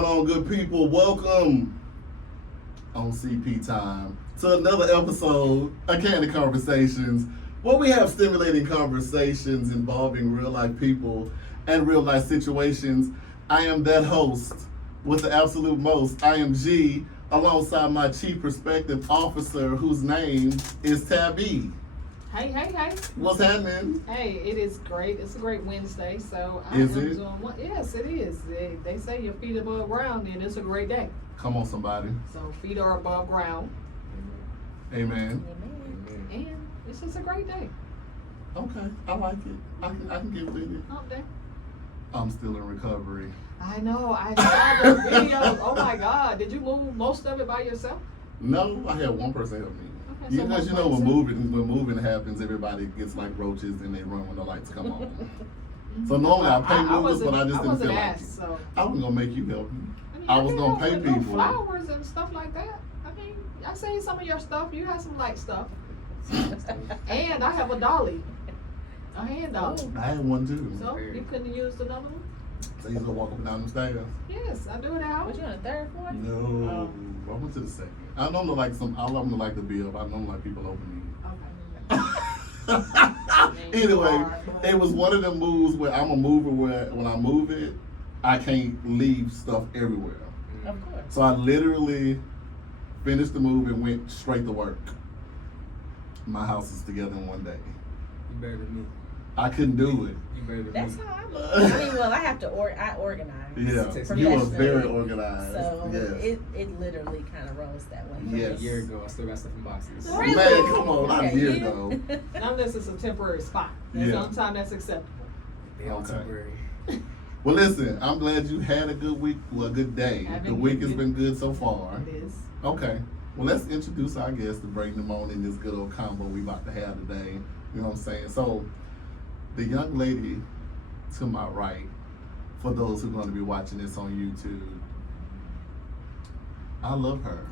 going on, good people? Welcome on CP Time to another episode of Candid Conversations, where we have stimulating conversations involving real life people and real life situations. I am that host with the absolute most. I am G, alongside my Chief Perspective Officer, whose name is Tabby. Hey. What's happening? Hey, it is great. It's a great Wednesday, so I Is am it? doing what? Yes, it is. They say your feet above ground, and it's a great day. Come on, somebody. So feet are above ground, Amen. and it's just a great day. Okay, I like it. I can get with it. Hump day. I'm still in recovery. I know. I saw the videos. Oh my God! Did you move most of it by yourself? No, I had one person help me. Okay, so Because one you know person. when moving happens, everybody gets like roaches and they run when the lights come on. So normally I pay movers, but I just didn't feel like asked, it. so. I wasn't gonna make you help me. mean, I was can gonna help pay with little people. flowers and stuff like that. I mean, I seen some of your stuff. You have some light stuff. And I have a dolly. A hand dolly. I had one too. So you couldn't have used another one? So you just walk up and down the stairs. Yes, I do it out. Was you on the third floor? No, I went to the second. I normally like I love them to like the bill. I normally like people open Okay. Anyway, it was one of them moves where I'm a mover where when I move it, I can't leave stuff everywhere. Of course. So I literally finished the move and went straight to work. My house is together in one day. You better than me. I couldn't do it. You better than That's me. how I move. I mean, well, I have to I organize. Yeah, you are very Professionally. organized. So Yes. it literally kind of rolls that way. Yes. A year ago, I still got stuff in boxes. Really? Man, come on, not a Okay, year you- ago. Unless it's a temporary spot. Yeah. Sometimes that's acceptable. They all Okay. temporary. Well, listen, I'm glad you had a good week, well, a good day. I've The been week has good. been good so far. It is. Okay. Well, let's introduce our guests to bring them on in this good old combo we about to have today. You know what I'm saying? So, the young lady to my right, for those who are going to be watching this on YouTube, I love her.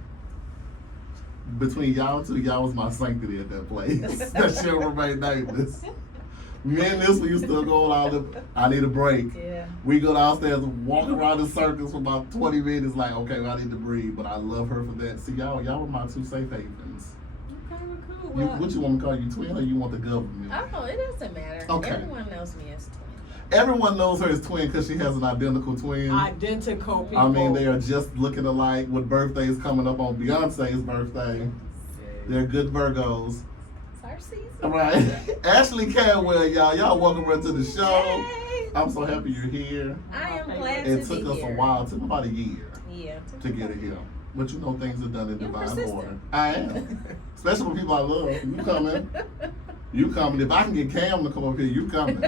Between y'all two, y'all was my sanctity at that place. That shit remain nameless. Me and this one used to go on all the, I need a break. Yeah. We go downstairs and walk around in circles for about 20 minutes, like, okay, well, I need to breathe, but I love her for that. See, y'all were my two safe havens. Okay, we're cool. You, Well, what you want me to call you, twin, or you want the government? Oh, it doesn't matter. Okay. Everyone knows me as twin. Everyone knows her as twin because she has an identical twin. identical people. I mean, they are just looking alike. With birthdays coming up on Beyonce's birthday, they're good Virgos. It's our season. All right. Ashley Cadwell, y'all. Y'all welcome her to the show. Yay. I'm so happy you're here. I am glad It to took be us here. a while. It took about a year Yeah. to get it here. But you know things are done in You're divine persistent. order. I am. Especially with people I love. You coming. You coming. If I can get Cam to come up here, you coming.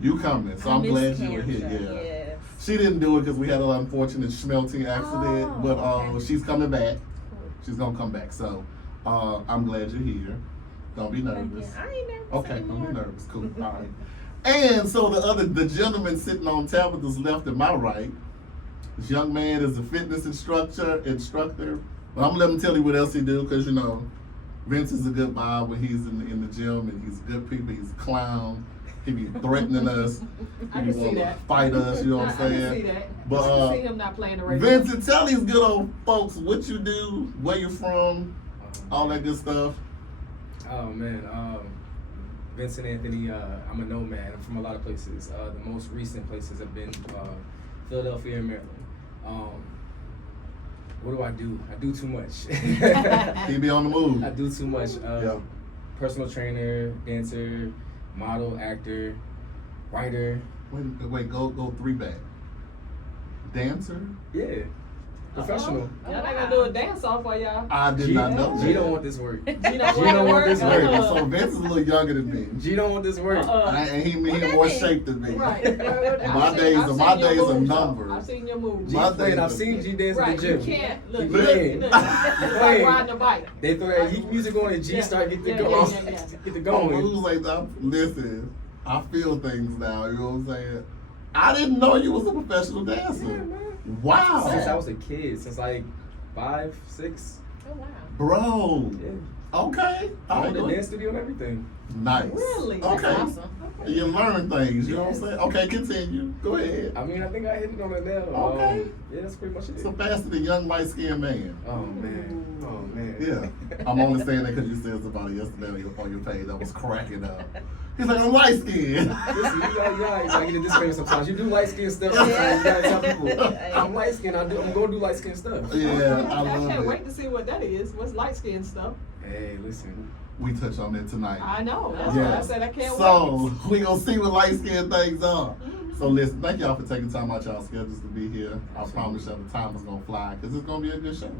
You coming. So I I'm miss glad you were Cam, here. so, Yeah. yes. She didn't do it because we had an unfortunate smelting accident. Oh, but okay. she's coming back. Cool. She's gonna come back. So I'm glad you're here. Don't be Thank you. nervous. I ain't nervous Okay, anymore. don't be nervous. Cool. All right. And so the gentleman sitting on Tabitha's left and my right, this young man is a fitness instructor. But I'm gonna let him tell you what else he do, because you know, Vince is a good vibe when he's in the gym, and he's good people. He's a clown. He be threatening us. I He can be see wanting to that. fight us. You know what I'm I can see saying? that. But, I can see him not playing the radio. Vincent, tell these good old folks what you do, where you're from, all that good stuff. Oh man, Vincent Anthony. I'm a nomad. I'm from a lot of places. The most recent places have been Philadelphia and Maryland. What do? I do too much. He be on the move. I do too much. Yeah. Personal trainer, dancer, model, actor, writer. Wait, go three back. Dancer? Yeah. Professional. Y'all not gonna do a dance off for y'all. I did not know G that. don't want this work. G G don't want this Wait, work. so Vince is a little younger than me. G don't want this work. And he What in that more mean? shape than me. Right. My days are numbers. I've seen your moves. G My playing. I've days- seen G dance Right, at the gym. you can't. Look, He look, playing. look. It's like riding a bike. They throw that heat music on and G Yeah. start get the Yeah, going. yeah, yeah. Get the Oh, going. who's like that? Listen, I feel things now. You know what I'm saying? I didn't know you was a professional dancer. Yeah, man. Wow, Since I was a kid, since like 5, 6. Oh wow. bro. Yeah. Okay. I All own the right. dance studio and everything. Nice. Really? That's Okay. awesome. Okay. You learn things, you know what I'm Yes. saying? Okay, continue. Go ahead. I mean, I think I hit it on the nail. Okay. Yeah, that's pretty much it. So faster than young light skinned man. Oh man. Oh man. Yeah. I'm only saying that because you said somebody yesterday on your page that was cracking up. He's like, I'm light skinned. Listen, you gotta get a disclaimer sometimes. You do light skin stuff sometimes. You gotta tell people, I'm light skinned. I'm gonna do light skin stuff. Yeah, I I love can't it. wait to see what that is. What's light skin stuff? Hey, listen. We touch on that tonight. I know. That's Yeah. what I said. I can't So we gonna see what light skinned things are. Mhm. So listen, thank y'all for taking time out y'all schedules to be here. I promise y'all the time is gonna fly because it's gonna be a good show.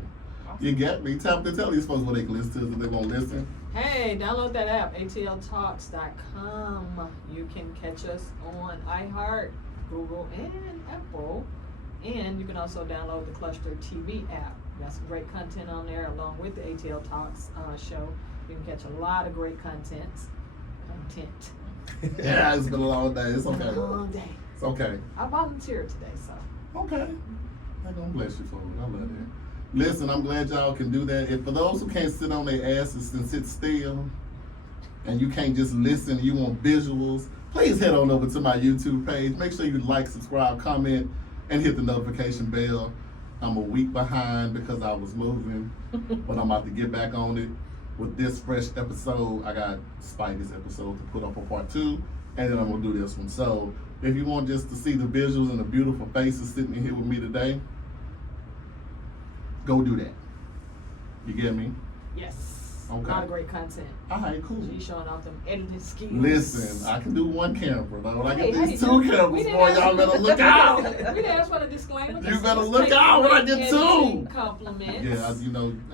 You get me? Tell these folks what they can listen to if they gonna listen. Hey, download that app, atltalks.com. You can catch us on iHeart, Google, and Apple. And you can also download the Cluster TV app. Got some great content on there along with the ATL Talks show. You can catch a lot of great content. Yeah, it's been a long day. It's A okay. long day. It's okay. I volunteered today, so. Okay. I'm gonna bless you for it. I love that. Listen, I'm glad y'all can do that. If for those who can't sit on their asses and sit still, and you can't just listen, you want visuals, please head on over to my YouTube page. Make sure you like, subscribe, comment, and hit the notification bell. I'm a week behind because I was moving, but I'm about to get back on it with this fresh episode. I got Spidey's episode to put up for part 2, and then I'm gonna do this one. So if you want just to see the visuals and the beautiful faces sitting in here with me today, go do that. You get me? Yes. Okay. A lot of great content. All right, cool. She's showing off them editing skills. Listen, I can do one camera, though. When I get Hey, these hey, 2 we cameras, didn't boy, ask y'all you- better look out. We didn't ask for the disclaimer. You Just- better just look take out when I great get 2. editing Compliments. Yeah,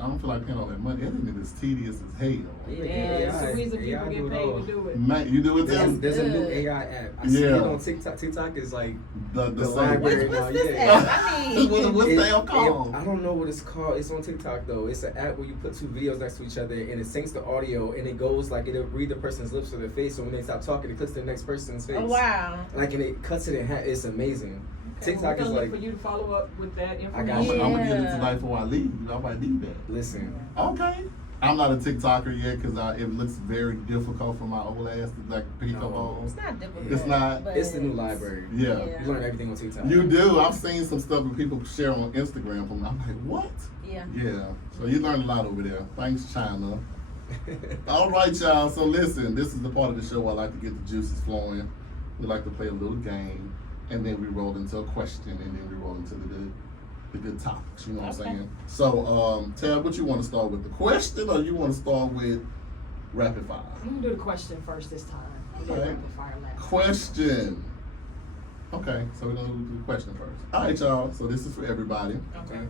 I don't feel like paying all that money. Editing is tedious as hell. Yeah, it's the reason people AI get do it paid all. to do it. Man, you do it There's, too? there's a new Good. AI app. I see Yeah. it on TikTok. TikTok is like The the same. library. What's now, this yeah. app? I mean, What's the app called? I don't know what it's called. It's on TikTok though. It's an app where you put 2 videos next to each other and it syncs the audio and it goes like it'll read the person's lips or their face. So when they stop talking, it clicks to the next person's face. oh, wow. Like and it cuts it in half. It's amazing. TikTok We're is gonna look like, for you to follow up with that I information. got you. I'm gonna get it Yeah. tonight before I leave. I might need that. listen. Okay. I'm not a TikToker yet because it looks very difficult for my old ass to like pick up No. on. It's not difficult. It's not. but It's the new library. Yeah. You learn everything on TikTok. You do. I've seen some stuff that people share on Instagram from. I'm like, what? Yeah. Yeah. So you learn a lot over there. Thanks, China. All right, y'all. So listen, this is the part of the show where I like to get the juices flowing. We like to play a little game, and then we roll into a question, and then we roll into the good topics. You know what I'm Okay. saying? So, Tab, what you want to start with? The question, or you want to start with rapid fire? I'm gonna do the question first this time. We did Okay. rapid fire last time. Question. Okay, so we're gonna do the question first. All right, y'all. So this is for everybody. Okay.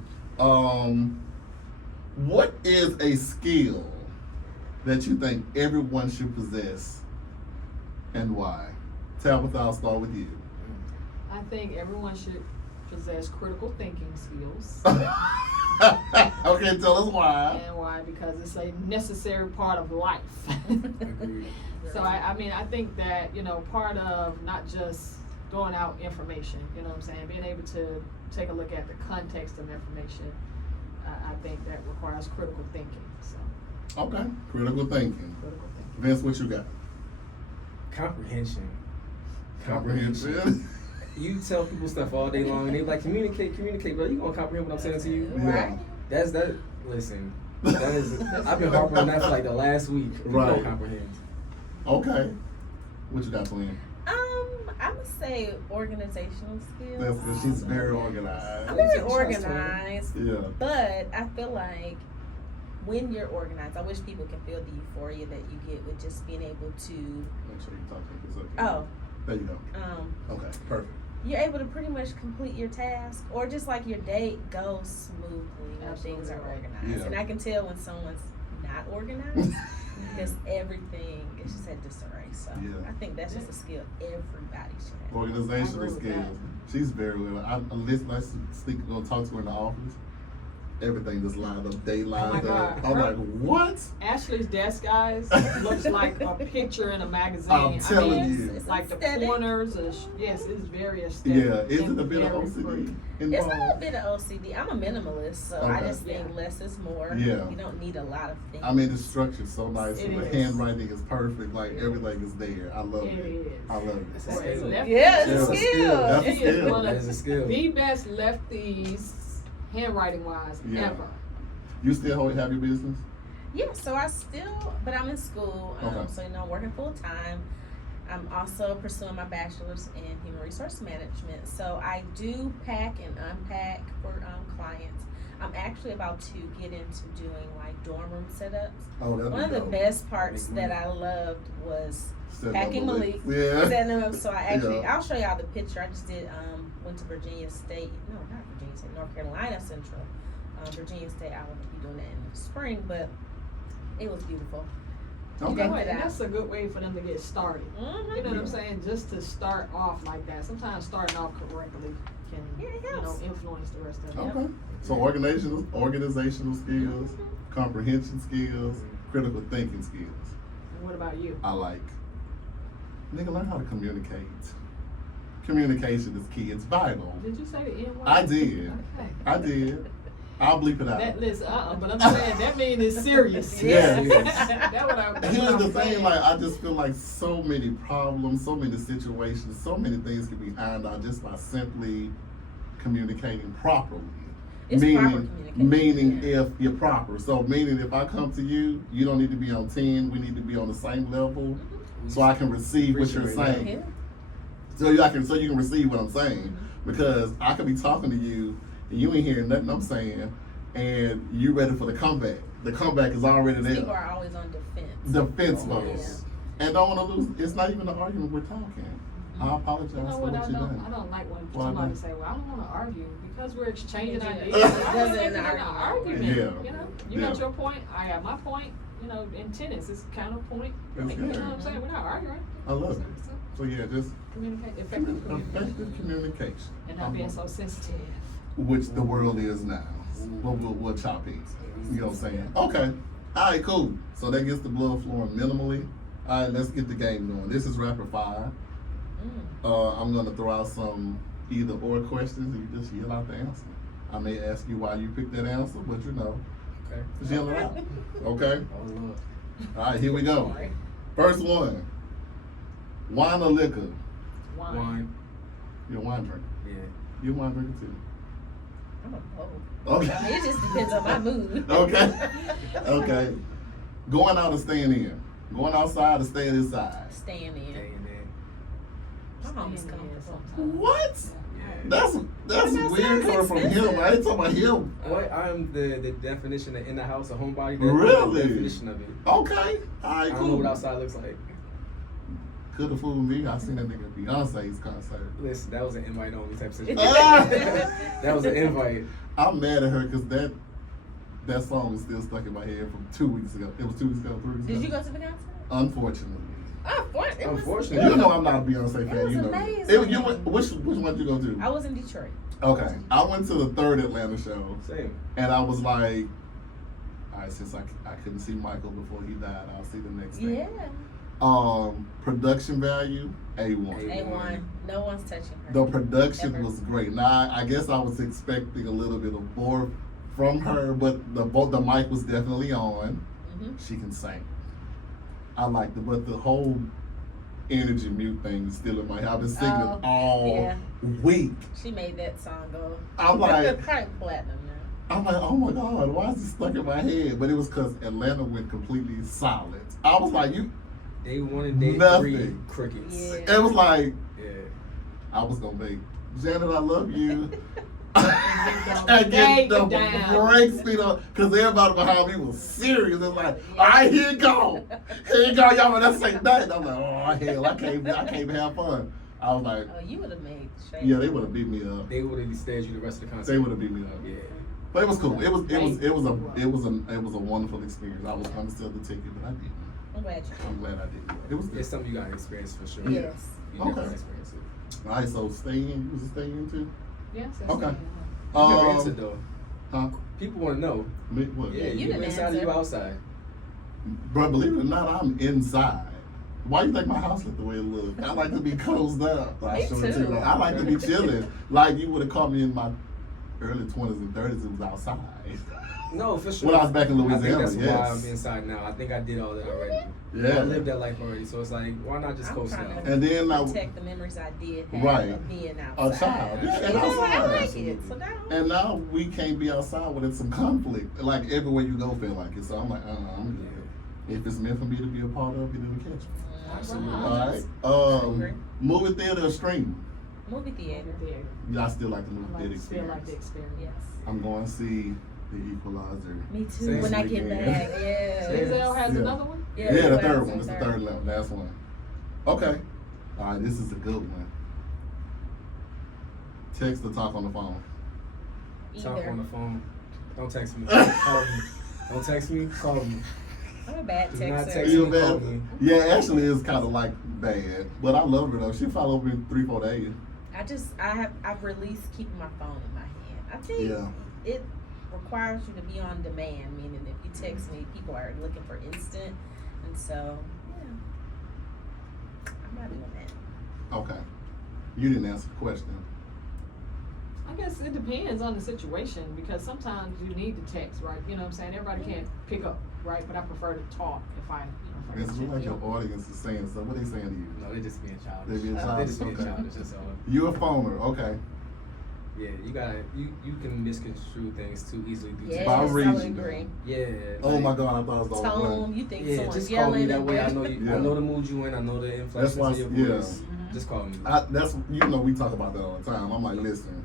What is a skill that you think everyone should possess, and why? Tabitha, I'll start with you. I think everyone should possess critical thinking skills. Okay, tell us why. And why? Because it's a necessary part of life. Agreed. So I mean, I think that, part of not just throwing out information, you know what I'm saying, being able to take a look at the context of information, I think that requires critical thinking. So, Okay, critical thinking. critical thinking. Vince, what you got? Comprehension. Comprehension. You tell people stuff all day long and they like communicate, bro. You gonna comprehend what I'm saying to you? Right. That's that. Listen, that is. I've been harping on that for like the last week. People Right. don't comprehend. Okay. What you got, Twin? I would say organizational skills. That's good. She's very organized. I'm very Trust her. organized, Yeah. but I feel like when you're organized, I wish people can feel the euphoria that you get with just being able to, Make sure you talk to this. Okay. oh, There you go. Okay, perfect. you're able to pretty much complete your task or just like your day goes smoothly when things are Absolutely right. organized. Yeah. And I can tell when someone's not organized because everything is just at disarray. So Yeah. I think that's just a skill everybody should have. Organizational I agree with skills. She's very well. I talk to her in the office. everything just lined up, they Oh lined my up. God. I'm like, what? Ashley's desk, guys, looks like a picture in a magazine. I'm telling I mean, you. It's like the aesthetic. corners, yes, it's very aesthetic. Yeah, is it and a bit of very OCD pretty. It's involved? not a bit of OCD. I'm a minimalist, so I Okay. just think Yeah. less is more. Yeah. You don't need a lot of things. I mean, the structure's so nice. It The is. handwriting is perfect. Like, everything is there. I love It it. is. I love it. It's a Boy, skill. lefties- Yeah, it's a a skill. skill. That's a He is skill. one That is a of skill. the best lefties, handwriting wise, Yeah. ever. You still have your business? Yeah, so but I'm in school, Okay. so I'm working full time. I'm also pursuing my bachelor's in human resource management. So I do pack and unpack for clients. I'm actually about to get into doing like dorm room setups. Oh, that'd One of be the dope. best parts Make that money. I loved was Setting packing up the Malik. list. Yeah. setting them up. So I actually, Yeah. I'll show y'all the picture. I just did, went to Virginia State. No, not Virginia State, North Carolina Central. Virginia State, I will be doing that in the spring, but it was beautiful. You Okay. know what? And that's a good way for them to get started. Mm-hmm. You know what Yeah. I'm saying? Just to start off like that. Sometimes starting off correctly can, Yeah, it you know, helps. influence the rest of it. Okay. So organizational skills, comprehension skills, critical thinking skills. And what about you? I like. Nigga, learn how to communicate. Communication is key. It's vital. Did you say the N word? I did. Okay. I did. I'll bleep it out. That listen, but I'm saying that means it's serious. Yeah. That's what I'm Here's the saying. thing, like, I just feel like so many problems, so many situations, so many things can be ironed out just by simply communicating properly. It's proper meaning, communication, meaning yeah. if you're proper. So meaning if I come to you, you don't need to be on 10, we need to be on the same level so I can receive what you're Appreciate saying. Yeah. So you can receive what I'm saying. Because I could be talking to you and you ain't hearing nothing I'm saying and you ready for the comeback. The comeback is already there. People are always on defense. Defense Oh, mode. yeah. And don't want to lose. It's not even an argument. We're talking. I apologize You know for what? what I you done. don't like when Why somebody not? say, "Well, I don't want to argue," because we're exchanging Yeah. ideas. It I don't wanna doesn't make it an an argument. argument. Yeah. You know, you got Yeah. your point. I got my point. You know, in tennis, it's counterpoint. That's You know good. what I'm saying? We're not arguing. I love it. So yeah, just Communicate, effective communication, effective communication. and not being so sensitive. Which the world is now. We'll chop it. You know what I'm saying? Okay. All right, cool. So that gets the blood flowing minimally. All right, let's get the game going. This is rapid fire. I'm gonna throw out some either or questions, and you just yell out the answer. I may ask you why you picked that answer, but you know, Okay. just yell it out. Okay. Oh Lord. All right, here we go. Sorry. First one. Wine or liquor? Wine. You're a wine drinker. Yeah. You're a wine drinker too. I'm a bold. Okay. It just depends on my mood. Okay. Okay. Going out or staying in? Going outside or staying inside? Staying in. Staying in. My mom is Staying in comfortable. sometimes. What? Yeah. That's That weird sounds coming from him. expensive. I ain't talking about him. What? I'm the definition of in the house, a homebody. Really? The definition of it. Okay. All right, I don't know cool. what outside looks like. Could have fooled me. I seen that nigga at Beyonce's concert. Listen, that was an invite only type situation. Ah! That was an invite. I'm mad at her because that song is still stuck in my head from 2 weeks ago. It was 2 weeks ago, 3 weeks ago. Did you go to the concert? Unfortunately. Unfortunately. You know I'm not a Beyonce fan. It was you know. amazing. You went, which one did you go to? I was in Detroit. Okay. I went to the third Atlanta show. Same. And I was like, all right, since I couldn't see Michael before he died, I'll see the next thing. Yeah. Production value, A1. A1. No one's touching her. The production Ever. was great. Now, I guess I was expecting a little bit of more from her, but the mic was definitely on. Mm-hmm. She can sing. I liked it, but the whole energy mute thing is still in my head. I've been singing it all week. She made that song go. I'm like, probably platinum now. I'm like, oh my God, why is this stuck in my head? But it was because Atlanta went completely silent. I was like, Day 1 and day Nothing. 3, crickets. Yeah. it was like, Yeah. I was gonna be, Janet, I love you. And And get the down. breaks beat up, because everybody behind me was serious. It's like, all right, here you go. Here you go, y'all. That's like nothing. I'm like, oh, hell, I can't have fun. I was like, Oh, you would have made straight. yeah, they would have beat me up. They would have staged you the rest of the concert. They would have beat me up. Yeah. But it was cool. It was a wonderful experience. I was gonna sell the ticket, but I didn't. I'm glad you I'm glad I did. It was good. It's something you gotta experience for sure. Yeah. Yes. You never Okay. experience it. All right, so stay in. You was a stay in too. Yes, that's Okay. it. You never answered though. Huh? People want to know. Me, what? Yeah, you you didn't inside or answer. you outside? Bro, believe it or not, I'm inside. Why you think my house look the way it look? I like to be closed up. Me Show it to you. too. I like to be chilling. Like you would have caught me in my early 20s and 30s. It was outside. No, for sure. When I was back in I think Louisiana, that's why yes. I'm inside now. I think I did all that already. Yeah. I lived that life already, so it's like, why not just I'm coast trying now? to And then I, protect the memories I did have Right. of being a outside. child. Yeah, and Yeah, I outside. like Absolutely. it. So now, And now we can't be outside without some conflict. Like everywhere you go, feel like it. So I'm like, I'm good. If it's meant for me to be a part of it, it'll catch me. Absolutely. All right. Movie theater or streaming? movie theater. Y'all still like the movie I theater like, still like experience? the experience. Yes. I'm going to see The Equalizer. Me too. Same When I get weekend. back, yeah. Denzel has Yeah. another one? Yeah, the that's third the one. It's the third level. Last one. Okay. All right, this is a good one. Text or talk on the phone? Talk Either. on the phone. Don't text me. Call me. Don't text me. Call me. I'm a bad Do not texter. text You me. Call bad? me. Yeah, actually, it's kind of like bad, but I love her though. She followed me 3-4 days. I've released keeping my phone in my hand. I think Yeah. it requires you to be on demand, meaning if you text me, people are looking for instant, and so yeah, I'm not doing that. Okay. You didn't answer the question. I guess it depends on the situation because sometimes you need to text, right? You know what I'm saying? Everybody can't pick up, right? But I prefer to talk if I It's can like check your audience is saying so. What are they saying to you? No, they just being childish. They being They childish? just being Okay. childish. That's all. You a phoner, okay. Yeah, you can misconstrue things too easily through Yes, By I text. would region, agree. Yeah. Oh like- my God, I thought it was the only one. Tone, you think Yeah, someone's just call me yelling that and way. I what- know you. Yeah. I know the mood you in. I know the inflection why- of your yeah. voice. Just call me. That's we talk about that all the time. I'm like, listen,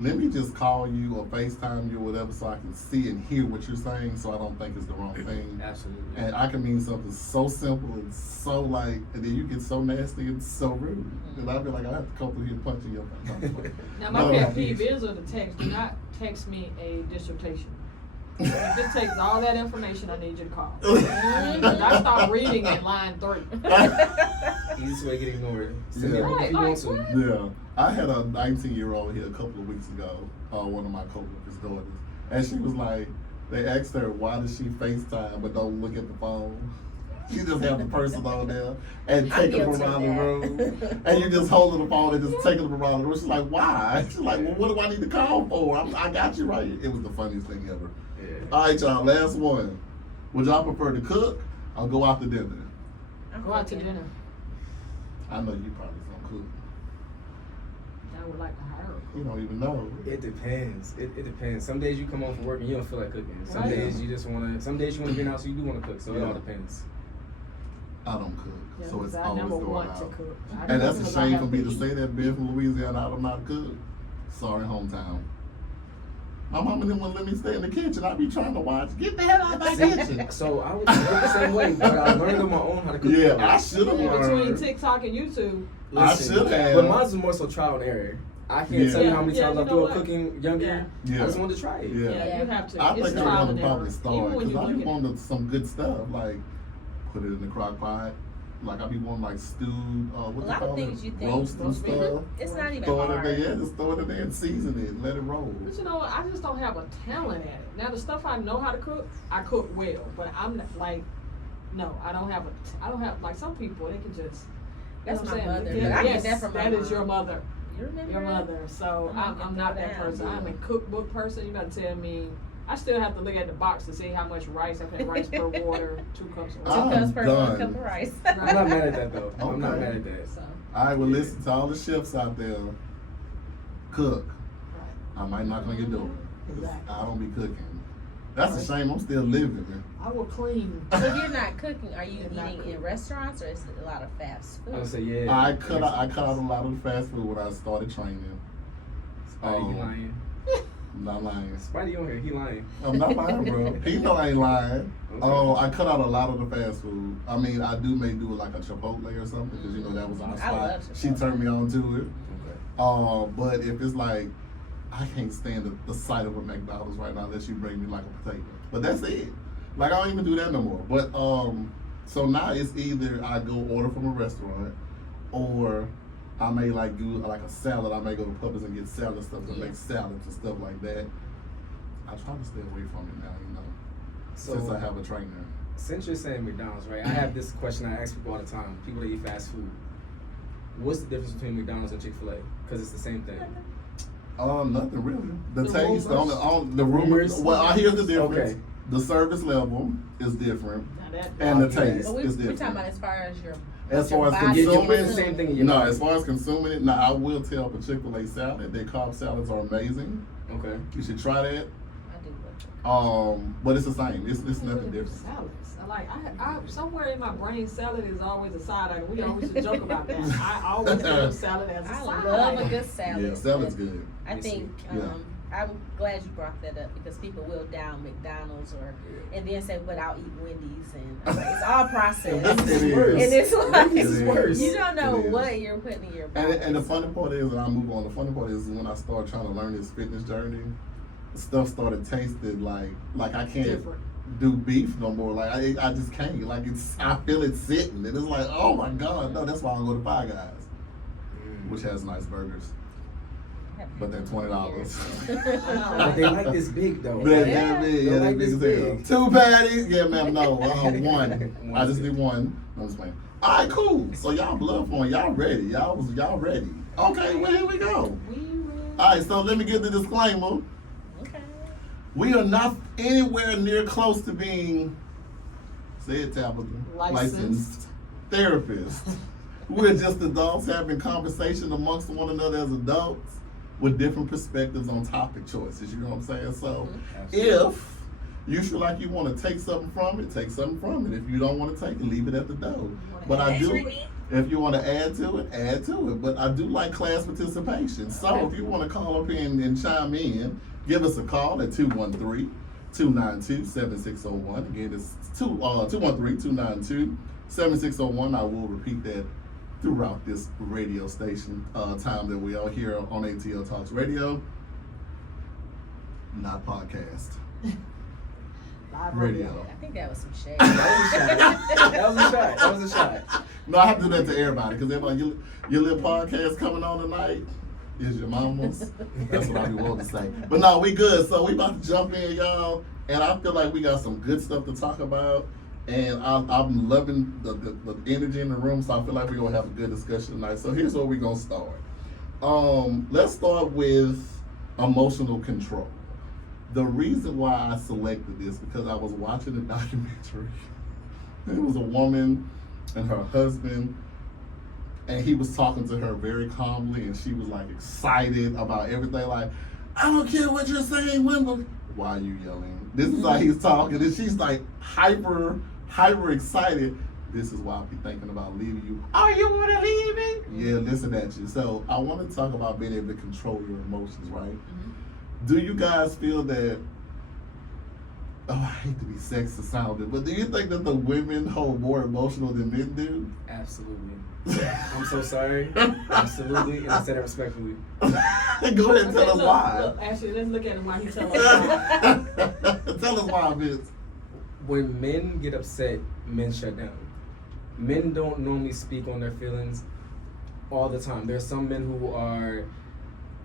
let me just call you or FaceTime you or whatever so I can see and hear what you're saying so I don't think it's the wrong thing. Absolutely. And I can mean something so simple and so like, and then you get so nasty and so rude. And I feel like I have to come through here punching your face. Now my No, pet no. peeve is with the text. Do not text me a dissertation. If it takes all that information, I need you to call. I start reading at line 3. Easiest way to get ignored. Send Yeah. me a book if you Right, want to. like, Yeah, I had a 19-year-old here a couple of weeks ago, one of my coworkers' daughters, and she was like, they asked her why does she FaceTime but don't look at the phone. She just have the person on there and I'm taking them guilty of around the that. room, and you just holding the phone and just taking them around the room. She's like, why? She's like, well, what do I need to call for? I got you right here. It was the funniest thing ever. Yeah. All right, y'all, last one. Would y'all prefer to cook or go out to dinner? I'm Go out to cooking. dinner. I know you probably don't cook. I would like to hire a You cook. don't even know. It depends. It depends. Some days you come home from work and you don't feel like cooking. Some Right. days you just wanna. Some days you wanna be in the house, so you do wanna cook. So it Yeah. all depends. I don't cook, Yeah, so it's I always never going want out. to cook. I And cook that's a because I shame have for me to eat. say that, being from Louisiana, I don't know how to cook. Sorry, hometown. My mama didn't want to let me stay in the kitchen. I be trying to watch. Get the hell out of my kitchen. So I was cook the same way, but I learned on my own how to cook. Yeah, I should have Between learned. TikTok and YouTube. I should have. But mine's more so trial and error. I can't tell you how many Yeah, times you I know threw up what? cooking younger. Yeah. I just wanted to try it. Yeah. Yeah, you have to. I It's think I'm trial gonna and error. probably start Even when because you I be look at wanting some good stuff, like put it in the crock pot. Like I be wanting like stewed, what A they lot call of things it? you think roast and roast beef. stuff. It's not even Throw it in hard. there, yeah, just throw it in there and season it, let it roll. But you know, I just don't have a talent at it. Now the stuff I know how to cook, I cook well. But I'm not like, no, I don't have like some people. They can just. That's you know my what I'm saying? mother. Yeah, But I get yes, that from my that is mom. your mother. You remember Your that? mother. So I'm gonna I'm get not that that down. person. I'm a Yeah. cookbook person. You gotta tell me. I still have to look at the box to see how much rice I put rice per water, 2 cups of Two I'm water. cups per done. 1 cup of rice. I'm not mad at that though. I'm not Okay. mad at that. So, I will listen to all the chefs out there. Cook. right. I might knock on your door. 'Cause Exactly. I don't be cooking. That's a shame. I'm still living. I will clean. So you're not cooking. Are you You're not eating in cooking. restaurants or is it a lot of fast I food? would say yeah. I cut out a lot of the fast food when I started training. Spidey, he lying. I'm not lying. Spidey on here, he lying. I'm not lying, bro. He know I ain't lying. Okay. I cut out a lot of the fast food. I mean, I may do like a Chipotle or something because you know that was our I spot. love She Chipotle. turned me on to it. Okay. But if it's like, I can't stand the sight of a McDonald's right now unless you bring me like a potato. But that's it. Like I don't even do that no more. But so now it's either I go order from a restaurant, or I may like do like a salad. I may go to Publix and get salad stuff to Yeah. make salads and stuff like that. I try to stay away from it now, you know, So since I have a trainer. since you're saying McDonald's, right? I have this question I ask people all the time. People that eat fast food. What's the difference between McDonald's and Chick-fil-A? Because it's the same thing. Nothing really. The The taste, rumors. the rumors. Rumors? Well, here's the difference. Okay. The service level is different, Now that, and the Okay. taste But is we're different. talking about as far as your. As your far as body You're putting the consuming, same thing in your no, body. as far as consuming it, now I will tell for Chick-fil-A salad, their Cobb salads are amazing. Okay. You should try that. I do love it. But it's the same. It's nothing Really different. Salads. I somewhere in my brain, salad is always a side item. We always should joke about that. I always think of salad as a I side love item. a good salad. Yeah, salad's good. I Me think too. Yeah. I'm glad you brought that up because people will down McDonald's and then say, "But I'll eat Wendy's," and I'm like, it's all processed. This is It worse. And it's like This is worse. you don't know It is. what you're putting in your body. And the funny part is, and I move on. The funny part is when I started trying to learn this fitness journey, stuff started tasting like I can't Different. do beef no more. Like I just can't. Like I feel it sitting, and it's like, oh my god, no. That's why I go to Five Guys, which has nice burgers, but they're $20. But they like this big though. They're Yeah. big, They yeah, like they're this big as hell. big. 2 patties, yeah, ma'am. No, one. I just need one. I'm just playing. All right, cool. So y'all bluff on. Y'all ready? Y'all ready? Okay, well here we go. We will. All right, so let me give the disclaimer. Okay. We are not anywhere near close to being, say it, Tabitha, Licensed. therapists. We're just adults having conversation amongst one another as adults with different perspectives on topic choices. You know what I'm saying? So if you feel like you want to take something from it, take something from it. If you don't want to take it, leave it at the door. But I do, if you want to add to it, add to it. But I do like class participation. So if you want to call up here and chime in, give us a call at 213-292-7601. Again, it's 213-292-7601. I will repeat that throughout this radio station time that we are here on ATL Talks Radio, not podcast. Live Radio. I think that was some shade. That was a shot. No, I have to do that to everybody because everybody, your little podcast coming on tonight is your mama's. That's what I be wanting to say. But no, we good. So we about to jump in, y'all. And I feel like we got some good stuff to talk about. And I'm loving the energy in the room. So I feel like we're going to have a good discussion tonight. So here's where we're going to start. Let's start with emotional control. The reason why I selected this because I was watching a documentary. It was a woman and her husband, and he was talking to her very calmly, and she was like excited about everything. Like, I don't care what you're saying, Wendell. Why are you yelling? This is how he's talking, and she's like hyper excited. This is why I be thinking about leaving you. Oh, you want to leave me? Yeah, listen at you. So I want to talk about being able to control your emotions, right? Do you guys feel that, oh, I hate to be sexist sounding, but do you think that the women hold more emotional than men do? Absolutely. I'm so sorry. Absolutely. And I said it respectfully. Go ahead and tell us why. Look, actually, let's look at him while he tells us why. Tell us why, Vince. When men get upset, men shut down. Men don't normally speak on their feelings all the time. There's some men who are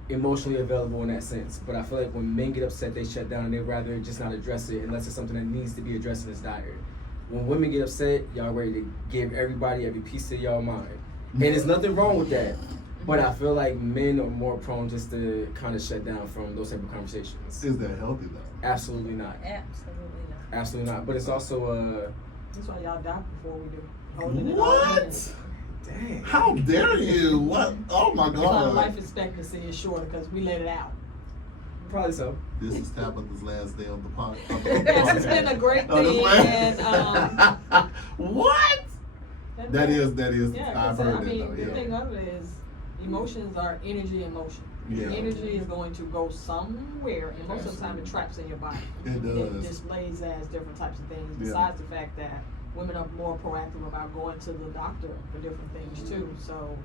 emotionally available in that sense, but I feel like when men get upset, they shut down and they'd rather just not address it unless it's something that needs to be addressed and is dire. When women get upset, y'all ready to give everybody every piece of y'all mind. And there's nothing wrong with that, but I feel like men are more prone just to kind of shut down from those type of conversations. Is that healthy though? Absolutely not. Absolutely not. Absolutely not. But it's also That's why y'all die before we do. Holding it all in. What? dang. How dare you? What? Oh my Because God. life expectancy is shorter because we let it out. Probably so. This is Tabitha's last day of the podcast. Yes, it's been a great thing, and what? That is. Yeah, I've 'cause, heard I mean, that the though. thing of it is, emotions are energy in motion. Yeah. Energy is going to go somewhere, and most of the time it traps in your body. It does. It displays as different types of things. Yeah. Besides the fact that women are more proactive about going to the doctor for different things too. So,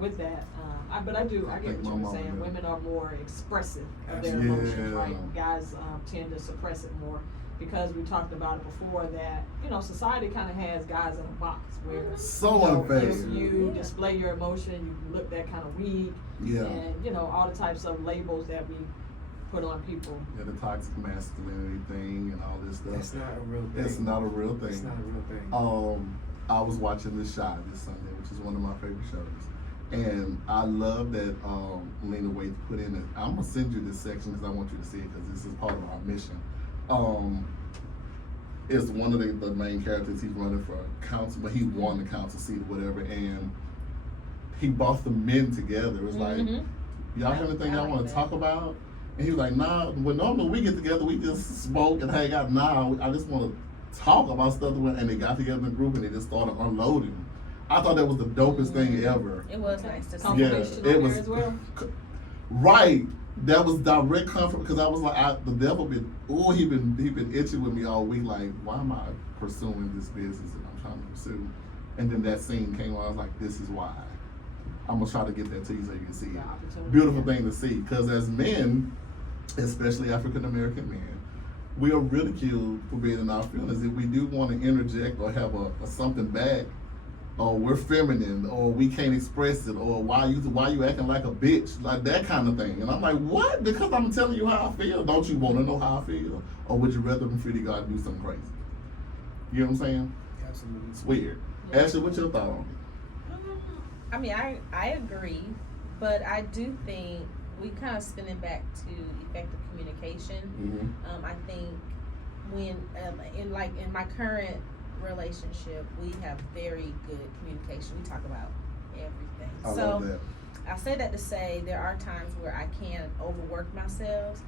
with that, I get think what my you were mama saying. did. Women are more expressive of their Absolutely. emotions, Yeah. right? Guys tend to suppress it more. Because we talked about it before that, society kind of has guys in a box where So unfair. if you display your emotion, you look that kind of weak, Yeah. and all the types of labels that we put on people. Yeah, the toxic masculinity thing and all this stuff. It's not a real thing. It's not a real thing. It's not a real thing. I was watching The Shy this Sunday, which is one of my favorite shows. And I love that Lena Waithe put in it. I'm going to send you this section because I want you to see it because this is part of our mission. It's one of the main characters. He's running for council, but he won the council seat or whatever. And he brought the men together. It was like, y'all have anything y'all want to talk about? And he was like, nah, well, normally we get together, we just smoke and hang out. Now I just want to talk about stuff. And they got together in a group and they just started unloading. I thought that was the dopest thing ever. It was nice to see. Confirmation it on was there as well. Right. That was direct comfort because I was like, the devil he been itching with me all week. Like, why am I pursuing this business that I'm trying to pursue? And then that scene came on. I was like, this is why. I'm gonna try to get that to you so you can see it. Beautiful thing to see because as men, especially African American men, we are ridiculed for being in our feelings. If we do want to interject or have a something back, or we're feminine, or we can't express it, or why you acting like a bitch, like that kind of thing. And I'm like, what? Because I'm telling you how I feel. Don't you want to know how I feel, or would you rather me freely God do something crazy? You know what I'm saying? Absolutely. It's weird. Yeah. Ashley, what's your thought on it? I mean, I agree, but I do think we kind of spin it back to effective communication. I think when in my current relationship, we have very good communication. We talk about everything. I love that. I say that to say there are times where I can overwork myself,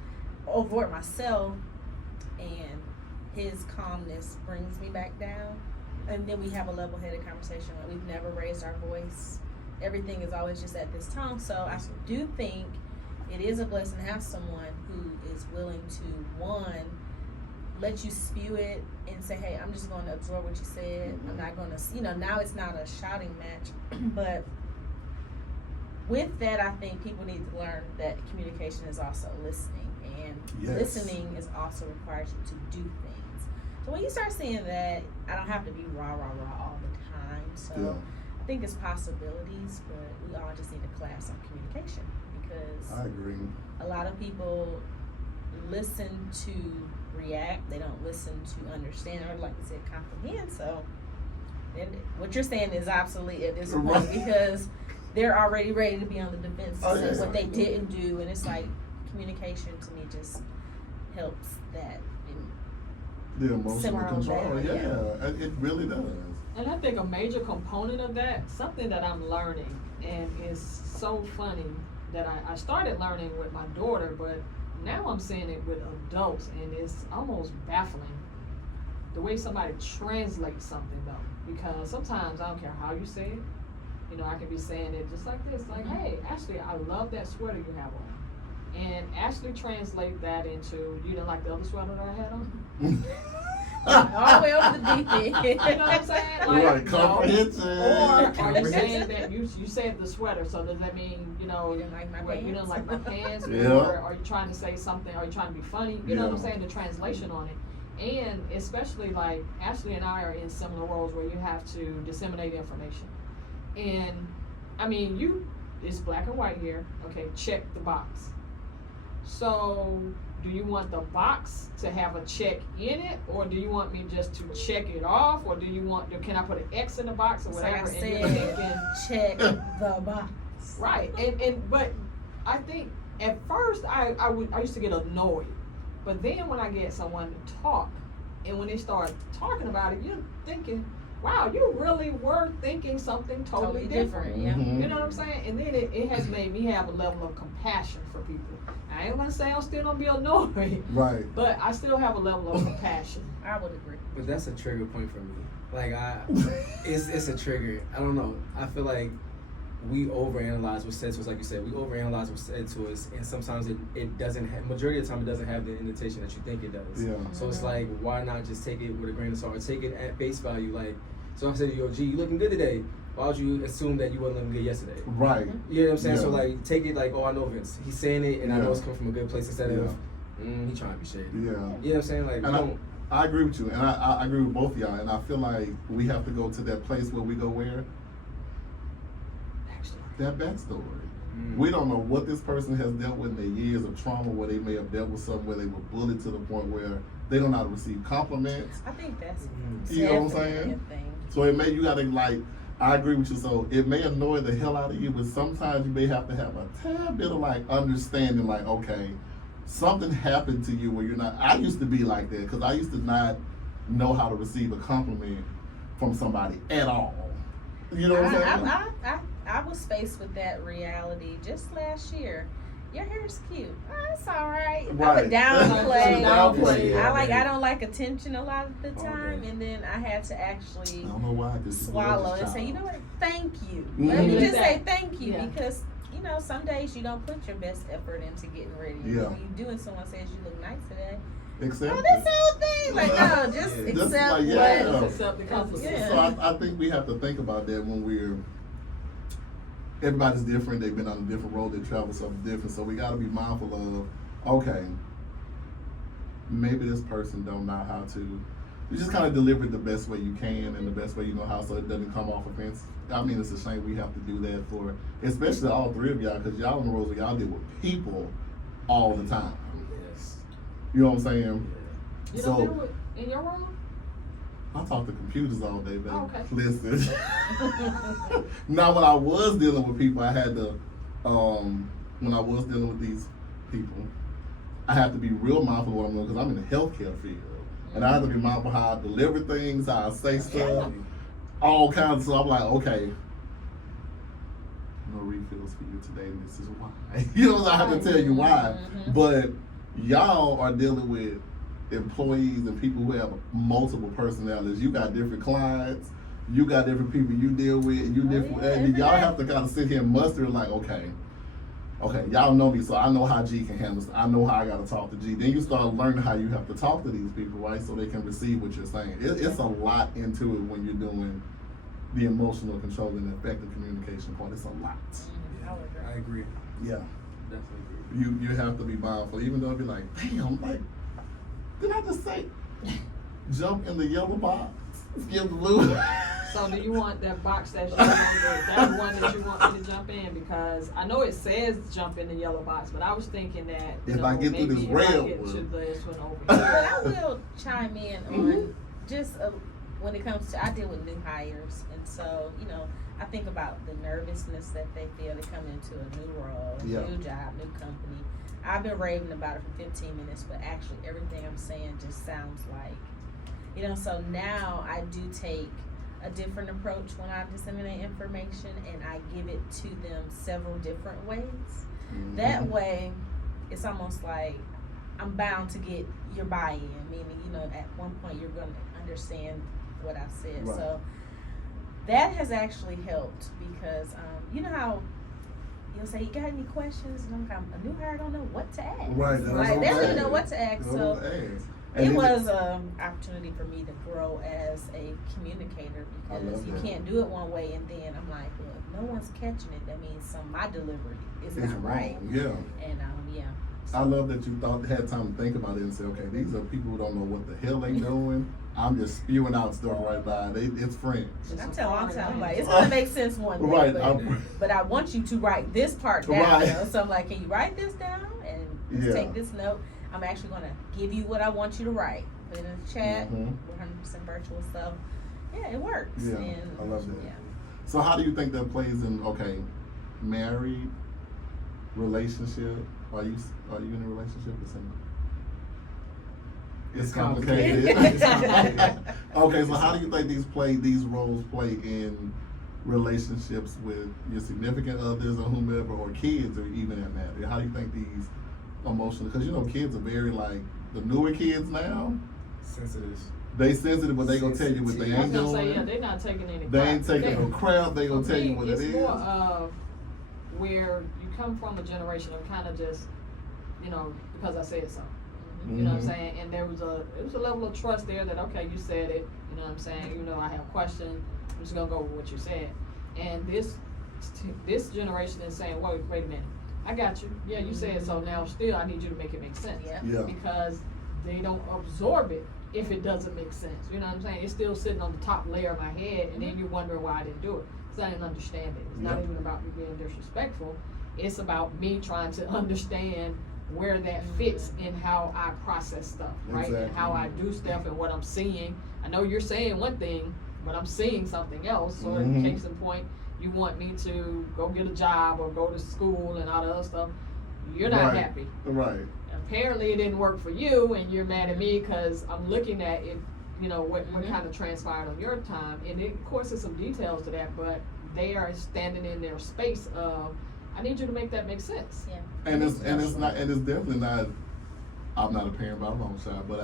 and his calmness brings me back down. And then we have a level-headed conversation. We've never raised our voice. Everything is always just at this tone. So I do think it is a blessing to have someone who is willing to, one, let you spew it and say, hey, I'm just going to absorb what you said. I'm not going to, now it's not a shouting match. But with that, I think people need to learn that communication is also listening. And listening is also requires you to do things. So when you start seeing that, I don't have to be rah, rah, rah all the time. So I think it's possibilities, but we all just need a class on communication because I agree. A lot of people listen to react. They don't listen to understand or, like you said, comprehend. So then what you're saying is obsolete at this point because they're already ready to be on the defense to say what they didn't do. And it's like communication to me just helps that. The emotional simmer on control, down, yeah, it really does. And I think a major component of that, something that I'm learning, and is so funny that I started learning with my daughter, but now I'm seeing it with adults, and it's almost baffling the way somebody translates something though. Because sometimes I don't care how you say it, I can be saying it just like this, like, hey, Ashley, I love that sweater you have on. And Ashley translate that into, you didn't like the other sweater that I had on? All the way over the deep end. You know what I'm saying? Like, Right, comprehension. Or are you saying that you said the sweater, so does that mean, You didn't like my pants? you didn't like my pants? Yeah. Or are you trying to say something? Are you trying to be funny? You know what I'm saying? The translation on it. And especially like Ashley and I are in similar roles where you have to disseminate information. And I mean, it's black and white here. Okay, check the box. So do you want the box to have a check in it, or do you want me just to check it off, or can I put an X in the box or whatever? Like I and you're thinking, check the box. right. But I think at first I used to get annoyed, but then when I get someone to talk, and when they start talking about it, you're thinking, wow, you really were thinking something totally different. Yeah. Mhm. You know what I'm saying? And then it has made me have a level of compassion for people. I ain't gonna say I'm still gonna be annoyed, Right. but I still have a level of compassion. I would agree. But that's a trigger point for me. Like it's a trigger. I don't know. I feel like we overanalyze what's said to us, like you said. We overanalyze what's said to us, and sometimes it doesn't have. Majority of the time, it doesn't have the intonation that you think it does. Yeah. So it's like, why not just take it with a grain of salt, or take it at face value? Like, so I said to you, "Gee, you looking good today." Why would you assume that you wasn't looking good yesterday? Right. You know what I'm saying? Yeah. So like, take it like, oh, I know Vince. He's saying it, and I know Yeah. it's coming from a good place instead of, he trying to be shady. Yeah. You know what I'm saying? Like, And I agree with you, and I agree with both of y'all, and I feel like we have to go to that place where we go where? Actually, That backstory. We don't know what this person has dealt with in their years of trauma, where they may have dealt with something where they were bullied to the point where they don't know how to receive compliments. I think that's You know what I'm definitely saying? a thing. So it may, you gotta like, I agree with you. So it may annoy the hell out of you, but sometimes you may have to have a tad bit of like understanding, like, okay, something happened to you where you're not. I used to be like that because I used to not know how to receive a compliment from somebody at all. You know what I'm saying? I was faced with that reality just last year. Your hair's cute. Oh, it's all right. I Right. would downplay. Downplay, yeah. I don't like attention a lot of the time, and then I had to actually I don't know why. swallow and say, you know what? Thank you. Mhm. Let me Even just that. say thank you Yeah. because you know some days you don't put your best effort into getting ready. Yeah. When you do and someone says you look nice today, Accept oh, it. that's the whole thing. Like no, just Yeah. accept Just like, what. yeah. Just accept the compliment. Yeah. So I think we have to think about that when we're. Everybody's different. They've been on a different road. They travel something different. So we got to be mindful of, okay, maybe this person don't know how to. You just kind of deliver it the best way you can and the best way you know how, so it doesn't come off offensive. I mean, it's a shame we have to do that for, especially all three of y'all, because y'all on the road where y'all deal with people all the time. Yes. You know what I'm saying? You So- don't deal with in your room? I talk to computers all day, baby. Oh, okay. Listen. Now, when I was dealing with people, I had to, when I was dealing with these people, I have to be real mindful of what I'm doing because I'm in the healthcare field. And I have to be mindful how I deliver things, how I say stuff, all kinds of stuff. I'm like, okay, no refills for you today, and this is why. You know, I have to tell you why. Mhm. But y'all are dealing with employees and people who have multiple personalities. You got different clients, you got different people you deal with, and you different. yeah, and y'all every have to kind of sit here and muster like, okay, y'all know me, so I know how G can handle. I know how I got to talk to G. Then you start learning how you have to talk to these people, right? So they can receive what you're saying. It's a lot into it when you're doing the emotional control and effective communication part. It's a lot. I would agree. I agree. Yeah. Definitely agree. You have to be mindful, even though it'd be like, damn, like, did I just say jump in the yellow box, skip the blue? So do you want that box that's showing that one that you want me to jump in? Because I know it says jump in the yellow box, but I was thinking that If I get through maybe this if I red get one. to this one over But here. I will chime in on just when it comes to I deal with new hires, and so you know I think about the nervousness that they feel to come into a new role, Yeah. new job, new company. I've been raving about it for 15 minutes, but actually everything I'm saying just sounds like, you know. So now I do take a different approach when I disseminate information, and I give it to them several different ways. That way, it's almost like I'm bound to get your buy-in, meaning, you know, at one point you're going to understand what I said. Right. So that has actually helped because, you know how you'll say, you got any questions? And I'm like, a new hire don't know what to ask. Right, that's Like, what they I'm don't even saying. know what to ask. That's So what I'm saying. it And was an opportunity for me to grow as a communicator I because love you that. can't do it one way and then I'm like, well, if no one's catching it, that means my delivery is it's not right. wrong. Yeah. And yeah. I love that you had time to think about it and say, okay, these are people who don't know what the hell they doing. I'm just spewing out stuff right by. It's French. And I tell all the time, I'm like, it's gonna make sense one day, Right. but I want you to write this part down. Right. You know? So I'm like, can you write this down and just Yeah. take this note? I'm actually gonna give you what I want you to write. Put it in the chat. Mhm. We're 100% virtual, so yeah, it works. Yeah, And I love that. Yeah. So how do you think that plays in, married, relationship? Are you in a relationship or single? It's complicated. It's complicated. Okay, so how do you think these roles play in relationships with your significant others or whomever, or kids, or even at marriage? How do you think these emotional? Because kids are very the newer kids now. Sensitive. They sensitive, but they gonna tell you what they I was ain't gonna say, yeah, doing. they're not taking any crap. They ain't taking no crap. They gonna For tell you me, what it is. It's more of where you come from a generation of kind of just, because I said so. You know what I'm Mhm. saying? And it was a level of trust there that, okay, you said it, you know what I'm saying? Even though I have questions, I'm just gonna go with what you said. And this generation is saying, wait a minute, I got you. Yeah, you said so. Now still, I need you to make it make sense. Yeah. Yeah. Because they don't absorb it if it doesn't make sense. You know what I'm saying? It's still sitting on the top layer of my head, and then you're wondering why I didn't do it. Because I didn't understand it. It's not Yeah. even about me being disrespectful. It's about me trying to understand where that fits in how I process stuff, right? And how I do stuff and what I'm seeing. I know you're saying one thing, but I'm seeing something else. So in case in point, you want me to go get a job or go to school and all the other stuff. You're not happy. Right. Apparently it didn't work for you, and you're mad at me because I'm looking at it, you know, what kind of transpired on your time. And it, of course, there's some details to that, but they are standing in their space of, I need you to make that make sense. Yeah. And it's definitely not. I'm not a parent by a long shot, but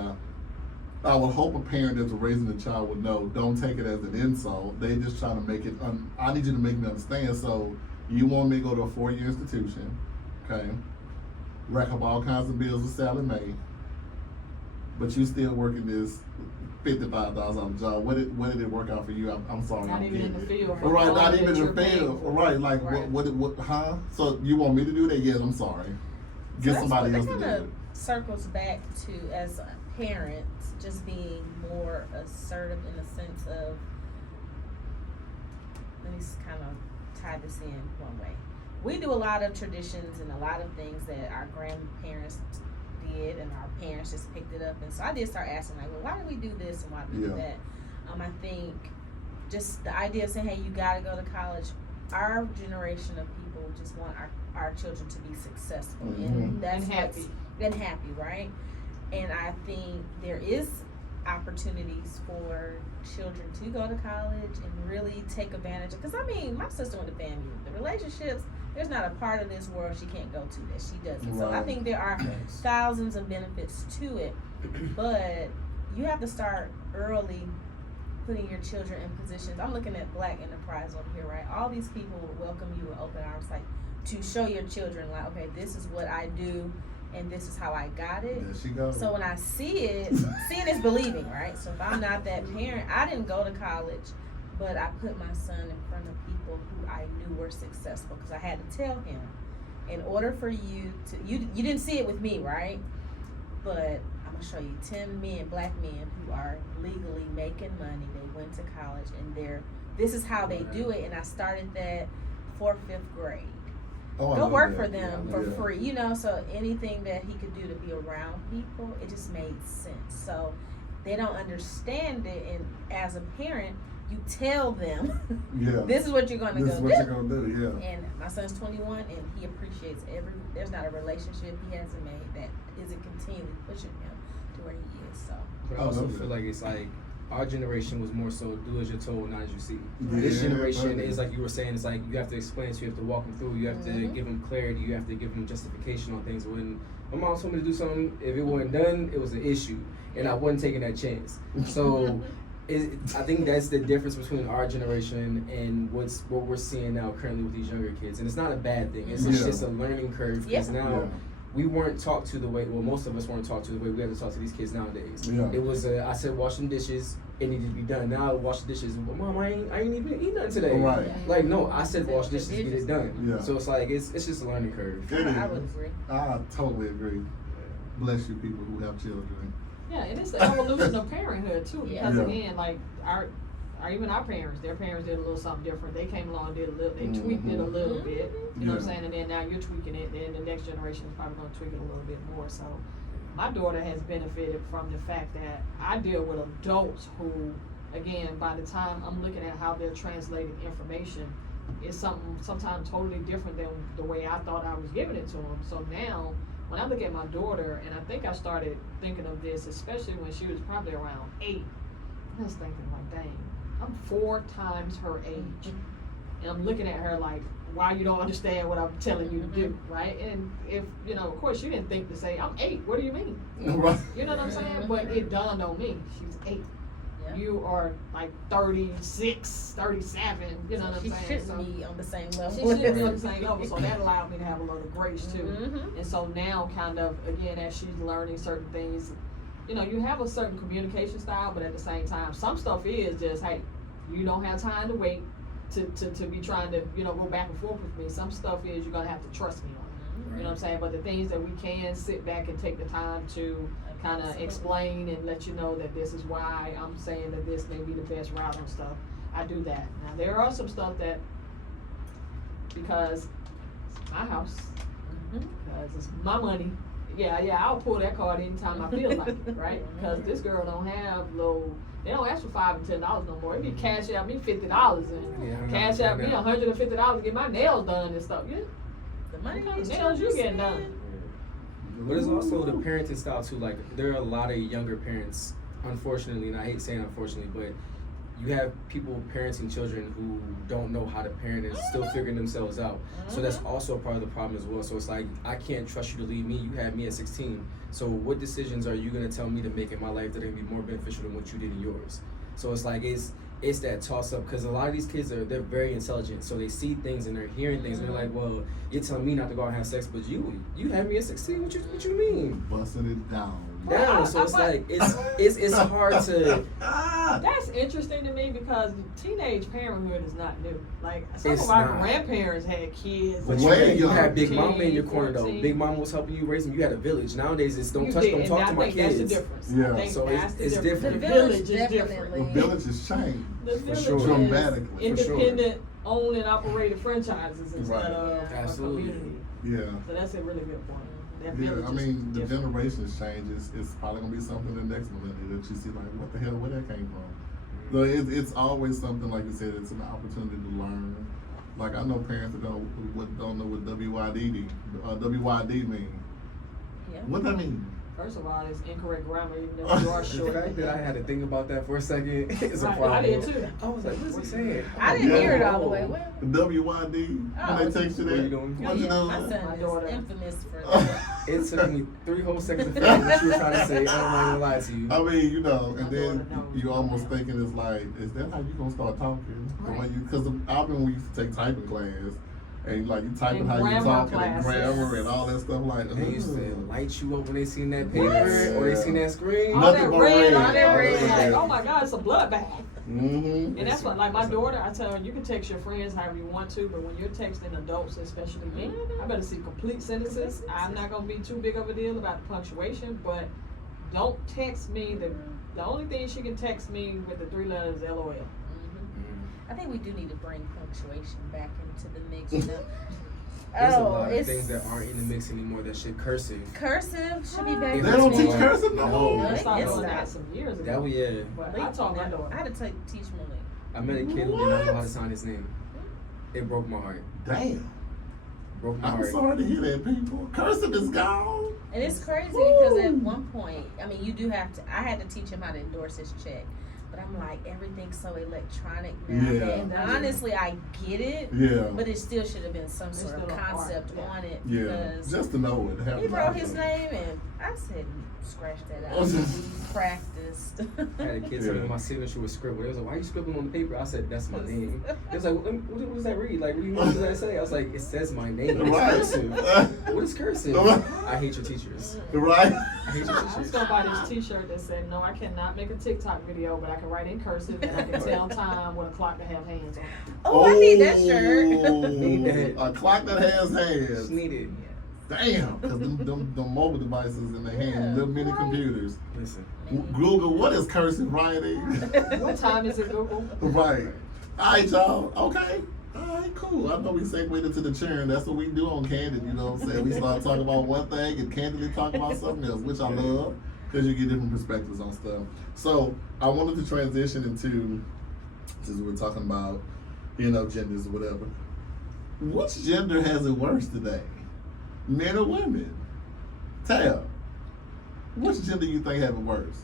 I would hope a parent that's raising a child would know. Don't take it as an insult. They just trying to make it. I need you to make me understand. So you want me to go to a 4-year institution, okay? Rack up all kinds of bills with Sally Mae, but you still working this $55,000 job. What did it work out for you? I'm sorry. Not I'm even in the field. Right, not even in you're the field. paying. Right, like Right. what? Huh? So you want me to do that? Yes, I'm sorry. Get somebody else to do That kind it. of circles back to, as parents, just being more assertive in the sense of, let me just kind of tie this in one way. We do a lot of traditions and a lot of things that our grandparents did and our parents just picked it up. And so I did start asking, like, well, why do we do this and why do we do that? I think just the idea of saying, hey, you got to go to college. Our generation of people just want our children to be successful. And that's And happy, right? And I think there is opportunities for children to go to college and really take advantage of, because I mean, my sister went to FAMU. The relationships, there's not a part of this world she can't go to that she doesn't. So I think there are thousands of benefits to it, but you have to start early putting your children in positions. I'm looking at Black Enterprise over here, right? All these people will welcome you with open arms, like to show your children, like, okay, this is what I do and this is how I got it. There she goes. So when I see it, seeing is believing, right? So if I'm not that parent, I didn't go to college, but I put my son in front of people who I knew were successful, because I had to tell him, in order for you to, you didn't see it with me, right? But I'm gonna show you 10 men, Black men, who are legally making money. They went to college and this is how they do it. And I started that 4th, 5th grade. Go work for them for free, you know, so anything that he could do to be around people, it just made sense. So they don't understand it, and as a parent, you tell them, this is what you're going to go do. This is what you're going to do, yeah. And my son's 21, and he appreciates there's not a relationship he hasn't made that isn't continually pushing him to where he is, so. But I also feel like it's like, our generation was more so do as you're told, not as you see. This generation is like you were saying, it's like you have to explain, so you have to walk them through, you have to give them clarity, you have to give them justification on things. When my mom told me to do something, if it wasn't done, it was an issue, and I wasn't taking that chance. So I think that's the difference between our generation and what we're seeing now currently with these younger kids. And it's not a bad thing, it's just a learning curve, because now we weren't taught to the way, well, most of us weren't taught to the way we have to talk to these kids nowadays. It was, I said, wash them dishes, it needed to be done. Now, wash the dishes, well, Mom, I ain't even eat nothing today. Right. Like, no, I said wash dishes, get it done. So it's like, it's just a learning curve. I would agree. I totally agree. Bless you people who have children. Yeah, and it's the evolution of parenthood too, because again, like even our parents, their parents did a little something different. They came along, did a little, they tweaked it a little bit. You know what I'm saying? And then now you're tweaking it. Then the next generation is probably going to tweak it a little bit more. So my daughter has benefited from the fact that I deal with adults who, again, by the time I'm looking at how they're translating information, it's something sometimes totally different than the way I thought I was giving it to them. So now, when I look at my daughter, and I think I started thinking of this, especially when she was probably around 8, I was thinking like, dang, I'm 4 times her age. And I'm looking at her like, why you don't understand what I'm telling you to do, right? And if, you know, of course she didn't think to say, I'm 8, what do you mean? Right. You know what I'm saying? But it dawned on me, she's 8. You are like 36, 37, you know what I'm saying? She shouldn't be on the same level. She shouldn't be on the same level, so that allowed me to have a little grace too. And so now kind of, again, as she's learning certain things, you know, you have a certain communication style, but at the same time, some stuff is just, hey, you don't have time to wait to be trying to, you know, go back and forth with me. Some stuff is you're gonna have to trust me on it. You know what I'm saying? But the things that we can sit back and take the time to kind of explain and let you know that this is why I'm saying that this may be the best route and stuff, I do that. Now there are some stuff that, because my house, Mhm. because it's my money. Yeah, I'll pull that card anytime I feel like it, right? Because this girl don't have they don't ask for $5 and $10 no more. It be cash out me $50 and Yeah, I'm cash not out me doing that. $150 to get my nails done and stuff. Yeah, The money what kind of makes nails you getting done? But it's also the parenting style too. Like there are a lot of younger parents, unfortunately, and I hate saying unfortunately, but you have people parenting children who don't know how to parent and still figuring themselves out. So that's also a part of the problem as well. So it's like, I can't trust you to lead me. You had me at 16. So what decisions are you gonna tell me to make in my life that are gonna be more beneficial than what you did in yours? So it's like, it's that toss up, because a lot of these kids they're very intelligent, so they see things and they're hearing things and they're like, well, you're telling me not to go out and have sex, but you had me at 16. What you mean? Busting it down. Down. So it's like it's hard to. That's interesting to me because teenage parenthood is not new. Like some It's of our not. grandparents had kids. But and you Way had, you younger. had Big Mama in your 13, corner though. 14. Big Mama was helping you raise them. You had a village. Nowadays it's don't You touch, did, don't and talk I to my think kids. that's the difference. Yeah. I think So that's it's the different. The The village village is different. definitely. The village has changed. The For village sure. is Dramatically. For sure. independent, owned and operated franchises instead Right. of Yeah. a Absolutely. community. Yeah. So that's a really good point. That Yeah, village I is mean, the different. generations changes. It's probably gonna be something in the next millennium that you see like, what the hell, where that came from? So it's always something, like you said, it's an opportunity to learn. Like I know parents that don't know what WYD mean. Yeah. What that mean? First of all, it's incorrect grammar, even though you are The short. fact that I had to think about that for a second is a Right, problem. I did too. I was like, what is he saying? I didn't Yeah. hear it all the way. Well, WYD Oh. when they text you What are you that. doing? What you my doing? son My is daughter. infamous for that. It took me 3 whole seconds to figure out what you were trying to say. I'm not gonna lie to you. I mean, you know, My and then daughter knows. you almost thinking it's like, is that how you gonna start talking? The way you, because I remember we used to take typing class, and like you typing And how you grammar talking classes. and grammar and all that stuff. Like, They used to ugh. light you up when they seen that paper What? or they seen that screen. All Nothing that but red, red. all that All red. that Like, red. oh my God, it's a bloodbath. Mm-hmm. And that's what, like my daughter, I tell her, you can text your friends however you want to, but when you're texting adults, especially me, I better see complete sentences. I'm not gonna be too big of a deal about the punctuation, but don't text me the only thing she can text me with the 3 letters is LOL. Mhm. I think we do need to bring punctuation back into the mix. You know? There's a lot of it's things that aren't in the mix anymore. That shit cursive. cursive should be back. They They in don't the teach mix. cursive no No. more. I started it's doing not. that some years ago. That was yeah. But I taught my daughter. I had to teach Malik. I met a kid who did not know how to sign his name. It broke my heart. Damn. Broke my I'm heart. sorry to hear that, people. Cursive is gone. And it's crazy Woo. because at one point, I mean, you do have to. I had to teach him how to endorse his check, but I'm like, everything's so electronic now. Yeah. And honestly, I get it, Yeah. but it still should have been some It's sort of still a part, concept yeah. on it Yeah. because Just to know it. Have he to wrote know his it. name and I said, scratch that out. We practiced. I had a kid tell me Yeah. my signature was scribbled. They was like, why you scribbling on the paper? I said, that's my name. They was like, what does that read? Like, what does that say? I was like, it says my name. It's Right. cursive. What is cursive? I hate your teachers. Right? I hate your I was teachers. gonna buy this T-shirt that said, "No, I cannot make a TikTok video, but I can write in cursive and I can tell time with a clock that have hands on it." Oh, I need that shirt. Need that. A clock that has hands. Just needed. Damn, because them mobile devices in their hand, Yeah, little mini right. computers. Listen. Google, what is cursive writing? What time is it, Google? Right. All right, y'all. Okay. All right, cool. I know we segued into the churn. That's what we do on Candid. You know what I'm saying? We start talking about one thing and candidly talk about something else, which I love because you get different perspectives on stuff. So I wanted to transition into, since we're talking about, genders or whatever. Which gender has it worse today? Men or women? Tab. Which gender you think have it worse?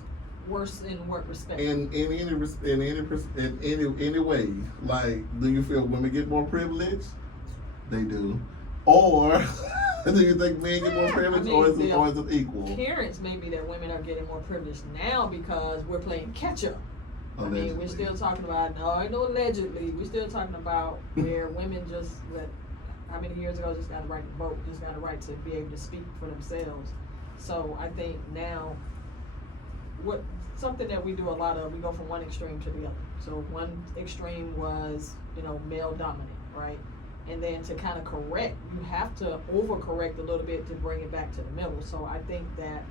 Worse in what respect? In any way, like, do you feel women get more privilege? They do. Or do you think men get more privilege, mean, or is the it equal? Parents maybe that women are getting more privileged now because we're playing catch up. I mean, we're Allegedly. still talking about no allegedly. We're still talking about where women just how many years ago just got a right to vote, just got a right to be able to speak for themselves. So I think now, something that we do a lot of, we go from one extreme to the other. So one extreme was male dominant, right? And then to kind of correct, you have to overcorrect a little bit to bring it back to the middle. So I think that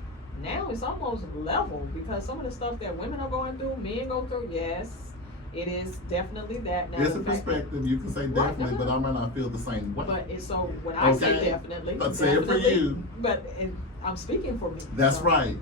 now it's almost level because some of the stuff that women are going through, men go through, yes. It is definitely that. Now, It's a the fact that- perspective. You can say Right, definitely, no, but no. I might not feel the same way. But it's so when I say Okay. definitely, Let's say it for definitely, you. But I'm speaking for me. That's So, right.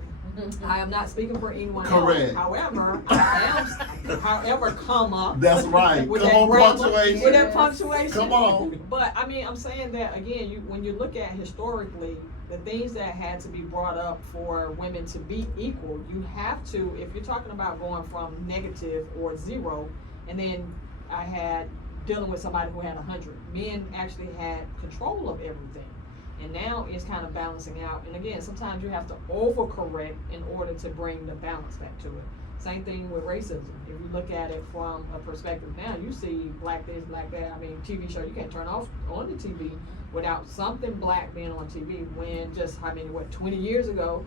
I am not speaking for anyone Correct. else. However, I am. However, comma. That's right. With Come that on, grammar, punctuation. With that punctuation. Come on. But I mean, I'm saying that again. When you look at historically, the things that had to be brought up for women to be equal, you have to. If you're talking about going from negative or 0, and then I had dealing with somebody who had 100. Men actually had control of everything. And now it's kind of balancing out. And again, sometimes you have to overcorrect in order to bring the balance back to it. Same thing with racism. If you look at it from a perspective now, you see black this, black that. I mean, TV show, you can't turn off on the TV without something black being on TV. When just, 20 years ago,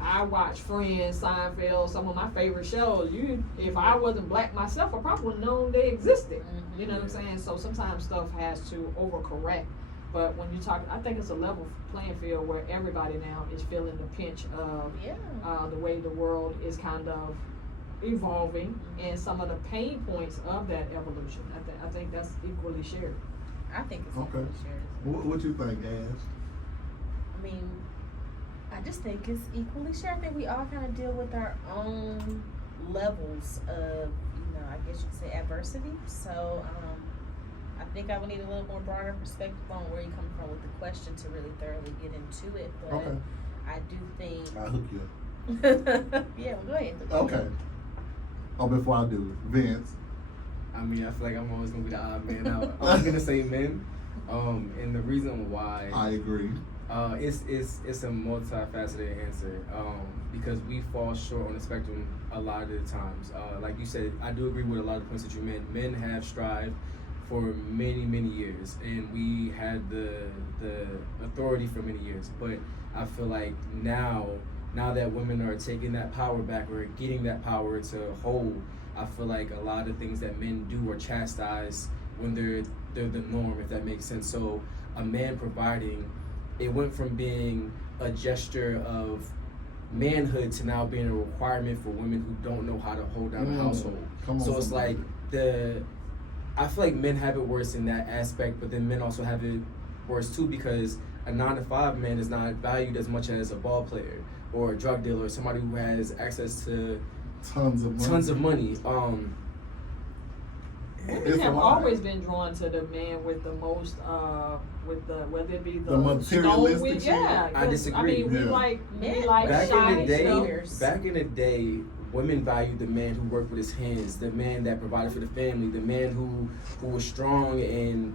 I watched Friends, Seinfeld, some of my favorite shows. If I wasn't black myself, I probably wouldn't known they existed. You know what I'm saying? So sometimes stuff has to overcorrect. But when you talk, I think it's a level playing field where everybody now is feeling the pinch of the way the world is kind of evolving and some of the pain points of that evolution. I think that's equally shared. I think it's Okay. equally shared. What you think, Ash? I mean, I just think it's equally shared. I think we all kind of deal with our own levels of, I guess you could say adversity. So, I think I would need a little more broader perspective on where you're coming from with the question to really thoroughly get into it. But Okay. I do think. I'll hook you up. Yeah, well, go ahead. Okay. Oh, before I do, Vince. I mean, I feel like I'm always gonna be the odd man out. I'm gonna say men, and the reason why I agree. it's a multifaceted answer, because we fall short on the spectrum a lot of the times. Like you said, I do agree with a lot of the points that you made. Men have strived for many years, and we had the authority for many years. But I feel like now that women are taking that power back or getting that power to hold, I feel like a lot of things that men do are chastised when they're the norm, if that makes sense. So a man providing, it went from being a gesture of manhood to now being a requirement for women who don't know how to hold down a household. Come on, So it's somebody. like I feel like men have it worse in that aspect, but then men also have it worse too, because a 9-to-5 man is not valued as much as a ball player or a drug dealer or somebody who has access to Tons of money. Women It's have a lot. always been drawn to the man with the most, whether it be the materialistic stone with, shit? yeah. I 'cause, disagree. I mean, we Yeah. like back shy in the day, stuff. back in the day, women valued the man who worked with his hands, the man that provided for the family, the man who was strong and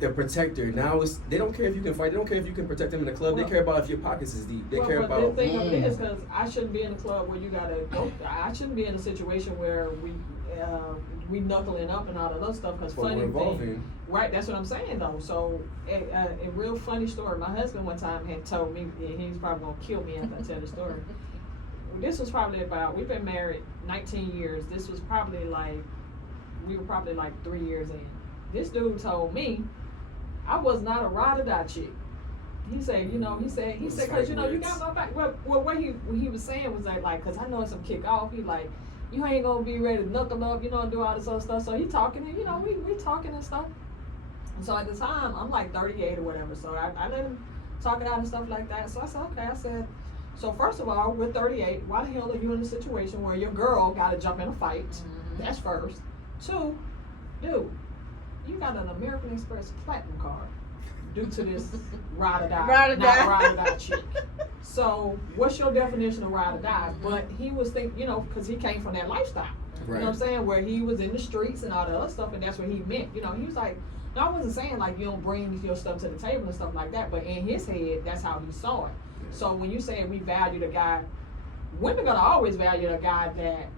the protector. Now they don't care if you can fight, they don't care if you can protect them in the club. Well, they care about if your pockets is deep. They care but about. the thing of it is, because I shouldn't be in a club where you gotta go. I shouldn't be in a situation where we knuckling up and all of that stuff. Because But funny we're thing, evolving. right? That's what I'm saying though. So a real funny story. My husband one time had told me, and he's probably gonna kill me after I tell the story. This was probably we've been married 19 years. This was probably we were probably 3 years in. This dude told me I was not a ride or die chick. He said, because you got my back. Well, what he was saying was like, cause I know it's some kick off. He like, you ain't gonna be ready to knuckle up, and do all this other stuff. So he talking, and we talking and stuff. And so at the time, I'm 38 or whatever. So I let him talk it out and stuff like that. So I said, okay. I said, so first of all, we're 38. Why the hell are you in a situation where your girl got to jump in a fight? Mm-hmm. That's first. 2, dude, you got an American Express Platinum card due to this ride or die chick. So what's your definition of ride or die? But he was thinking, because he came from that lifestyle. Right. You know what I'm saying? Where he was in the streets and all the other stuff, and that's what he meant. He was like, no, I wasn't saying you don't bring your stuff to the table and stuff like that, but in his head, that's how he saw it. So when you say we value the guy, women gonna always value a guy that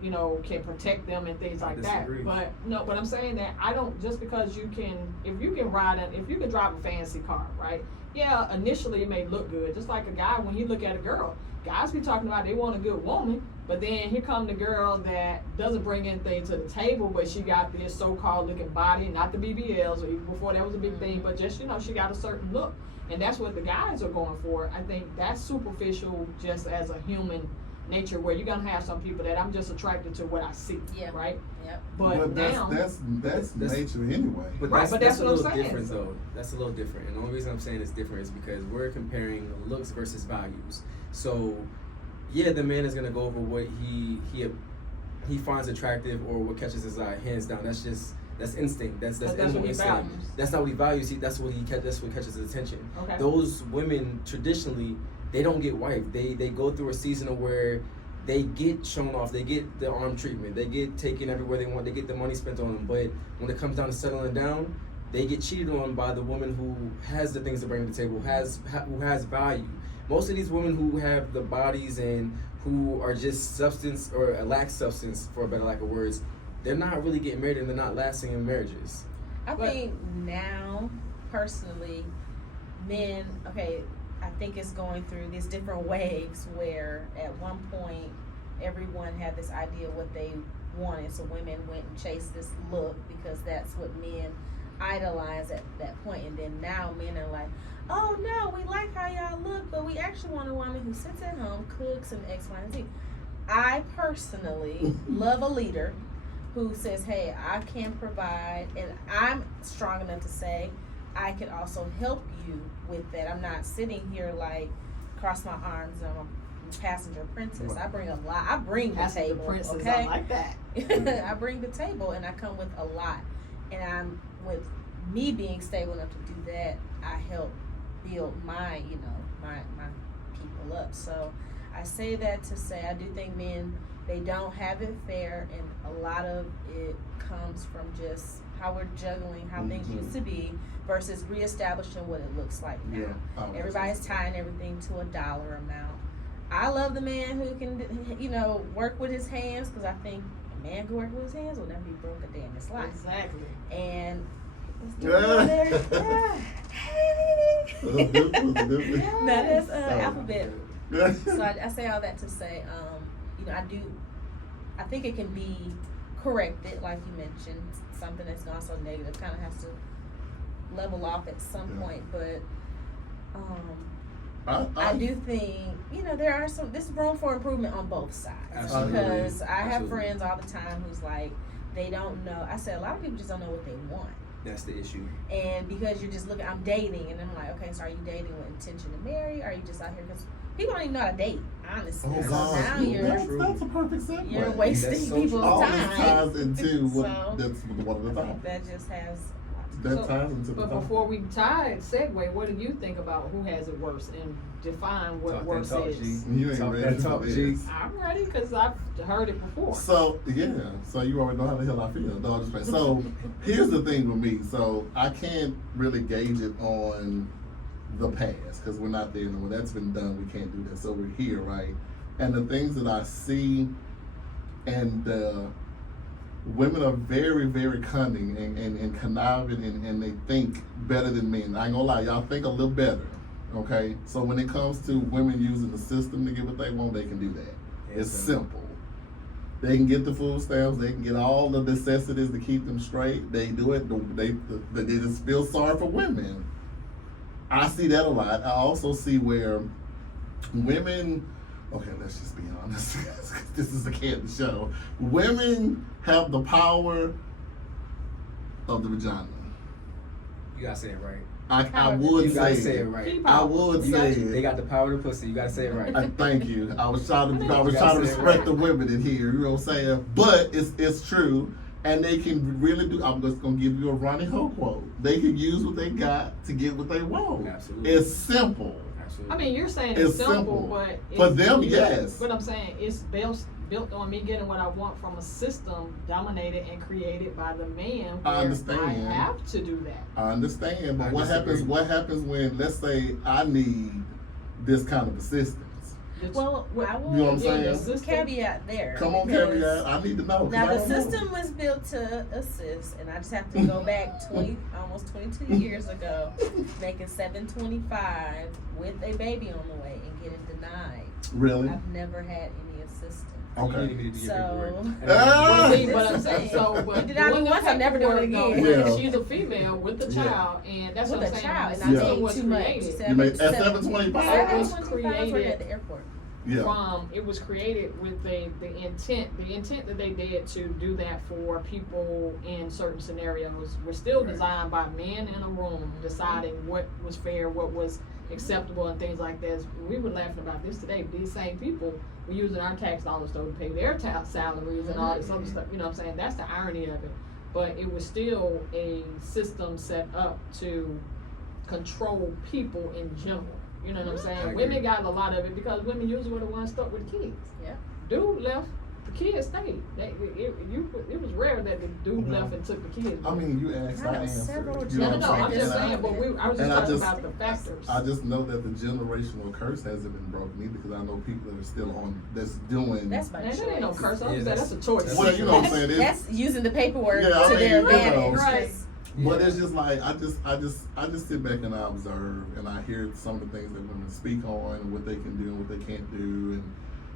can protect them and things like that. But no, but I'm saying that I don't, just because if you can drive a fancy car, right? Yeah, initially it may look good. Just like a guy, when you look at a girl, guys be talking about they want a good woman, but then here come the girl that doesn't bring anything to the table, but she got this so-called looking body, not the BBLs, or even before that was a big thing, but just she got a certain look. And that's what the guys are going for. I think that's superficial just as a human nature where you're gonna have some people that I'm just attracted to what I see, Yeah. right? Yep. But now, that's nature anyway. But Right, that's, but that's that's a what I'm little saying. different though. That's a little different. And the only reason I'm saying it's different is because we're comparing looks versus values. So yeah, the man is gonna go over what he finds attractive or what catches his eye, hands down. That's instinct. That's But that's animal what he instinct. values. That's not what he values. That's what catches his attention. okay. Those women traditionally, they don't get wiped. They go through a season of where they get shown off, they get the arm treatment, they get taken everywhere they want, they get the money spent on them. But when it comes down to settling down, they get cheated on by the woman who has the things to bring to the table, who has value. Most of these women who have the bodies and who are just substance or lack substance, for a better lack of words, they're not really getting married and they're not lasting in marriages. I But- think now, personally, men, okay, I think it's going through these different waves where at one point everyone had this idea of what they wanted, so women went and chased this look because that's what men idolize at that point, and then now men are like, oh no, we like how y'all look, but we actually want a woman who sits at home, cooks, and X, Y, and Z. I personally love a leader who says, hey, I can provide, and I'm strong enough to say, I can also help you with that. I'm not sitting here like, cross my arms, and I'm a passenger princess. I bring a lot. I bring the Passenger table, princess, okay? I like that. I bring the table, and I come with a lot. And I'm, with me being stable enough to do that, I help build my, my people up. So I say that to say I do think men, they don't have it fair, and a lot of it comes from just how we're juggling how things used to be versus reestablishing what it looks like now. Everybody's tying everything to a dollar amount. I love the man who can, work with his hands, because I think a man who work with his hands will never be broke a day in his life. Exactly. And let's do it over there. Yeah. Hey. That is alphabet. So I say all that to say, I think it can be corrected, like you mentioned, something that's not so negative kind of has to level off at some point, but I do think, there are there's room for improvement on both sides. Absolutely. Because I have Absolutely. friends all the time who's like, they don't know. I said, a lot of people just don't know what they want. That's the issue. And because you're just looking, I'm dating, and I'm like, okay, so are you dating with intention to marry? Or are you just out here because people don't even know how to date, honestly. Oh So God, now that's a perfect segue. you're wasting That's so people's true. All time. this ties into what So, that's one of the I think topics. that just has. That ties into the But topic. before we segue, what do you think about who has it worse, and define what Talk that worse talk, is? G. You ain't Talk ready that for talk, this. G. I'm ready because I've heard it before. So you already know how the hell I feel. No, I'm just playing. So here's the thing with me. So I can't really gauge it on the past because we're not there anymore. That's been done. We can't do that. So we're here, right? And the things that I see, and women are very, very cunning and conniving, and they think better than men. I ain't gonna lie, y'all think a little better. Okay, so when it comes to women using the system to get what they want, they can do that. It's simple. They can get the food stamps. They can get all the necessities to keep them straight. They do it. They just feel sorry for women. I see that a lot. I also see where women. Okay, let's just be honest. This is a Candid show. Women have the power of the vagina. You gotta say it right. I would You gotta say say it it. right. I would say They it. got the power of the pussy. You gotta say it right. Thank you. I was trying to You gotta say it respect right. the women in here. You know what I'm saying? But it's true, and they can really do. I'm just gonna give you a Ronnie Ho quote. They can use what they got to get what they want. Absolutely. It's simple. Absolutely. I mean, you're saying It's it's simple, simple. but For it's, them, yes. But I'm saying it's built on me getting what I want from a system dominated and created by the man. I where understand. I have to do that. I understand, but I what happens? disagree. What happens when, let's say, I need this kind of assistance? Well, I will You know what I'm Yeah, saying? the system- caveat there. Come on, because caveat. I need to know. 'cause Now I the don't know. system was built to assist, and I just have to go back almost 22 years ago, making $725 with a baby on the way and getting denied. Really? I've never had any assistance. Okay. You need me to do your So- paperwork. Ah! See, but I'm saying, so, but Did I do doing the once, I'm never doing it paperwork, again. though, Yeah. She's a female with a Yeah. child, and that's With what a I'm saying. child, the and I Yeah. system made was too much. created. She said You I made made at $725? It was $725 working created- at the airport. Yeah. from, it was created with the intent that they did to do that for people in certain scenarios were still designed by men in a room deciding what was fair, what was acceptable, and things like this. We were laughing about this today. These same people were using our tax dollars to pay their salaries and all this other stuff. You know what I'm saying? That's the irony of it. But it was still a system set up to control people in general. You know what I'm saying? Women got a lot of it because women usually were the ones stuck with the kids. Yeah. Dude left, the kids stayed. It was rare that the dude left and took the kids. I mean, you asked, I answered. Several You know what No, I'm just And saying, but I was just talking about the factors. I just know that the generational curse hasn't been broken either because I know people that are still on, that's doing. That's my Man, choice. that ain't no curse. Yeah, That's a choice. Well, you know what I'm saying? That's using the paperwork Yeah, I to their mean, you know. advantage. Right. But it's just like I just sit back and I observe and I hear some of the things that women speak on and what they can do and what they can't do,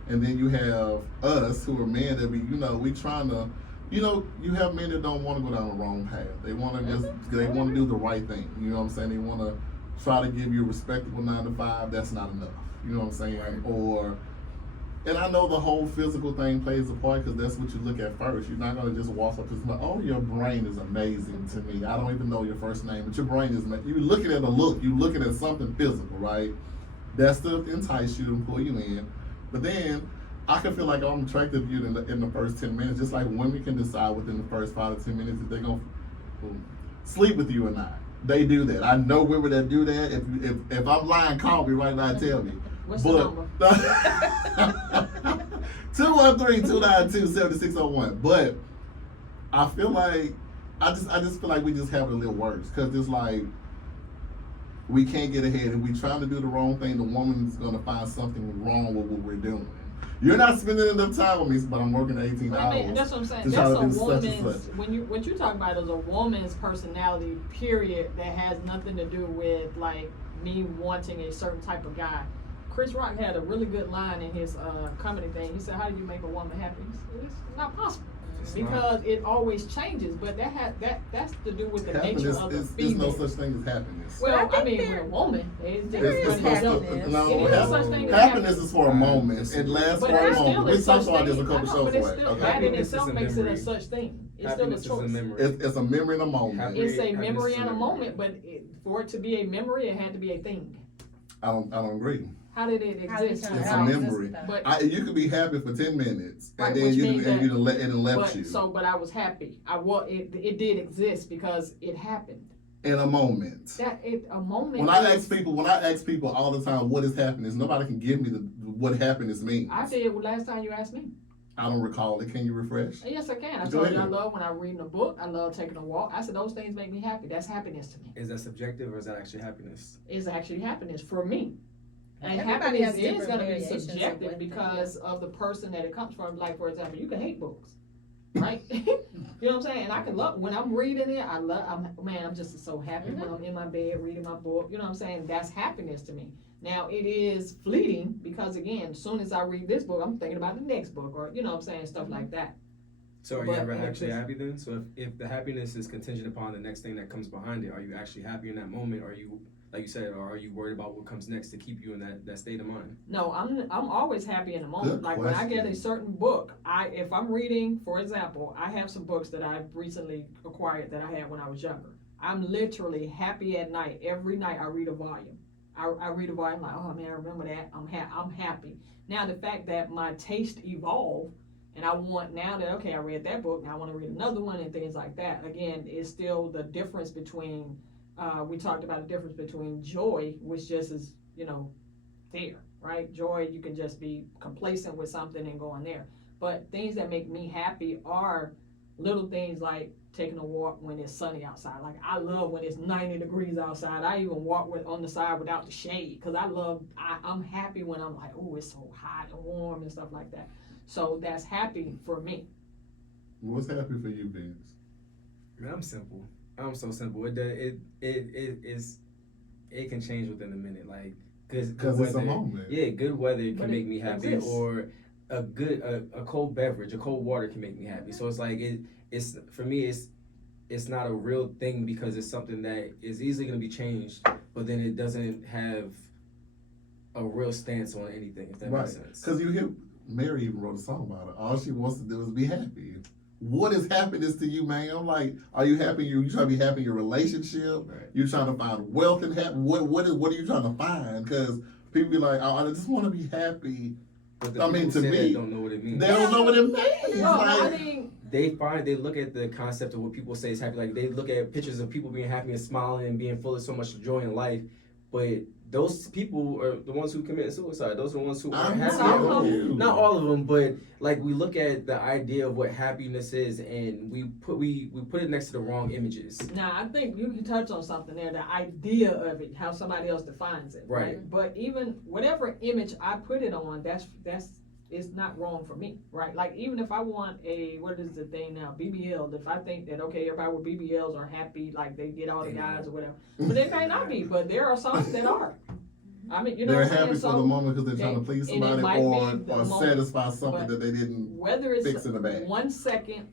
and then you have us who are men that we trying to, you have men that don't want to go down the wrong path. They want to they want to do the right thing. You know what I'm saying? They want to try to give you a respectable 9 to 5. That's not enough. You know what I'm saying? And I know the whole physical thing plays a part because that's what you look at first. You're not going to just walk up to somebody, oh, your brain is amazing to me. I don't even know your first name, but your brain is amazing. You're looking at a look. You're looking at something physical, right? That's to entice you and pull you in. But then I can feel like I'm attracted to you in the first 10 minutes, just like women can decide within the first 5 to 10 minutes if they're going to sleep with you or not. They do that. I know women that do that. If I'm lying, call me right now and tell me. What's the number? 213-292-7601. But I feel like I just feel like we just have it a little worse because it's like we can't get ahead. If we trying to do the wrong thing, the woman's gonna find something wrong with what we're doing. You're not spending enough time with me, but I'm working 18 hours. I mean, that's what I'm saying. to try That's to a do such and woman's, such. what you talk about is a woman's personality, period, that has nothing to do with like me wanting a certain type of guy. Chris Rock had a really good line in his comedy thing. He said, "How do you make a woman happy?" It's not possible because it always changes. But that's to do with the nature of the There's female. no such thing as happiness. Well, I I mean, think with a woman, it's there is just happiness. No, It is such thing as happiness is for a moment. It lasts But for a there's still moment. a We talked such about this a thing. couple I know, shows but it's away. still, Okay. that in Happiness itself is a makes it a memory. such thing. It's Happiness still a is a choice. memory. It's a memory in a moment. It's a Happiness memory is a in a memory. moment, but for it to be a memory, it had to be a thing. I don't agree. How did it How did it exist? turn It's out? a Exist memory. without- But You could be happy for 10 minutes Right, and then which you means that- left you but I was happy. It did exist because it happened. in a moment. A moment. When I is- ask people all the time what is happiness, nobody can give me what happiness means. I did last time you asked me. I don't recall it. Can you refresh? Yes, I can. I Go told you I ahead. love when I'm reading a book. I love taking a walk. I said those things make me happy. That's happiness to me. Is that subjective or is that actually happiness? It's actually happiness for me. And Everybody happiness has is different going to be variations of subjective what they because of the person that it comes from. Like, for example, you can hate books, right? You know what I'm saying? And I can love, when I'm reading it, I'm just so happy when I'm in my bed reading my book. You know what I'm saying? That's happiness to me. Now, it is fleeting because, again, as soon as I read this book, I'm thinking about the next book or, you know what I'm saying, stuff like that. So are you But ever it actually exists. happy then? So if the happiness is contingent upon the next thing that comes behind it, are you actually happy in that moment? Or are you, like you said, or are you worried about what comes next to keep you in that state of mind? No, I'm always happy in the moment. Good Like when I get a question. certain book, if I'm reading, for example, I have some books that I've recently acquired that I had when I was younger. I'm literally happy at night. Every night I read a volume. I read a volume like, oh man, I remember that. I'm happy. Now the fact that my taste evolved and I want now that, okay, I read that book, now I want to read another one and things like that. Again, it's still the difference between, we talked about the difference between joy, which just is, there, right? Joy, you can just be complacent with something and go on there. But things that make me happy are little things like taking a walk when it's sunny outside. Like I love when it's 90 degrees outside. I even walk on the side without the shade because I'm happy when I'm like, oh, it's so hot and warm and stuff like that. So that's happy for me. What's happy for you, Vince? Man, I'm simple. I'm so simple. It can change within a minute. Like good Because it's a weather. moment. Yeah, good weather But can make me it happy, exists. or a cold beverage, a cold water can make me happy. So it's like it's for me it's not a real thing because it's something that is easily going to be changed, but then it doesn't have a real stance on anything, if that Right. makes sense. Because you hear Mary even wrote a song about it. All she wants to do is be happy. What is happiness to you, man? Like, are you happy? You trying to be happy in your relationship? Right. You trying to find wealth and happy? What are you trying to find? Because people be like, oh, I just want to be happy. But the I people mean, who to say me, that don't know what it means. They don't know what it means. No, Like, I mean, They look at the concept of what people say is happy. Like they look at pictures of people being happy and smiling and being full of so much joy in life, but those people are the ones who commit suicide. Those are the ones who aren't happy at telling all. you. Not all of them, but like we look at the idea of what happiness is, and we put it next to the wrong images. now I think you can touch on something there, the idea of it, how somebody else defines it, right? Right. But even whatever image I put it on, that's it's not wrong for me, right? Like even if I want what is the thing now, BBL, if I think that okay, everybody with BBLs are happy, like they get all the guys or whatever, but they may not be. But there are some that are. I mean, you know they're what I'm happy saying? for the moment because they're trying to please and it somebody might or be the or moment, satisfy something but that they didn't whether it's fix in the bag. 1 second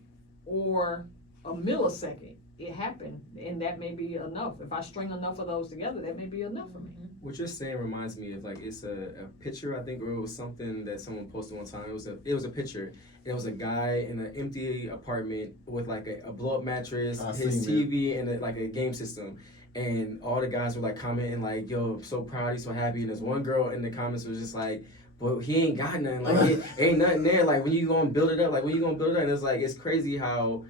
or a millisecond, it happened, and that may be enough. If I string enough of those together, that may be enough for me. What you're saying reminds me of like it's a picture, I think, or it was something that someone posted one time. It was a picture, and it was a guy in an empty apartment with like a blow up mattress, I his seen TV, and like a game system. And all the guys were like commenting like, "Yo, I'm so proud, he's so happy." And there's one girl in the comments was just like, "But he ain't got nothing. Like, ain't nothing there. Like, when you gonna build it up? Like, when you gonna build it up?" And it's like it's crazy how.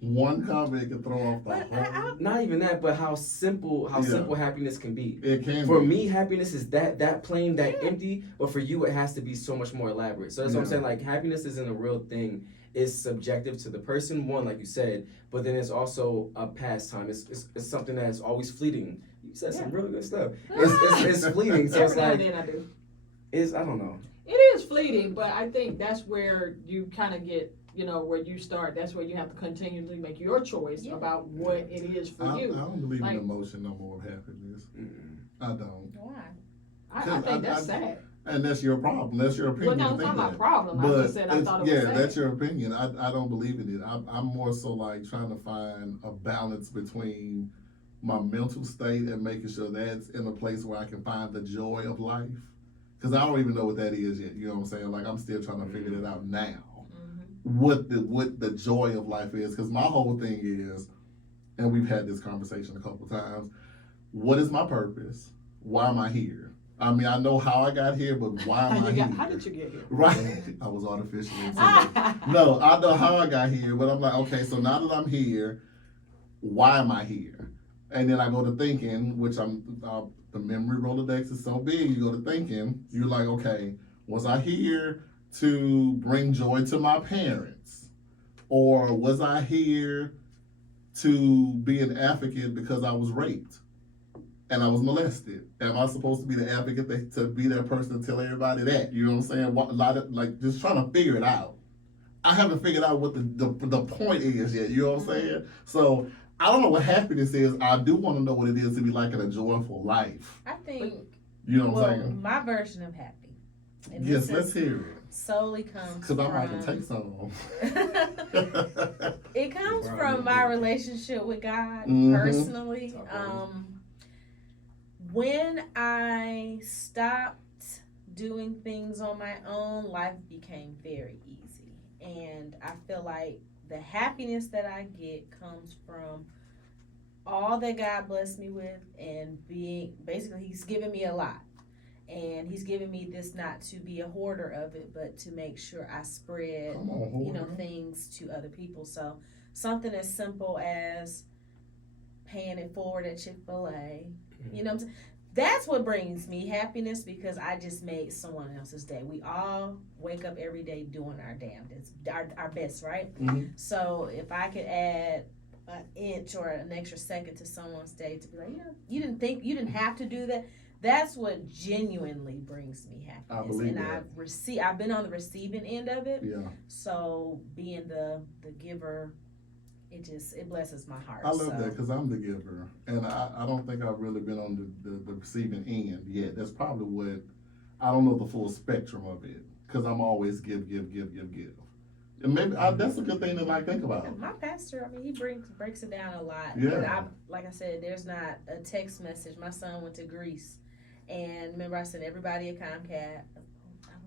One comment can throw off the But whole. Not even that, but how simple Yeah. simple happiness can be. It can For be. me, happiness is that plain, that empty. But for you, it has to be so much more elaborate. So that's what I'm Yeah. saying. Like happiness isn't a real thing. It's subjective to the person. One, like you said, but then it's also a pastime. It's something that's always fleeting. You said some really good stuff. It's fleeting. So it's Every now and like then I do. I don't know. It is fleeting, but I think that's where you kind of get, where you start. That's where you have to continually make your choice about what it is for I you. don't believe Like- in emotion no more of happiness. I don't. Why? I think that's sad. And that's your problem. That's your Well, opinion. no, to it's think not my that. problem. I But just said I thought it was yeah, sad. that's your opinion. I don't believe in it. I'm more so like trying to find a balance between my mental state and making sure that's in a place where I can find the joy of life. Because I don't even know what that is yet. You know what I'm saying? Like I'm still trying to figure that out now. What the joy of life is. Because my whole thing is, and we've had this conversation a couple times, what is my purpose? Why am I here? I mean, I know how I got here, but why am I here? How did you get here? Right. I was artificially inseminated. No, I know how I got here, but I'm like, okay, so now that I'm here, why am I here? And then I go to thinking, which the memory Rolodex is so big, you go to thinking, you're like, okay, was I here to bring joy to my parents? Or was I here to be an advocate because I was raped? And I was molested. Am I supposed to be the advocate to be that person to tell everybody that? You know what I'm saying? Like just trying to figure it out. I haven't figured out what the point is yet. You know what I'm saying? So I don't know what happiness is. I do want to know what it is to be like in a joyful life. I think. You know what I'm Well, saying? my version of happy. And Yes, this let's is hear it. solely comes Because I might from. have to take some. It comes from my relationship with God Mhm. personally. When I stopped doing things on my own, life became very easy. And I feel like the happiness that I get comes from all that God blessed me with and basically he's given me a lot. And he's given me this not to be a hoarder of it, but to make sure I spread, Come on, hoarder. things to other people. So something as simple as paying it forward at Chick-fil-A, you know what I'm saying? That's what brings me happiness because I just made someone else's day. We all wake up every day doing our damnedest, our best, right? Mhm. So if I could add an inch or an extra second to someone's day to be like, you didn't have to do that. That's what genuinely brings me happiness. I believe and that. I've been on the receiving end of it. Yeah. So being the giver, it blesses my heart. I love that because I'm the giver. And I don't think I've really been on the receiving end yet. That's probably what, I don't know the full spectrum of it because I'm always give. And maybe that's a good thing to like think about. My pastor, he breaks it down a lot. Yeah. And like I said, there's not a text message. My son went to Greece, And remember, I sent everybody a Comcast.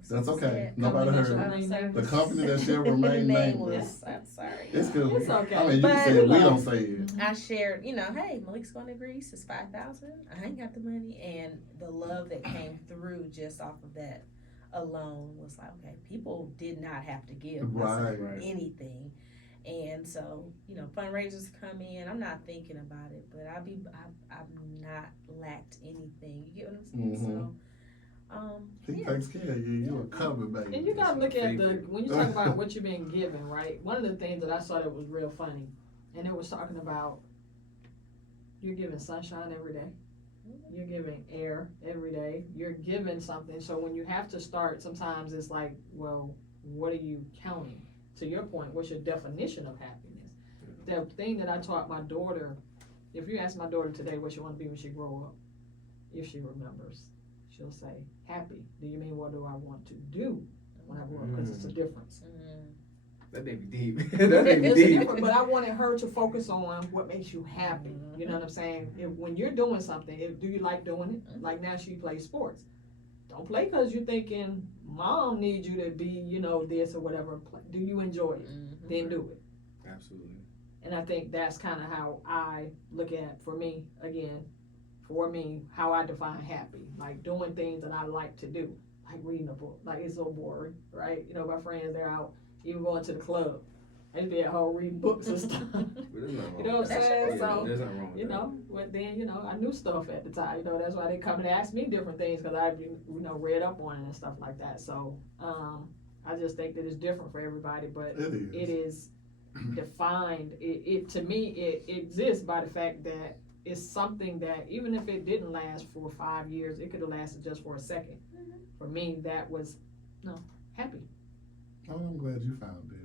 That's okay. Nobody Company heard. that shall remain The company that shall remain nameless. I'm sorry. It's cool. It's okay. I mean, you But- can say it. We don't say it. I shared, hey, Malik's going to Greece. It's $5,000. I ain't got the money, and the love that came through just off of that alone was like, okay, people did not have to give Right. anything, and so fundraisers come in. I'm not thinking about it, but I've not lacked anything. You get what I'm saying? So. He takes care of you. You're a covered baby. And you gotta look at when you talk about what you're being given, right? One of the things that I saw that was real funny, and it was talking about you're giving sunshine every day. You're giving air every day. You're giving something. So when you have to start, sometimes it's like, well, what are you counting? To your point, what's your definition of happiness? The thing that I taught my daughter, if you ask my daughter today what she wants to be when she grow up, if she remembers, she'll say, happy. Do you mean what do I want to do when I grow up? Because it's a difference. That may be deep. That may be It's a deep. difference, but I wanted her to focus on what makes you happy. You know what I'm saying? When you're doing something, do you like doing it? Like now she plays sports. Don't play because you're thinking mom needs you to be, this or whatever. Do you enjoy it? Then do it. Absolutely. And I think that's kind of how I look at, for me, how I define happy. Like doing things that I like to do. Like reading a book. Like it's so boring, right? My friends, they're out, even going to the club. I used to be at home reading books and stuff. You know what I'm saying? So, there's nothing wrong with that. but then, I knew stuff at the time. That's why they come and ask me different things because I, read up on it and stuff like that. So, I just think that it's different for everybody, but it is defined. It to me, it exists by the fact that it's something that even if it didn't last for 5 years, it could have lasted just for a second. For me, that was happy. Oh, I'm glad you found it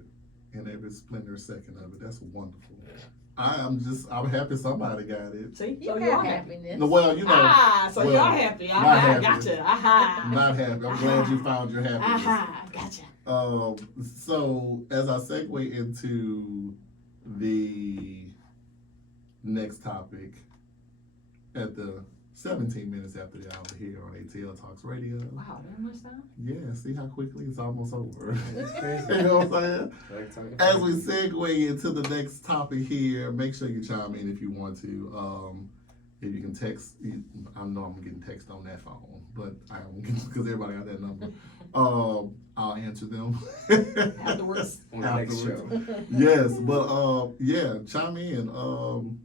in every splendor second of it. That's wonderful. I'm happy somebody got it. See, You so have you're happy. happiness. No, well, So well, you're happy. not happy. Gotcha. Aha. Not happy. I'm glad you found your happiness. Aha. Gotcha. So as I segue into the next topic at the 17 minutes after the hour here on ATL Talks Radio. Wow, that much time? Yeah, see how quickly it's almost over. That's crazy. You know what I'm saying? Like talking As we crazy. segue into the next topic here, make sure you chime in if you want to. If you can text, I know I'm getting text on that phone, but I don't because everybody got that number. I'll answer them Afterwards. On the next show. Yes, but yeah, chime in.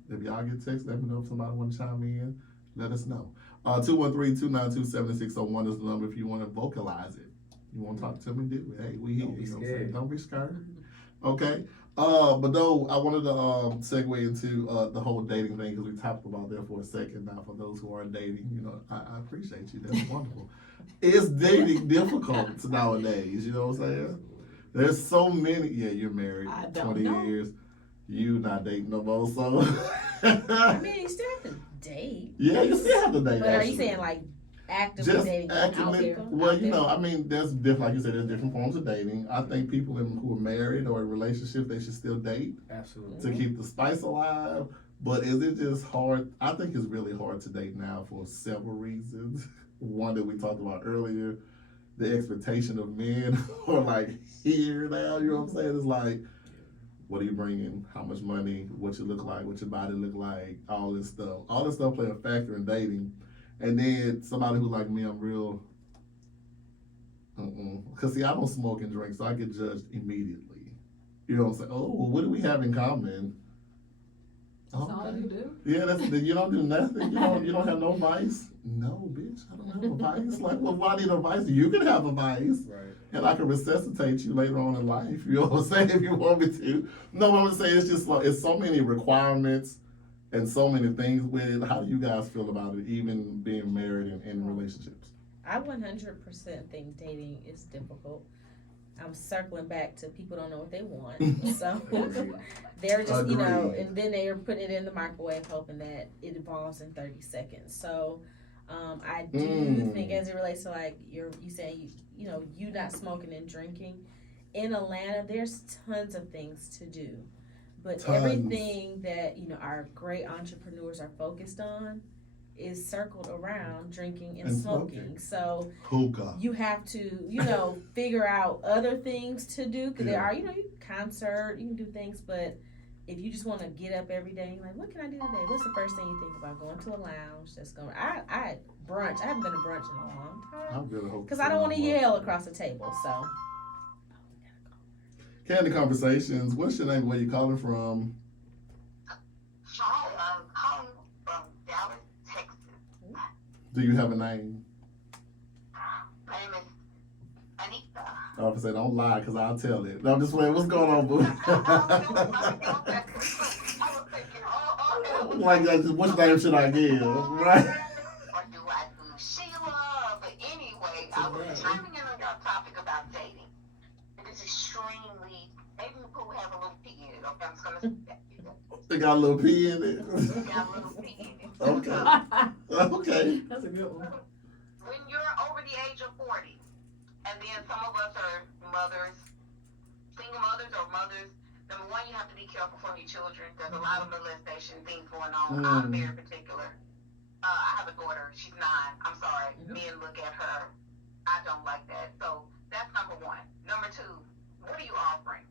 If y'all get text, let me know if somebody want to chime in. Let us know. 213-292-7601 is the number if you want to vocalize it. You want to talk to me, do it. Hey, we here. Don't be You know what I'm saying? scared. Don't be scared. Okay. But though I wanted to segue into the whole dating thing because we talked about that for a second now. For those who are dating, I appreciate you. That's wonderful. Is dating difficult nowadays? You know what I'm saying? There's so many. Yeah, you're married I don't 20 know. years. You not dating no more, so. I mean, you still have to date. Yeah, you still have to date. But are you actually. saying like actively Just dating out actively? there? Well, Out there? I mean, there's different. Like you said, there's different forms of dating. I think people who are married or in relationships, they should still date Absolutely. to keep the spice alive. But is it just hard? I think it's really hard to date now for several reasons. One that we talked about earlier, the expectation of men are like here now. You know what I'm saying? It's like, what are you bringing? How much money? What you look like? What your body look like? All this stuff. All this stuff play a factor in dating. And then somebody who like me, I'm real. Cause see, I don't smoke and drink, so I get judged immediately. You know what I'm saying? Oh, well, what do we have in common? That's all you do? Yeah, you don't do nothing. You don't have no vice. No, bitch, I don't have a vice. Like, well, why need a vice? You can have a vice, Right. and I can resuscitate you later on in life. You know what I'm saying? If you want me to. No, what I'm saying it's just like it's so many requirements and so many things with it. How do you guys feel about it, even being married and in relationships? I 100% think dating is difficult. I'm circling back to people don't know what they want. So they're just, Agreed. and then they are putting it in the microwave hoping that it evolves in 30 seconds. So I do think as it relates to like you saying, you not smoking and drinking. In Atlanta, there's tons of things to do. But Tons. everything that, our great entrepreneurs are focused on is circled around drinking and And smoking. smoking. So Hookah. you have to, figure out other things to do because there Yeah. are, you concert, you can do things, but if you just want to get up every day, you're like, what can I do today? What's the first thing you think about? Going to a lounge that's going. I brunch. I haven't been to brunch in a long time I'm really hoping. because I don't want to yell across the table. So. Candid Conversations. What's your name? Where you calling from? Hi, I'm calling from Dallas, Texas. Do you have a name? My name is Anita. I was say don't lie, cause I'll tell it. No, I'm just playing. What's going on, boo? I was thinking, oh, Like, which name should I give? Right? Or do I do Sheila? But anyway, I was chiming in on your topic about dating. It is extremely, dating pool have a little pee in it. Okay, I'm just gonna say that. They got a little pee in it. It got a little pee in it. Okay. Okay. That's a good one. When you're over the age of 40, and then some of us are mothers, single mothers or mothers, number one, you have to be careful for your children. There's a lot of molestation things going on. I'm very particular. I have a daughter. She's 9. I'm sorry. Men look at her. I don't like that. So that's number one. Number two, what are you offering?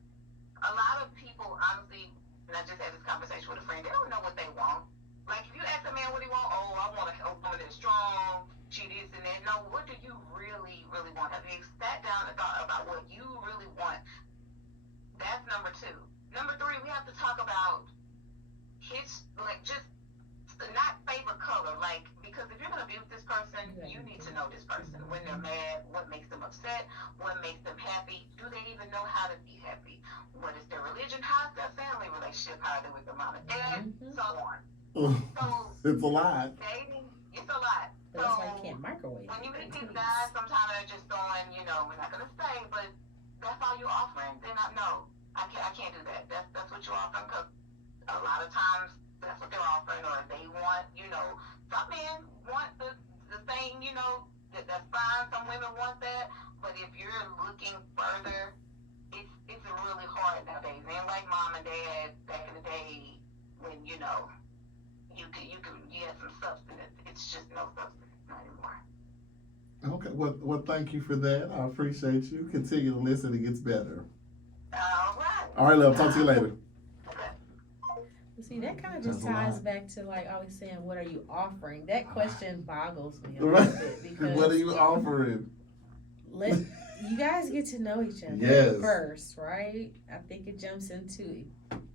A lot of people, honestly, and I just had this conversation with a friend, they don't know what they want. Like, if you ask a man what he want, oh, I want a woman that's strong, she this and that. No, what do you really, really want? Have you sat down and thought about what you really want? That's number two. Number three, we have to talk about his, like, just not favorite color. Like, because if you're going to be with this person, you need to know this person. When they're mad, what makes them upset, what makes them happy. Do they even know how to be happy? What is their religion? How's their family relationship? How are they with their mom and dad? So on. So It's a lot. dating, it's a lot. That's why you can't microwave. When you meet these guys, sometimes they're just going, we're not gonna say, but that's all you're offering. Then I can't do that. That's what you're offering, because a lot of times that's what they're offering, or they want, some men want the thing, that's fine. Some women want that, but if you're looking further, it's really hard nowadays. And like mom and dad back in the day, when you had some substance. It's just no substance, not anymore. Okay. Well, thank you for that. I appreciate you. Continue to listen. It gets better. All right. All right, love. Talk to you later. See, that kind of just That's a ties lot. back to like always saying, what are you offering? That question boggles me a Right. little bit because What are you offering? you guys get to know each other Yes. first, right? I think it jumps into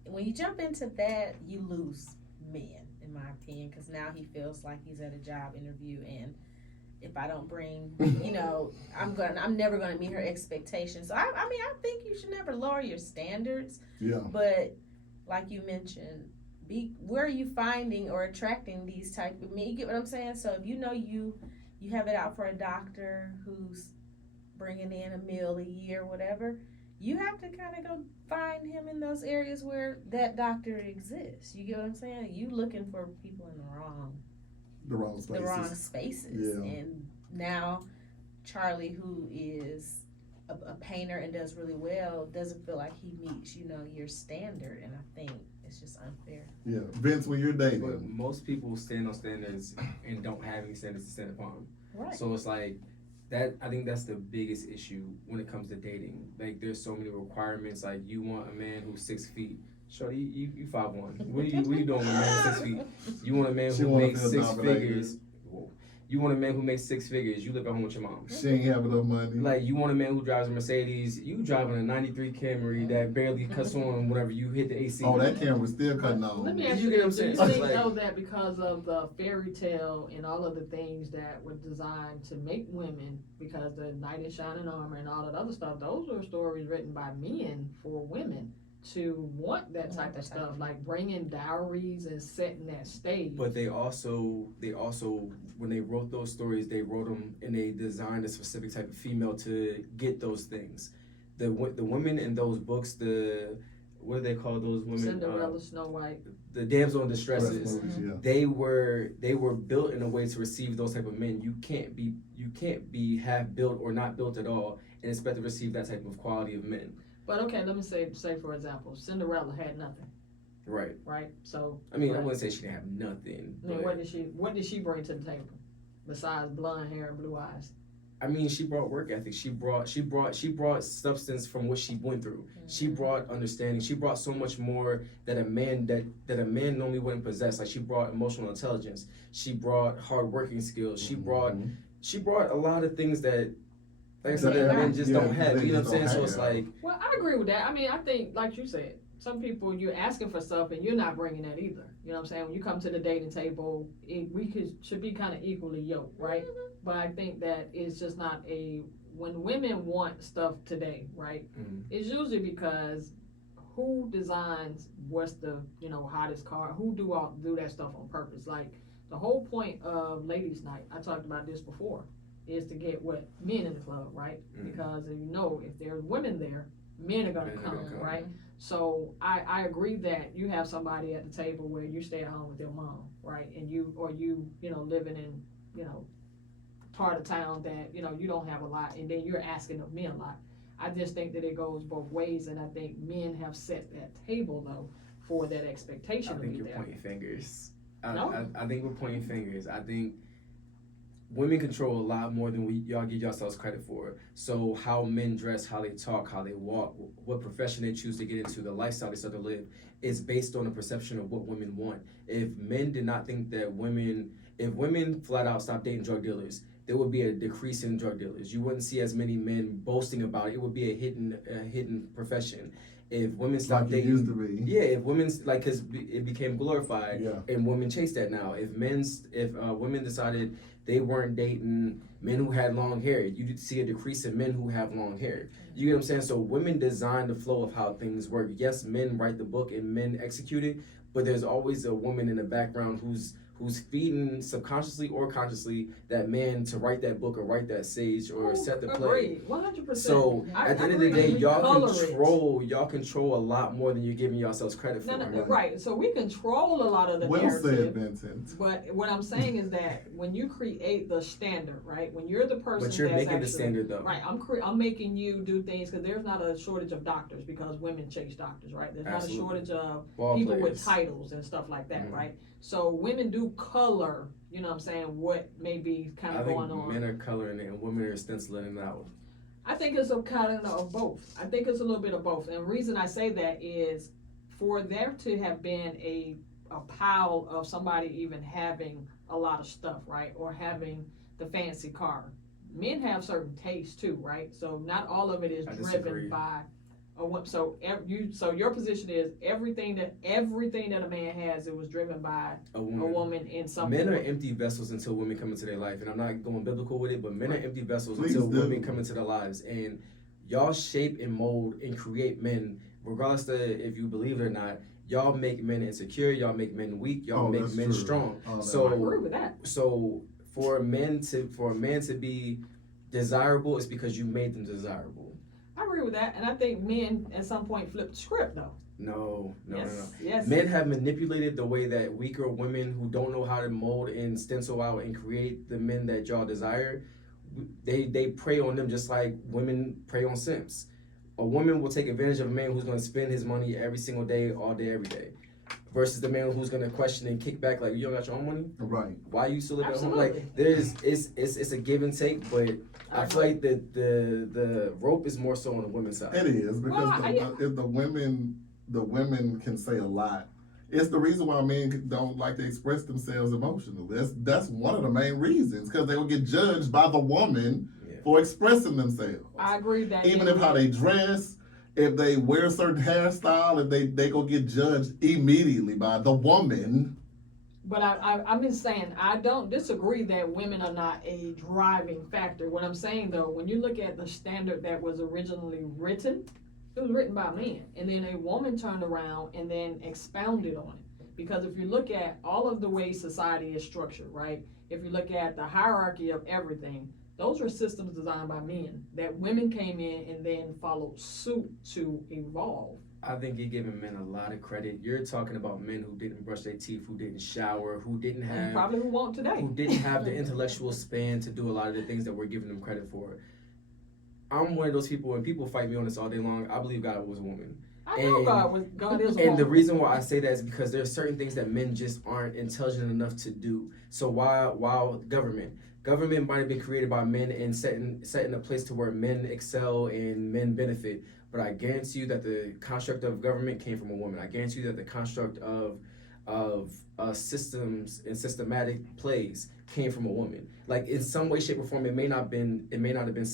when you jump into that, you lose men, in my opinion, because now he feels like he's at a job interview, and if I don't bring, I'm never gonna meet her expectations. So I mean, I think you should never lower your standards, Yeah. but like you mentioned, where are you finding or attracting these type of men? You get what I'm saying? So if you have it out for a doctor who's bringing in $1 million a year, whatever, you have to kind of go find him in those areas where that doctor exists. You get what I'm saying? You looking for people in The wrong spaces. spaces. Yeah. And now Charlie, who is a painter and does really well, doesn't feel like he meets, your standard. And I think it's just unfair. Yeah. Vince, when you're But dating. most people stand on standards and don't have any standards to stand upon. Right. So it's like that. I think that's the biggest issue when it comes to dating. Like, there's so many requirements. Like, you want a man who's 6 feet. Shorty, you 5'1". What are you doing with a man who's 6 feet? You want a man She who wanna makes feel 6 dominated. figures. Whoa. You want a man who makes 6 figures. You live at home with your mom. She ain't have enough money. Like, you want a man who drives a Mercedes. You driving a '93 Camry that barely cuts on whenever you hit the AC. Oh, that camera's still cutting Let on. me ask You you, get what I'm do saying? you So it's think like- know that because of the fairy tale and all of the things that were designed to make women, because the knight in shining armor and all that other stuff, those are stories written by men for women to want that type of stuff, like bringing dowries and setting that stage. But they also when they wrote those stories, they wrote them and they designed a specific type of female to get those things. The women in those books, what do they call those women? Cinderella, Snow White. The damsel in distresses. Breast movies, yeah. They were built in a way to receive those type of men. You can't be half built or not built at all and expect to receive that type of quality of men. But okay, let me say for example, Cinderella had nothing. Right. Right. So. I mean, I but- wouldn't say she didn't have nothing. I mean, but- what did she bring to the table besides blonde hair and blue eyes? I mean, she brought work ethic. She brought substance from what she went through. She brought understanding. She brought so much more that a man that a man normally wouldn't possess. Like she brought emotional intelligence. She brought hard working skills. She brought a lot of things that, like I said, Yeah, that men just yeah, don't have. they You know what I'm saying? just So don't it's have. like, Well, I agree with that. I mean, I think, like you said, some people you're asking for stuff and you're not bringing that either. You know what I'm saying? When you come to the dating table, should be kind of equally yoked, right? But I think that it's just not when women want stuff today, right? It's usually because who designs what's the hottest car? Who do that stuff on purpose? Like the whole point of ladies' night, I talked about this before, is to get men in the club, right? Because if there's women there, men are gonna come, right? So I agree that you have somebody at the table where you stay at home with your mom, right? And you living in part of town that you don't have a lot, and then you're asking of men a lot. I just think that it goes both ways, and I think men have set that table though for that expectation I to think be you're there. pointing fingers. No. I think we're pointing fingers. I think women control a lot more than y'all give yourselves credit for. So how men dress, how they talk, how they walk, what profession they choose to get into, the lifestyle they start to live, is based on the perception of what women want. If men did not think that if women flat out stopped dating drug dealers, there would be a decrease in drug dealers. You wouldn't see as many men boasting about it. It would be a hidden profession. If women stopped Like it dating, used to be. yeah. If women's because it became glorified, Yeah. and women chase that now. If women decided they weren't dating men who had long hair, you'd see a decrease in men who have long hair. You get what I'm saying? So women design the flow of how things work. Yes, men write the book and men execute it, but there's always a woman in the background who's feeding subconsciously or consciously that man to write that book or write that sage or set the play. 100%. So at the end of the day, We y'all color control a lot more than you're giving yourselves credit for. No, right. So we control a lot of the Well narrative. said, Vincent. But what I'm saying is that when you create the standard, right? When you're the person But you're that's making the actually, standard though. right? I'm making you do things because there's not a shortage of doctors because women chase doctors, right? There's Absolutely. not a shortage of Ball people players. with titles and stuff like that, Mhm. right? So women do color, you know what I'm saying, what may be kind I of think going on. men are coloring it and women are stenciling it out. I think it's a kind of both. I think it's a little bit of both. And the reason I say that is for there to have been a pile of somebody even having a lot of stuff, right? Or having the fancy car. Men have certain tastes too, right? So not all of it is I driven disagree. by a woman. So your position is everything that a man has, it was driven by A a woman. woman in something. Men are empty vessels until women come into their life, and I'm not going biblical with it, but men are empty vessels Please until do. women come into their lives, and y'all shape and mold and create men, regardless of if you believe it or not. Y'all make men insecure. Y'all make men weak. Y'all make that's men true. strong. Oh, that's I agree So, with that. so for a man to be desirable, it's because you made them desirable. I agree with that. And I think men at some point flip the script though. No. Yes. Men have manipulated the way that weaker women who don't know how to mold and stencil out and create the men that y'all desire, they prey on them just like women prey on simps. A woman will take advantage of a man who's going to spend his money every single day, all day, every day, versus the man who's going to question and kick back like, you don't got your own money? Right. Why you still live at home? Absolutely. Like it's a give and take, but I feel like the rope is more so on the women's side. It is because Well, if the women can say a lot. It's the reason why men don't like to express themselves emotionally. That's one of the main reasons because they will get judged by the woman for expressing themselves. I agree that Even if how they dress, if they wear a certain hairstyle, if they go get judged immediately by the woman. But I'm just saying, I don't disagree that women are not a driving factor. What I'm saying though, when you look at the standard that was originally written, it was written by men. And then a woman turned around and then expounded on it. Because if you look at all of the ways society is structured, right? If you look at the hierarchy of everything, those are systems designed by men that women came in and then followed suit to evolve. I think you're giving men a lot of credit. You're talking about men who didn't brush their teeth, who didn't shower, who didn't And have probably who won't today. who didn't have the intellectual span to do a lot of the things that we're giving them credit for. I'm one of those people, and people fight me on this all day long. I believe God was a woman. I know God is a And the woman. reason why I say that is because there are certain things that men just aren't intelligent enough to do. So while government might have been created by men and set in a place to where men excel and men benefit, but I guarantee you that the construct of government came from a woman. I guarantee you that the construct of systems and systematic plays came from a woman. Like in some way, shape, or form, it may not have been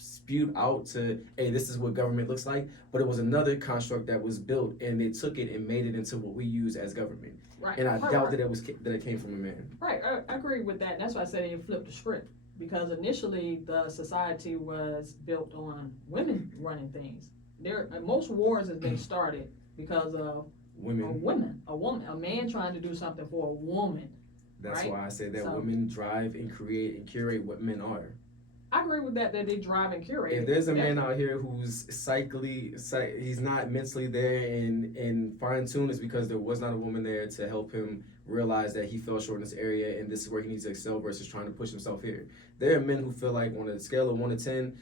spewed out to, hey, this is what government looks like, but it was another construct that was built, and they took it and made it into what we use as government. Right. And I right, doubt right. that it came from a man. Right, I agree with that. That's why I said you flipped the script. Because initially the society was built on women running things. Most wars has been started because of Women. a man trying to do something for a woman. That's right? why I said that So- women drive and create and curate what men are. I agree with that they drive and curate. If there's a man out here who's he's not mentally there and fine tuned, it's because there was not a woman there to help him realize that he fell short in this area and this is where he needs to excel versus trying to push himself here. There are men who feel like on a scale of 1 to 10,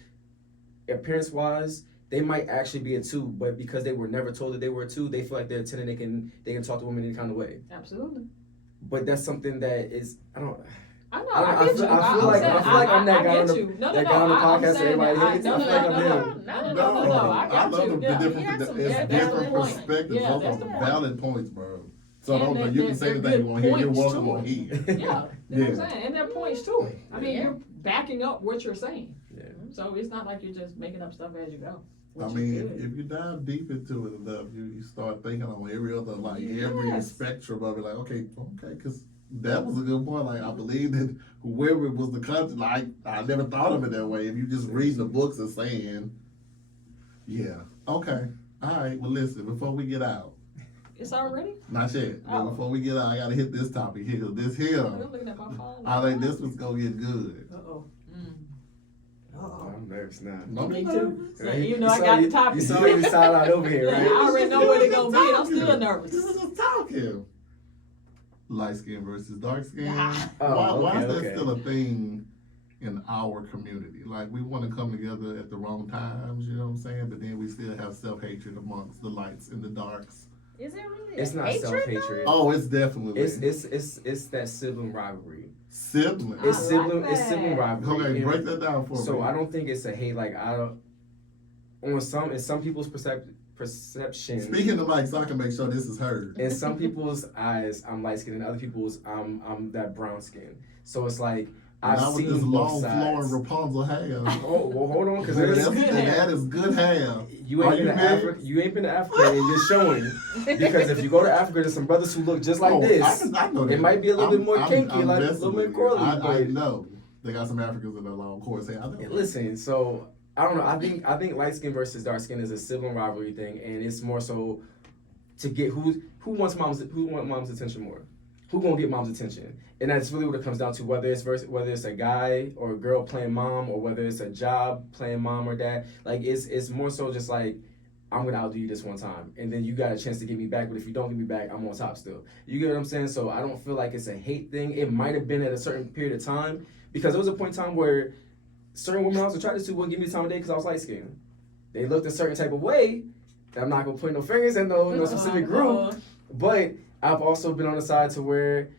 appearance wise, they might actually be a 2, but because they were never told that they were a 2, they feel like they're a 10 and they can talk to women any kind of way. Absolutely. But that's something that is I know. I I get feel you. like I'm that guy on the No, that guy on the podcast that everybody hates. No, I feel like I'm him. No, I got love you. the Yeah, different, that's it's the different point. perspectives. Yeah, Those that's are the point. valid points, bro. So And don't, you can say they're anything you want to hear. You're good welcome points on to here. Yeah, you know what I'm saying? And there are points to it. I mean, Yeah. you're backing up what you're saying. Yeah. So it's not like you're just making up stuff as you go. I which mean, is good. if you dive deep into it enough, you start thinking on every other, every Yes. spectrum of it. Like, okay, because that was a good point. Like, I believe that whoever was the country, I never thought of it that way. If you just read the books and saying, yeah, okay, all right. Well, listen, before we get out, It's already? not yet. But Oh. before we get out, I gotta hit this topic here. 'Cause this here, I'm looking at my phone. I think this was gonna get good. Uh-oh. I'm nervous now. Don't Me be too. nervous. So you know I got the topic. You saw me side out over here, I right? already know where they're going to be, and I'm still nervous. This is just talking. Light skin versus dark skin. Ah. Why is Okay, that okay. still a thing in our community? Like, we want to come together at the wrong times, you know what I'm saying? But then we still have self-hatred amongst the lights and the darks. Is it really? It's not hatred, self-hatred. Oh, it's definitely. It's that sibling rivalry. Sibling. I It's like sibling that. rivalry. Okay, And break that down for me. so I don't think it's a hate. Like I don't. In some people's perception. Speaking of Mike, so I can make sure this is heard. In some people's eyes, I'm light skinned. In other people's, I'm that brown skin. So it's like I've Not with seen this both long, sides. flowing Rapunzel hair. Oh, well, hold on, because That's- good hair. that is good hair. you Are ain't been you to married? Africa. You ain't been to Africa, and you're showing. Because if you go to Africa, there's some brothers who look just like Oh, this. I know that. It might be a little bit more kinky, I'm like a messing little bit with curly. you. I but know. They got some Africans in their long course hair. I know. and listen, so I don't know. I think light skin versus dark skin is a sibling rivalry thing, and it's more so to get who wants mom's attention more. Who gonna get mom's attention? And that's really what it comes down to. Whether it's a guy or a girl playing mom, or whether it's a job playing mom or dad. Like it's more so just like, I'm gonna outdo you this one time, and then you got a chance to get me back. But if you don't get me back, I'm on top still. You get what I'm saying? So I don't feel like it's a hate thing. It might have been at a certain period of time, because there was a point in time where certain women I was attracted to wouldn't give me the time of day because I was light skinned. They looked a certain type of way. That I'm not gonna put no fingers in no specific group, but I've also been on the side to where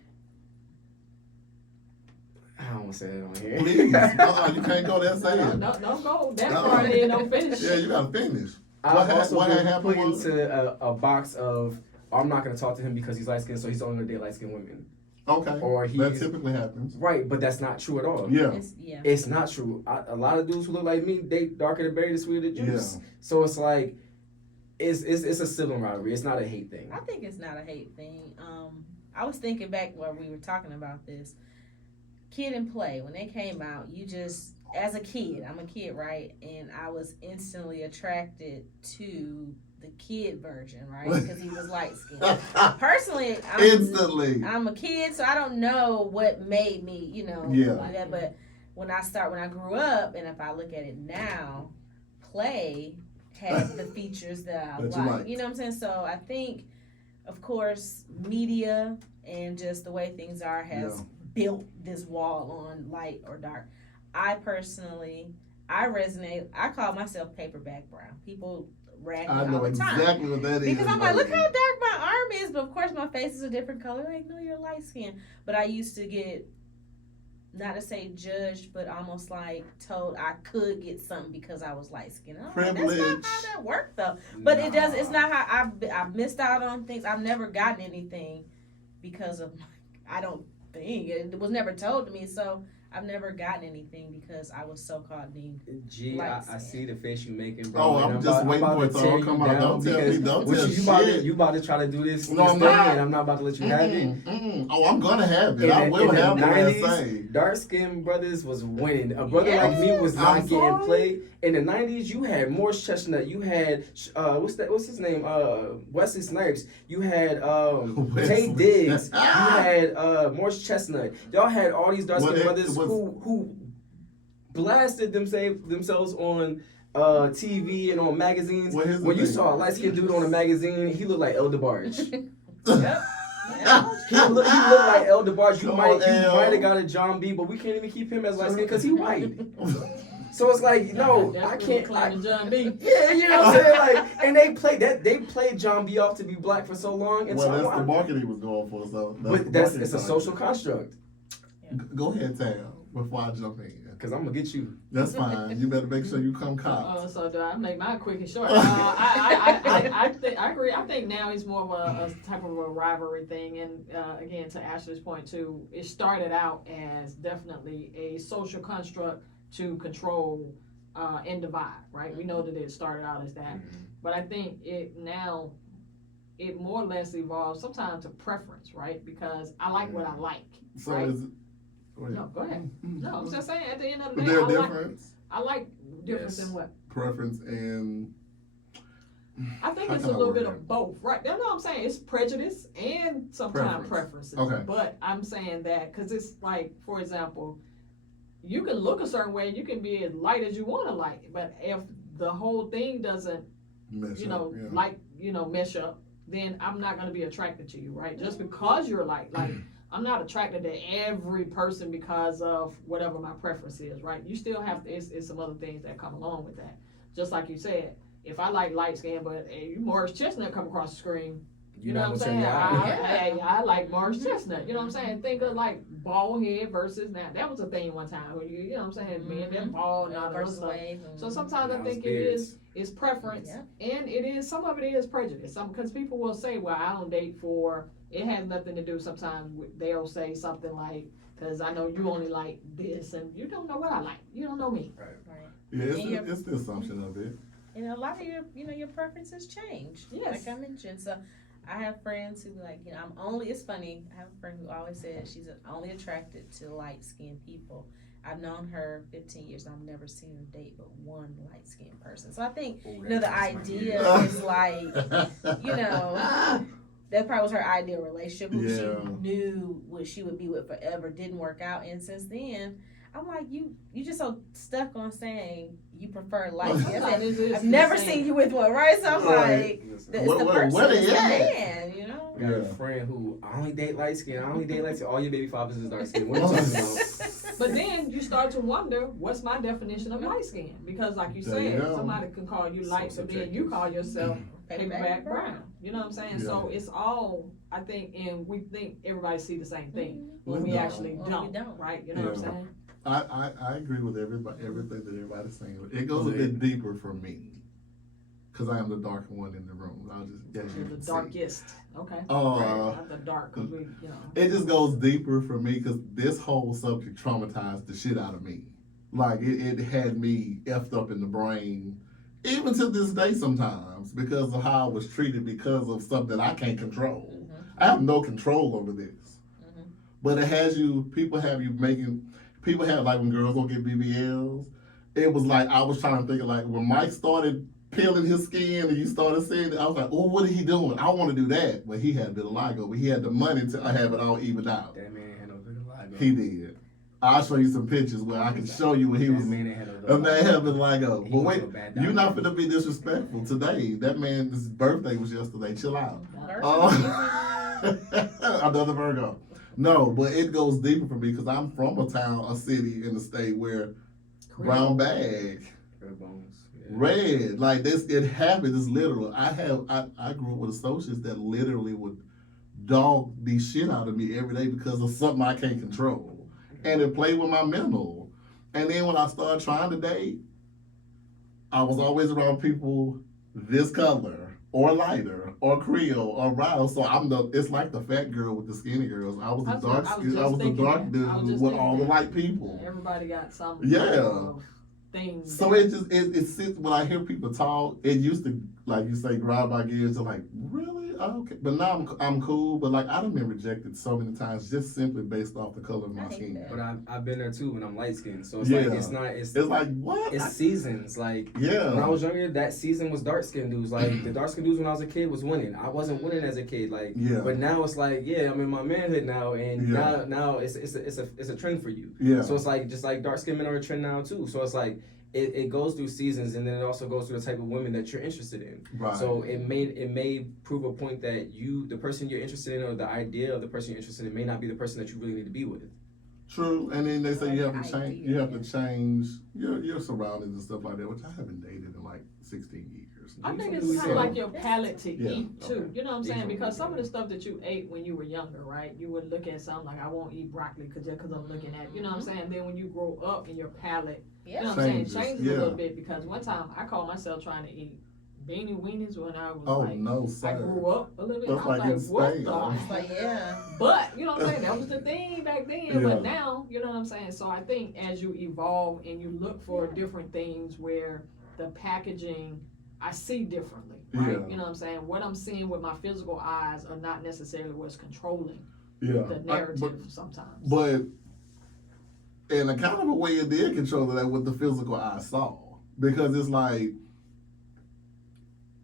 I don't want to say that on here. Please. You can't go there saying. No, don't go that No. far and don't finish. Yeah, you gotta finish. I've What also had been happened put was- into a box of, I'm not gonna talk to him because he's light skinned, so he's only gonna date light skinned women. Okay. Or that he's typically happens. right, but that's not true at all. Yeah. Yeah. It's not true. A lot of dudes who look like me, they darker the berry, the sweeter the juice. Yeah. So it's like, it's a sibling rivalry. It's not a hate thing. I think it's not a hate thing. I was thinking back while we were talking about this. Kid and Play, when they came out, you just, as a kid, I'm a kid, right? And I was instantly attracted to the kid version, right? Because he was light skinned. Personally, Instantly. I'm a kid, so I don't know what made me, Yeah. like that. But when I grew up, and if I look at it now, Play had the features that I That you like. like. You know what I'm saying? So I think, of course, media and just the way things are has built this wall on light or dark. I personally, I resonate. I call myself paperback brown. People rag I me know all the time. exactly what that is. Because I'm like, look how dark my arm is, but of course my face is a different color. Like, no, you're light skinned. But I used to get, not to say judged, but almost like told I could get something because I was light skinned. Like, Privilege. that's not how that worked though. But it does. It's not how I've missed out on things. I've never gotten anything because of. I don't think it was never told to me. So I've never gotten anything because I was so called deemed. G, I see the face you making, bro. Oh, and I'm just waiting for it to all come out. Don't tell me, don't tell shit. You about to try to do this, No, I'm thing, not. and I'm not about to let you have it. Oh, I'm gonna have it. I will have the last say. Dark-skinned brothers was winning. A brother Yes. like me was not I'm getting sorry. played. In the 90s, you had Morris Chestnut. You had, what's his name? Wesley Snipes. You had Wesley. Tay Diggs. You had Morris Chestnut. Y'all had all these dark-skinned brothers who blasted themselves on TV and on magazines. When you saw a light-skinned dude on a magazine, he looked like El DeBarge. Yep. He looked like El DeBarge. You Come might on, El. have got a John B, but we can't even keep him as light skinned because he white. So it's like, no, That's I what can't. claiming John B. Yeah, you know what I'm saying? Like, and they played John B off to be black for so long. And Well, so that's the market he was going for. So but it's a social construct. Go ahead, Tam, before I jump in. Because I'm gonna get you. That's fine. You better make sure you come cop. So do I make mine quick and short? I agree. I think now it's more of a type of a rivalry thing. And again, to Ashley's point too, it started out as definitely a social construct to control and divide. Right? We know that it started out as that, but I think it more or less evolves sometimes to preference, right? Because I like what I like. So right? is it? No, go ahead. No, I'm just saying. At the end of the Is day, there a difference? I like difference Yes. in what? Preference and. I think How it's a can I little word bit that? of both, right? That's what I'm saying. It's prejudice and sometimes Preference. preferences. Okay. But I'm saying that because it's like, for example, you can look a certain way, you can be as light as you want to light, but if the whole thing doesn't, Mess you know, up, yeah. like, you know, mesh up, then I'm not going to be attracted to you, right? Just because you're light, like, I'm not attracted to every person because of whatever my preference is, right? You still have to, it's some other things that come along with that. Just like you said, if I like light skin, but you Morris Chestnut come across the screen, you know what I'm saying? I like Morris Chestnut, you know what I'm saying? Think of like bald head versus now. That was a thing one time when you know what I'm saying? Men, they're bald and all that other Versus stuff. wave. So sometimes I Now think it's it's preference, Yeah. and it is, some of it is prejudice. Because people will say, well, I don't date for, it has nothing to do sometimes with, they'll say something like, because I know you only like this, and you don't know what I like. You don't know me. Right. Yeah, it's the assumption of it. And a lot of your preferences change. Yes. Like I mentioned. So I have friends who like, it's funny, I have a friend who always says she's only attracted to light skinned people. I've known her 15 years and I've never seen her date but one light skinned person. So I think, the idea is like, that probably was her ideal relationship who she knew what she would be with forever, didn't work out. And since then, I'm like, you just so stuck on saying you prefer light skin. I've never seen you with one, right? So I'm like, it's the person, it's the man, you know? I got a friend who I only date light skin. All your baby fathers is dark skin. What are you talking about? But then you start to wonder, what's my definition of light skin? Because like you There you said, go. somebody can call you light, but then you call yourself paperback brown. You know what I'm saying? Yeah. So it's all, I think, and we think everybody see the same thing when we No. actually Well, don't, we don't. right? You know what I'm Yeah. saying? I agree with everything that everybody's saying. It goes a bit deeper for me. Because I am the darker one in the room. I'll just You're the darkest. Okay. Uh, Not the dark, because we, It just goes deeper for me because this whole subject traumatized the shit out of me. Like, it had me effed up in the brain, even to this day sometimes, because of how I was treated because of stuff that I can't control. I have no control over this. But it has you, people have, like when girls don't get BBLs, it was like, I was trying to think of like, when Mike started peeling his skin and you started seeing it, I was like, oh, what are he doing? I want to do that. But he had vitiligo, but he had the money to have it all evened out. That man had no vitiligo. He did. I'll show you some pictures where I can show you when he was. That man had A man had vitiligo. He But was wait, a bad you're not doctor. gonna be disrespectful today. That man's birthday was yesterday. Chill out. Another Virgo. No, but it goes deeper for me because I'm from a town, a city in the state where brown bag. Red bones. Yeah. Red, like this, it happened. It's literal. I grew up with associates that literally would dog the shit out of me every day because of something I can't control, and it played with my mental. And then when I started trying to date, I was always around people this color or lighter or Creole or brown. So it's like the fat girl with the skinny girls. I was the dark skin. I was the dark dude with all the light people. Everybody got some things. So it sits when I hear people talk. It used to, like you say, grind my gears to like, really? Okay. But now I'm cool. But like I done been rejected so many times just simply based off the color of my skin. But I've been there too when I'm light skinned. So it's like it's like what? It's seasons. Like when I was younger, that season was dark skinned dudes. Like the dark skinned dudes when I was a kid was winning. I wasn't winning as a kid. Like but now it's like I'm in my manhood now, and now it's a trend for you. Yeah. So it's like just like dark skinned men are a trend now too. So it's like it goes through seasons, and then it also goes through the type of women that you're interested in. Right. So it may prove a point that the person you're interested in, or the idea of the person you're interested in, may not be the person that you really need to be with. True, and then they say you have to change. You have to change your surroundings and stuff like that, which I haven't dated in like 16 years. I think it's kind of like your palate to eat too. Okay. You know what I'm saying? Because some of the stuff that you ate when you were younger, right? You would look at something like, I won't eat broccoli because I'm looking at, you know what I'm saying? Then when you grow up and your palate, you know what I'm saying, changes a little bit. Because one time I called myself trying to eat beanie weenies when I was I grew up a little bit. That's I was like, what the? But you know what I'm saying? That was the thing back then. But now, you know what I'm saying? So I think as you evolve and you look for different things where the packaging I see differently, right? You know what I'm saying? What I'm seeing with my physical eyes are not necessarily what's controlling the narrative sometimes. But in a kind of a way, it did control that what the physical eye saw. Because it's like,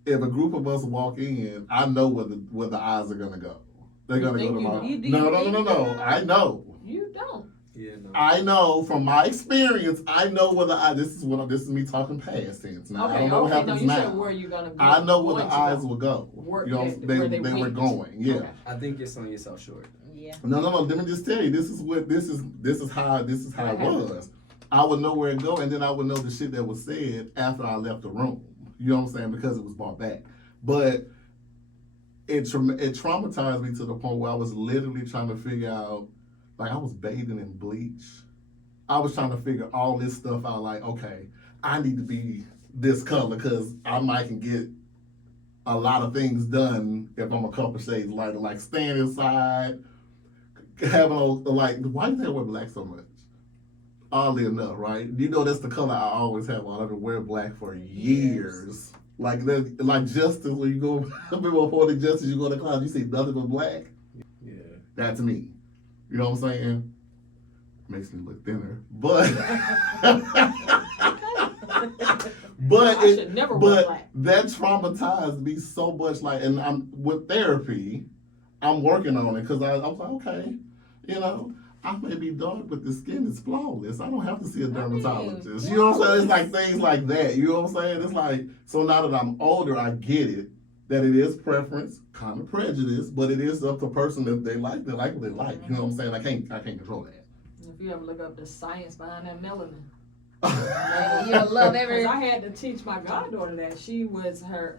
if a group of us walk in, I know where the eyes are gonna go. They're gonna go to my. No. I know. You don't. Yeah, no. I know from my experience. I know where the eye. This is me talking past tense. Now I don't know what happens now. Said where you gonna go. I know where the eyes will go. They were going. Yeah. Okay. I think you're selling yourself short. Yeah. No. Let me just tell you. This is how it was. I would know where it go, and then I would know the shit that was said after I left the room. You know what I'm saying? Because it was brought back. But it traumatized me to the point where I was literally trying to figure out, like I was bathing in bleach. I was trying to figure all this stuff out, like, okay, I need to be this color because I might can get a lot of things done if I'm a couple shades lighter, like staying inside, having why do you think I wear black so much? Oddly enough, right? You know that's the color I always have on. I've been wearing black for years. Like Justice, when you go before the Justice, you go to class, you see nothing but black. Yeah. That's me. You know what I'm saying? Makes me look thinner. But I should never wear black. That traumatized me so much. Like, and I'm with therapy, I'm working on it because I was like, okay, you know, I may be dark, but the skin is flawless. I don't have to see a dermatologist. You know what I'm saying? It's like things like that. You know what I'm saying? It's like, so now that I'm older, I get it, that it is preference, kind of prejudice, but it is up to the person that they like what they like. You know what I'm saying? I can't control that. If you ever look up the science behind that melanin. You'll love every. I had to teach my goddaughter that she was her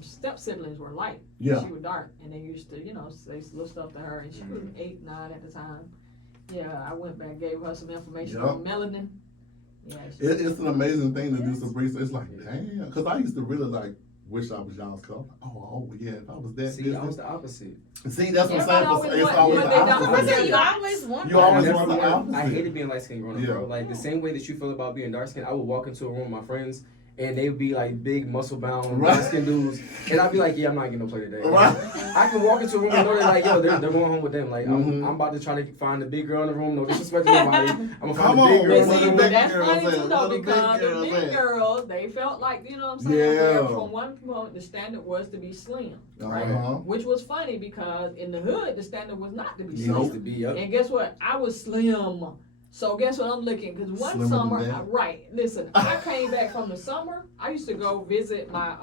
step siblings were light. Yeah. She was dark, and they used to say little stuff to her, and she was 8, 9 at the time. Yeah, I went back, gave her some information on melanin. Yeah, it's an amazing thing to do some research. It's like, damn, because I used to really wish I was y'all's color. Oh yeah, if I was that. See, I was the opposite. See, that's what I'm saying. It's always the opposite. You always want. You always want the opposite. I hated being light skinned growing up, bro. Like the same way that you feel about being dark skinned, I would walk into a room with my friends and they would be like big muscle bound dark skinned dudes, and I'd be like, yeah, I'm not getting no play today. I can walk into a room and know they're like, yo, they're going home with them. Like I'm about to try to find the big girl in the room. No disrespect to nobody. I'm gonna find the big girl. But that's funny too though, because the big girls, they felt like, you know what I'm saying? Yeah. From one point, the standard was to be slim, right? Which was funny because in the hood, the standard was not to be slim. Used to be, And guess what? I was slim. So guess what I'm looking? Because one summer, listen, I came back from the summer. I used to go visit my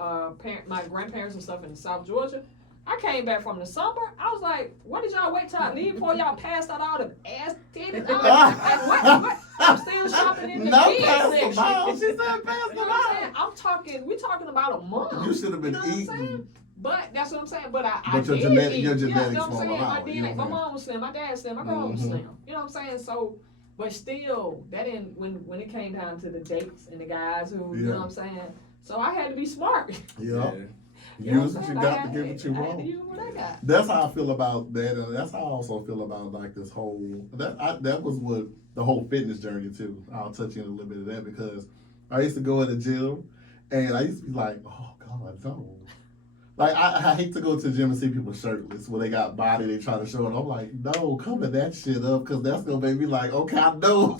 my grandparents and stuff in South Georgia. I came back from the summer. I was like, what did y'all wait till I leave before y'all passed out all the ass titties? What? I'm still shopping even in the Not bed past the section. mile. She said past You the know what I'm mile. saying? We're talking about a month. You should have been You know what I'm eating. saying? But that's what I'm saying. But I But your did genetic- eat. your You know genetics what I'm won't saying? allow My it, you know DNA, what my I'm saying? mom was slim, my dad was slim, my grandma was Mhm. slim. You know what I'm saying? So, but still, that didn't when it came down to the dates and the guys who, you know Yeah. what I'm saying? So I had to be smart. Yeah. You know Use what what I'm you saying? got to get what you I had to want. use what I got. That's how I feel about that, and that's how I also feel about like this whole that was what the whole fitness journey too. I'll touch in a little bit of that because I used to go in the gym, and I used to be like, oh God, no. Like I hate to go to the gym and see people shirtless when they got body they try to show it. I'm like, no, cover that shit up because that's gonna make me like, okay, I know.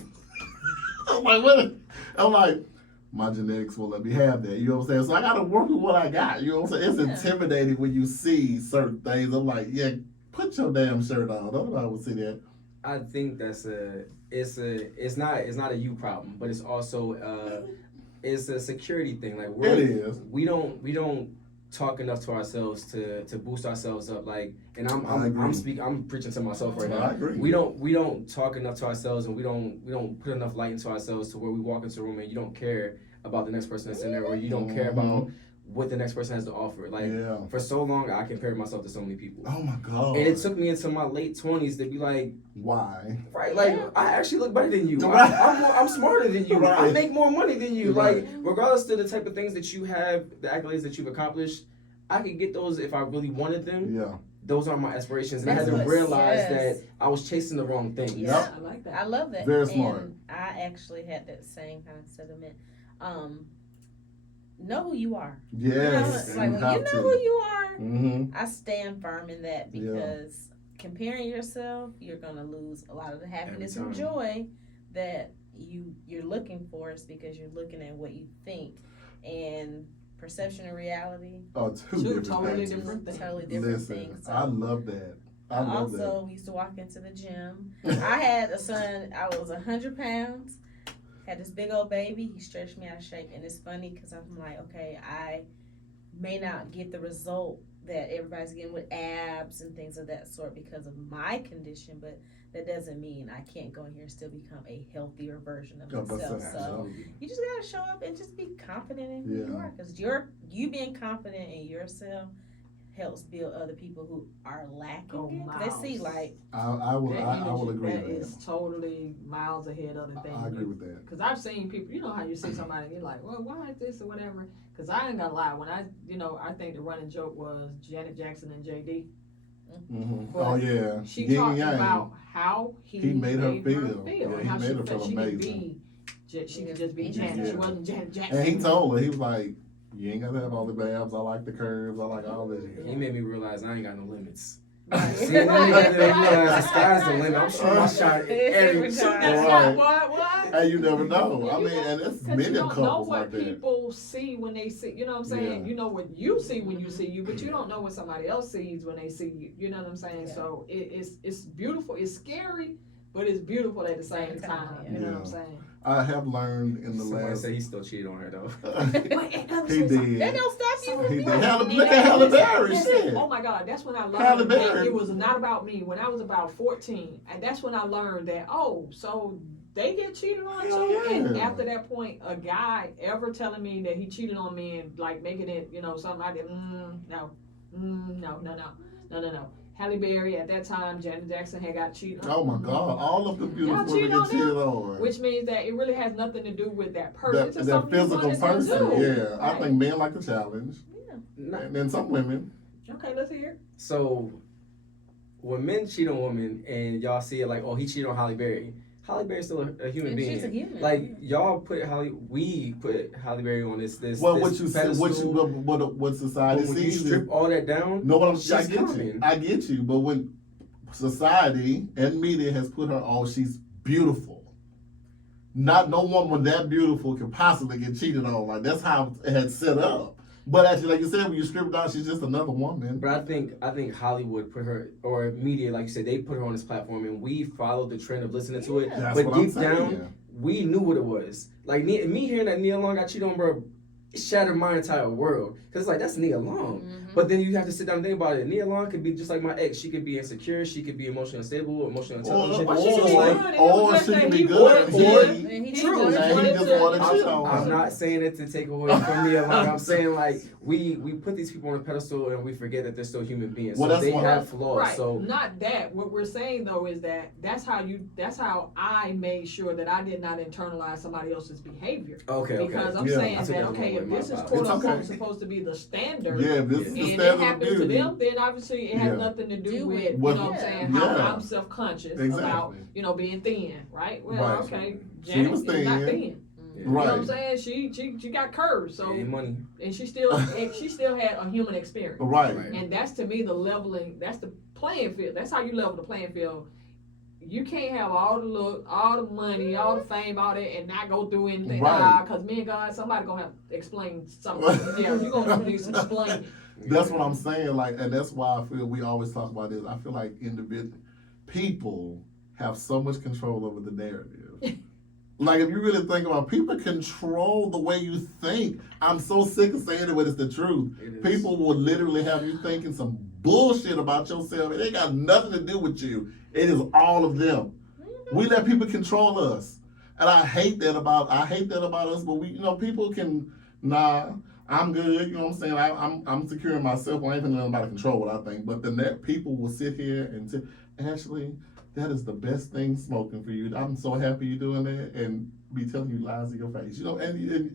I'm like, what? I'm like, my genetics won't let me have that. You know what I'm saying? So I gotta work with what I got. You know what I'm saying? It's Yeah. intimidating when you see certain things. I'm like, yeah, put your damn shirt on. Nobody would see that. I think it's not a you problem, but it's also it's a security thing. Like It is. we don't talk enough to ourselves to boost ourselves up. Like, and I agree. I'm preaching to myself right I now. agree. We don't talk enough to ourselves, and we don't put enough light into ourselves to where we walk into a room and you don't care about the next person that's in there, or you don't care about what the next person has to offer. Like, Yeah. for so long, I compared myself to so many people. Oh my God. And it took me into my late 20s to be like, Why? right, like, I actually look better than you. Right. I'm smarter than you. I Right. make more money than you. Right. Like, regardless of the type of things that you have, the accolades that you've accomplished, I could get those if I really wanted them. Yeah. Those are my aspirations. And I had That's to what- realize yes. that I was chasing the wrong things. Yeah. I like that. I love that. Very smart. And I actually had that same kind of sentiment. Know who you are. Yes. You know, like when you have know to. who you are, Mm-hmm. I stand firm in that Yeah. because comparing yourself, you're gonna lose a lot of the happiness and time. joy that you're looking for. Is because you're looking at what you think, and perception and reality, Oh, two Two different totally things. different things. totally different Listen, things. So I love that. I I love that. also used to walk into the gym. I had a son. I was 100 pounds. Had this big old baby. He stretched me out of shape, and it's funny because I'm like, okay, I may not get the result that everybody's getting with abs and things of that sort because of my condition, but that doesn't mean I can't go in here and still become a healthier version of Oh, that's myself. So absolutely. you just gotta show up and just be confident in who you Yeah. are, because you being confident in yourself helps build other people who are lacking Oh, it. 'Cause they see miles. like, I will That agree that with is totally miles ahead of the thing. I agree with that. Because I've seen people, you know how you see somebody and you're like, well, why is this or whatever? Because I ain't gonna lie, when I think the running joke was Janet Jackson and JD. Mm-hmm. But Oh yeah. She Yin talked yang. about how he made her feel. and Yeah, he how made her felt feel she could amazing. be, she could just be Yeah. Janet. She Yeah. wasn't Janet Jackson. And he told her, he was like, you ain't gotta have all the abs. I like the curves. I like all this. He made me realize I ain't got no limits. Right. See, that nigga realize the sky's the limit. I'm shooting my shot every Every time. time. That's Right. not what? And you never know. I You mean, know, and it's 'Cause many you don't know couples what like that. people see when they see, you know what I'm saying? Yeah. You know what you see when you see you, but you don't know what somebody else sees when they see you. You know what I'm saying? Yeah. So it's beautiful. It's scary, but it's beautiful at the same Same time. time, You know what yeah. I'm saying? I have learned in the Somebody last. said he still cheated on her though. He did. that don't stop you from He doing did. it. Look at Halle Berry. Listen, Shit. oh my God, that's when I Halle learned that Berry. it was not about me. When I was about 14, and that's when I learned that, oh, so they get cheated on Hell too. And yeah. after that point, a guy ever telling me that he cheated on me and like making it, you know, something I did, no. Halle Berry at that time, Janet Jackson had got cheated on. Oh my God! All of the beautiful Y'all women cheat get on them? cheated on. Which means that it really has nothing to do with that person. It's That, just that something you physical wanted to person, do. yeah. I Right. think men like the challenge, Nah, and then some women. Okay, let's hear it. So when men cheat on women and y'all see it like, oh, he cheated on Halle Berry. Halle Berry's still a human And being. she's a human. Like y'all we put Halle Berry on this Well, this what you see, pedestal, what society but when you sees. strip all that down, No, I she's get you. common. I get you. But when society and media has put her on, she's beautiful. Not no woman that beautiful can possibly get cheated on. Like that's how it had set up. But actually, like you said, when you strip down, she's just another woman. But I think Hollywood put her, or media, like you said, they put her on this platform, and we followed the trend of listening to it. Yeah. That's But what I'm deep saying. down, we knew what it was. Like me hearing that Nia Long got cheated on, bro, it shattered my entire world. Cause like that's Nia Long. Mhm. But then you have to sit down and think about it. Nia Long could be just like my ex. She could be insecure. She could be emotionally unstable, emotionally intelligent. Or she could be good, or she could be good. True. And he just wanted to cheat on I'm her. not saying it to take away from Nia Long. I'm saying like we put these people on a pedestal and we forget that they're still human beings. Well, So that's they what- have flaws. Right. So Not that. What we're saying though is that that's how I made sure that I did not internalize somebody else's behavior. okay. Because I'm Yeah. saying I took that that the okay, wrong if way, this my is bad. quote It's unquote okay. supposed to be the standard, Yeah, this is and the it standard of happens to beauty. them, then obviously it has Yeah. nothing to do Do with it. you What- know what I'm saying, yeah. how I'm self-conscious about Exactly. being thin, right? Well, Right. okay, She Janet was is not thin. thin. Yeah. You know what I'm Right. saying? She got curves, so and money. and she still had a human experience. Right. Right. And that's to me the leveling. That's the playing field. That's how you level the playing field. You can't have all the look, all the money, all the fame, all that, and not go through anything. Right. Because me and God, somebody gonna have to explain something. Yeah, you're gonna need some explaining. That's what I'm saying. Like, and that's why I feel we always talk about this. I feel like people have so much control over the narrative. Like, if you really think about it, people control the way you think. I'm so sick of saying it, but it's the truth. It is. People will literally have you thinking some bullshit about yourself. It ain't got nothing to do with you. It is all of them. We let people control us. And I hate that about us, but people can, I'm good, you know what I'm saying? I'm secure in myself. I ain't gonna let nobody control what I think. But the net people will sit here and say, Ashley, that is the best thing smoking for you. I'm so happy you're doing that, and be telling you lies in your face,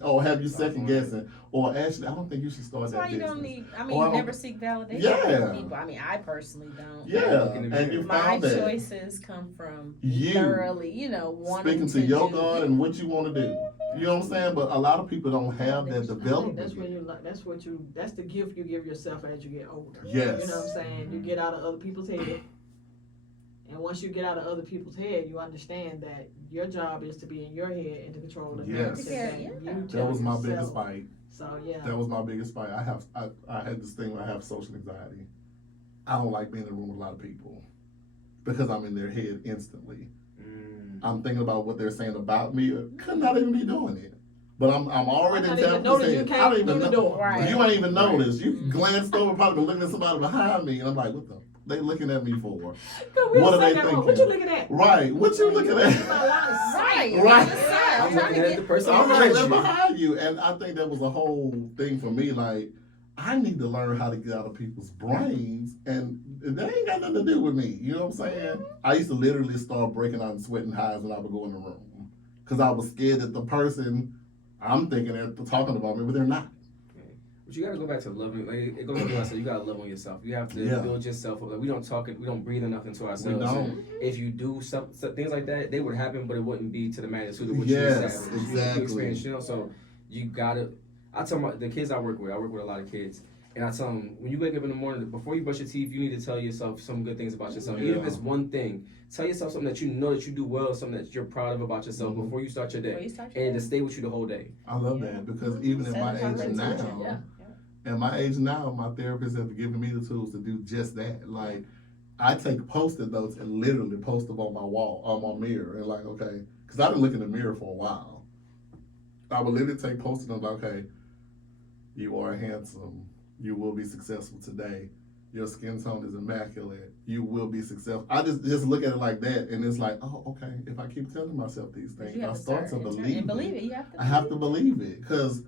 or have you second guessing, or Ashley, I don't think you should start That's that why you business. don't need. I Or mean, I you don't- never seek validation Yeah. from people. I mean, I personally don't. Yeah, Look in the and you My found that. choices come from You thoroughly, wanting speaking to your do- God and what you want to do. You know what I'm saying? But a lot of people don't have that I think development. that's when that's the gift you give yourself as you get older. Yes. You know what I'm saying? You get out of other people's head. And once you get out of other people's head, you understand that your job is to be in your head and to control the Yes. narrative Yeah, that yeah. you That tell was my yourself. biggest fight. So yeah. That was my biggest fight. I had this thing where I have social anxiety. I don't like being in a room with a lot of people because I'm in their head instantly. I'm thinking about what they're saying about me. Could not even be doing it. But I'm already I in didn't even know that you I came don't through even the know. door. Right. You ain't even noticed. You Mhm. glanced over, probably been looking at somebody behind me, and I'm like, what the? They looking at me for? We What was are they thinking, thinking? what you looking at? Right. What you looking My at? line of sight. Right. Right. I'm I'm trying looking to at the get. person I'm behind right you. behind you, and I think that was a whole thing for me. Like, I need to learn how to get out of people's brains, and that ain't got nothing to do with me. You know what I'm saying? I used to literally start breaking out and sweating highs when I would go in the room because I was scared that the person I'm thinking they're talking about me, but they're not. But you gotta go back to loving. Like it goes back to what I said. You gotta love on yourself. You have to Yeah. build yourself up. Like we don't talk it. We don't breathe enough into We ourselves. don't. If you do some things like that, they would happen, but it wouldn't be to the magnitude of what Yes, you exactly. experience. So you gotta. I tell the kids I work with a lot of kids, and I tell them when you wake up in the morning, before you brush your teeth, you need to tell yourself some good things about yourself. Even if Yeah. it's one thing, tell yourself something that you know that you do well, something that you're proud of about yourself Mhm. before you start your Before day, you start your and day. to stay with you the whole day. I love that because even at my Set age the intention, now, yeah. at my age now, my therapist has given me the tools to do just that. Like, I take Post-it notes and literally post them on my wall, on my mirror, and like, okay, because I didn't look in the mirror for a while. I would literally take Post-it notes, like, okay, you are handsome. You will be successful today. Your skin tone is immaculate. You will be successful. I just look at it like that, and it's like, oh, okay. If I keep telling myself these But things, you I have to start to and believe believe it. it. You have to. I have to believe it, because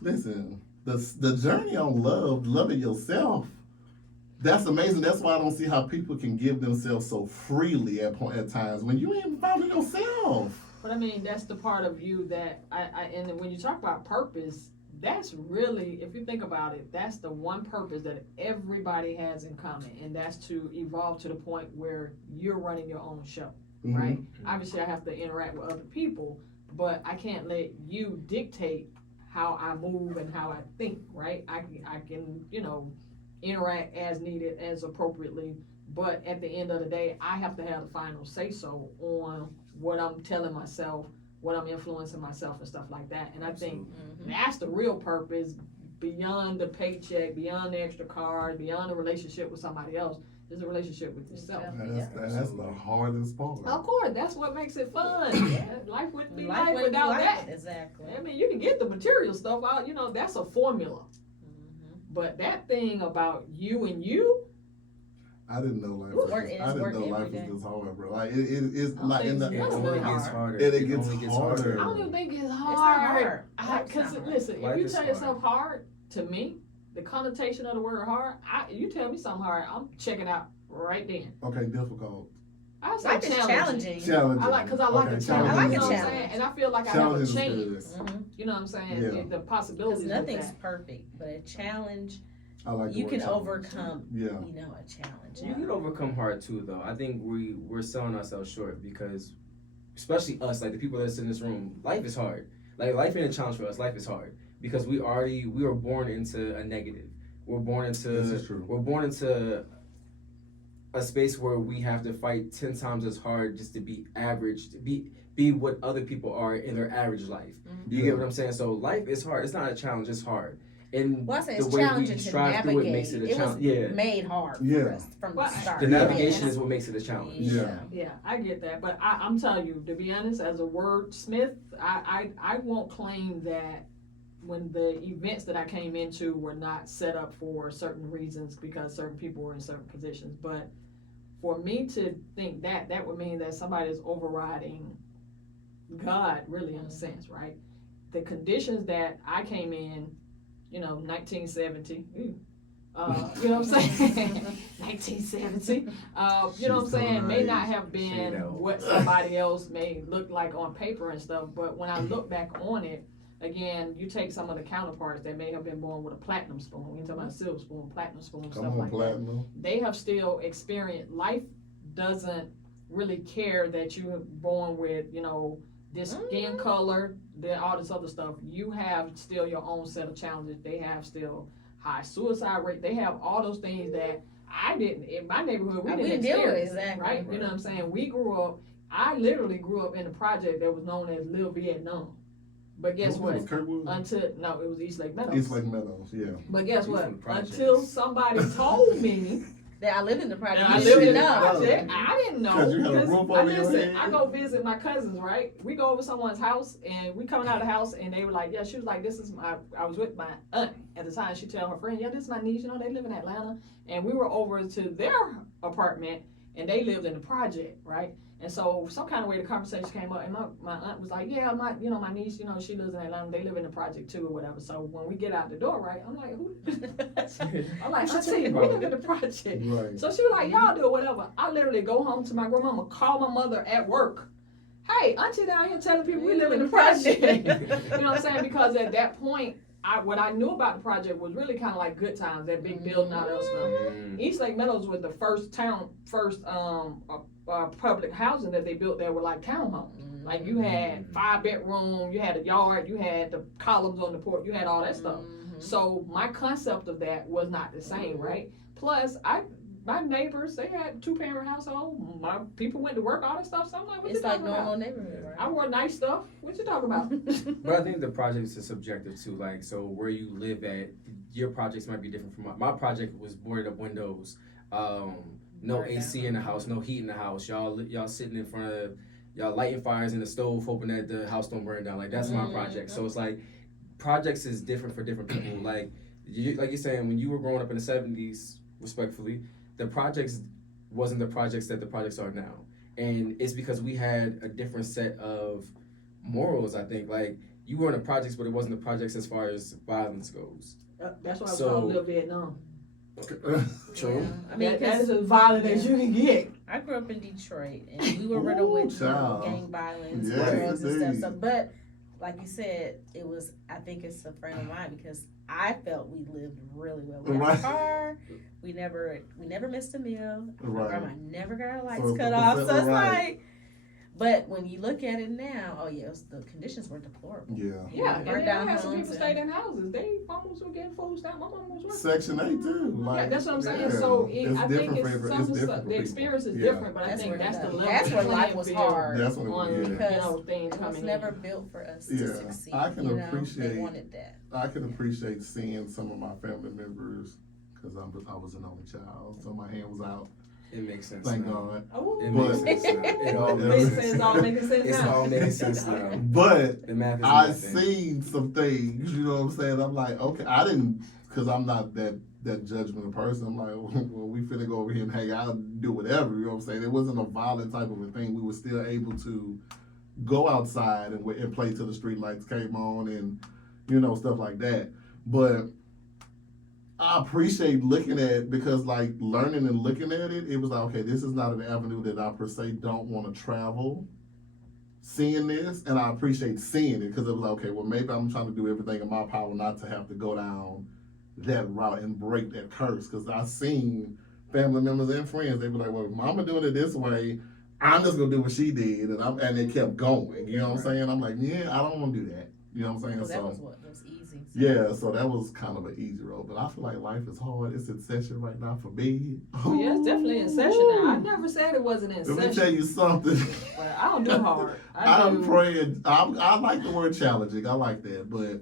listen, the journey on loving yourself, that's amazing. That's why I don't see how people can give themselves so freely at times when you ain't even found it yourself. But I mean, that's the part of you that and when you talk about purpose, that's really, if you think about it, that's the one purpose that everybody has in common, and that's to evolve to the point where you're running your own show, right? Obviously, I have to interact with other people, but I can't let you dictate how I move and how I think, right? I can, interact as needed, as appropriately, but at the end of the day, I have to have the final say-so on what I'm telling myself, what I'm influencing myself and stuff like that. And I think that's the real purpose, beyond the paycheck, beyond the extra cars, beyond the relationship with somebody else, is a relationship with yourself. That's the hardest part. Of course, that's what makes it fun. Life wouldn't be life wouldn't be without life. that. Exactly. I mean, you can get the material stuff out, that's a formula. But that thing about you and you, I didn't know life Ooh, was work this, is I didn't work know life every day. was this hard, bro. Like it's I like think in the it's It That's only really gets hard. harder. And it gets only gets harder. I don't even think it's not hard. hard. Because Life's not listen, if Life you is tell hard. yourself hard, to me, the connotation of the word hard, you tell me something hard, I'm checking out right then. Okay, difficult. I say Life is challenging. Challenging. I like because I like Okay, a challenge. I like You a know what I'm challenge. saying? And I feel like I have a Challenge is chance. good. Mm-hmm. You know what I'm saying? Yeah. The Because possibilities. nothing's With that. perfect, but a challenge I like the you word can challenge. overcome. Yeah. You know, a challenge. You can overcome hard too, though. I think we're selling ourselves short because, especially us, like the people that sit in this room, life is hard. Like life ain't a challenge for us. Life is hard because we were born into a negative. We're born into This is true. We're born into a space where we have to fight 10 times as hard just to be average, to be what other people are in their average life. Mm-hmm. You get what I'm saying? So life is hard. It's not a challenge. It's hard. And Well, I say the it's way we challenging to strive through navigate. it makes it a was challenge. Yeah. made hard for Yeah. us from Well, the start. The Yeah. navigation is what makes it a challenge. Yeah. Yeah, I get that, but I'm telling you, to be honest, as a wordsmith, I won't claim that when the events that I came into were not set up for certain reasons because certain people were in certain positions. But for me to think that would mean that somebody is overriding God, really, in a sense, right? The conditions that I came in, 1970. You know what I'm saying? 1970. You know what I'm saying? May not have been what somebody else may look like on paper and stuff, but when I look back on it, again, you take some of the counterparts that may have been born with a platinum spoon. We talking about a silver spoon, platinum spoon, Come stuff on, like platinum. that. They have still experienced life. Doesn't really care that you were born with, this skin color, all this other stuff. You have still your own set of challenges. They have still high suicide rate. They have all those things that I didn't in my neighborhood. We didn't deal with, experience, exactly. right? You know what I'm saying? We grew up. I literally grew up in a project that was known as Little Vietnam. But guess Who what? was Kirkwood? It was East Lake Meadows. East Lake Meadows, yeah. But guess You what? from projects. Until somebody told me That I lived in the project. I You lived in should the know. project. I didn't know. 'Cause you had a because roof over your head. I go visit my cousins, right? We go over someone's house and we coming out of the house and they were like, yeah, she was like, this is I was with my aunt at the time. She tell her friend, yeah, this is my niece, they live in Atlanta. And we were over to their apartment and they lived in the project, right? And so some kind of way the conversation came up and my aunt was like, yeah, my niece, she lives in Atlanta. They live in the project too or whatever. So when we get out the door, right, I'm like, who? I'm like, Auntie, we live in the project. Right. So she was like, y'all do whatever. I literally go home to my grandmama, call my mother at work. Hey, Auntie down here telling people we live in the project. You know what I'm saying? Because at that point, what I knew about the project was really kind of like good times, that big building, all that stuff. East Lake Meadows was the first public housing that they built there were like townhomes. Like you had 5-bedroom, you had a yard, you had the columns on the porch, you had all that stuff. So my concept of that was not the same, right? Plus, my neighbors, they had 2-parent household. My people went to work, all that stuff. So I'm like, what It's you like talking normal about? neighborhood, right? I wore nice stuff. What you talking about? But I think the projects are subjective too. Like, so where you live at, your projects might be different from my project. Was boarded up windows, no Burnt AC down. in the house, no heat in the house. Y'all sitting in front of y'all lighting fires in the stove, hoping that the house don't burn down. Like that's my project. So it's like projects is different for different people. Like you're saying, when you were growing up in the 70s, respectfully, the projects wasn't the projects that the projects are now. And it's because we had a different set of morals, I think. Like, you were in the projects, but it wasn't the projects as far as violence goes. That's why I was So- called Little Vietnam. True. Yeah. I mean, That is 'cause as violent as you can get. I grew up in Detroit, and we were riddled with child. gang violence, Yes, drugs and stuff. indeed. So, but like you said, I think it's a friend of mine because I felt we lived really well. We had Right. a car. We never missed a meal. My Right. grandma never got her lights So, cut off. So it's right. like, but when you look at it now, oh yes, the conditions were deplorable. Yeah. Yeah, and Burnt then down I had some homes people stayed in houses. They almost were getting food stamps. My mom was working. Section 8 too. Like, Yeah, that's what I'm saying. yeah. So It's I think different it's for- some it's stuff. different for The people. experience is Yeah. different, but I think where that's the the- level. that's where life playing was field hard. That's what on, yeah. Because things It was coming never in. built for us Yeah, to succeed. I can They appreciate- wanted that. I can appreciate seeing some of my family members because I was an only child, so my hand was out. It makes sense. Thank now. God. Oh, It But- makes sense now. It all Makes makes makes sense. sense. All making sense It's now. all making sense now. But The math is I nothing. seen some things, you know what I'm saying? I'm like, okay, I didn't because I'm not that judgmental person. I'm like, well, we finna go over here and hang out and do whatever. You know what I'm saying? It wasn't a violent type of a thing. We were still able to go outside and play till the street lights came on and, you know, stuff like that. But I appreciate looking at it because, like, learning and looking at it, it was like, okay, this is not an avenue that I per se don't want to travel. Seeing this, and I appreciate seeing it because it was like, okay, well, maybe I'm trying to do everything in my power not to have to go down that route and break that curse. Because I've seen family members and friends, they be like, well, if mama doing it this way, I'm just gonna do what she did, and it kept going. You know what I'm saying? I'm like, yeah, I don't want to do that. You know what I'm saying? Well, that So was what was easy. So. yeah, so that was kind of an easy road. But I feel like life is hard. It's in session right now for me. Oh, yeah, it's definitely in session now. I never said it wasn't in Let me session. tell you something. But I don't do hard. I'm praying. I like the word challenging. I like that, but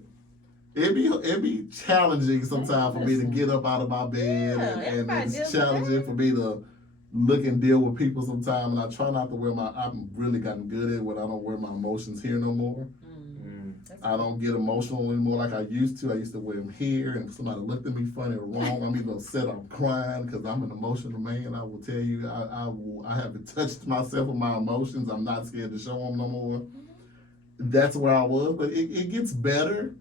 it be challenging sometimes for me to get up out of my bed, Yeah, and everybody it's deals with challenging that. for me to look and deal with people sometimes. And I try not to wear my. I've really gotten good at it when I don't wear my emotions here no more. I don't get emotional anymore like I used to. I used to wear them here, and if somebody looked at me funny or wrong, I'm either upset or I'm crying because I'm an emotional man. I will tell you, I haven't touched myself with my emotions. I'm not scared to show them no more. That's where I was, but it gets better,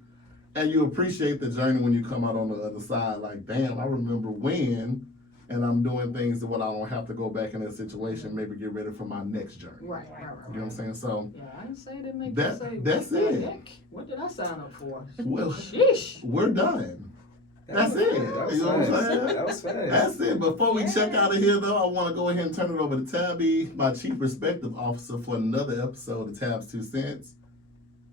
and you appreciate the journey when you come out on the other side. Like, damn, I remember when, and I'm doing things that what I don't have to go back in that situation. Maybe get ready for my next journey. Right. You know what I'm saying? So. Yeah, I didn't say it didn't make That- you say, that's what the it. heck? What did I sign up for? Well, Sheesh. we're done. That's it. That was You know what I'm fast. saying? That was fast. That's it. Before we Yeah. check out of here, though, I want to go ahead and turn it over to Tabby, my Chief Perspective Officer, for another episode of Tab's 2 Cents.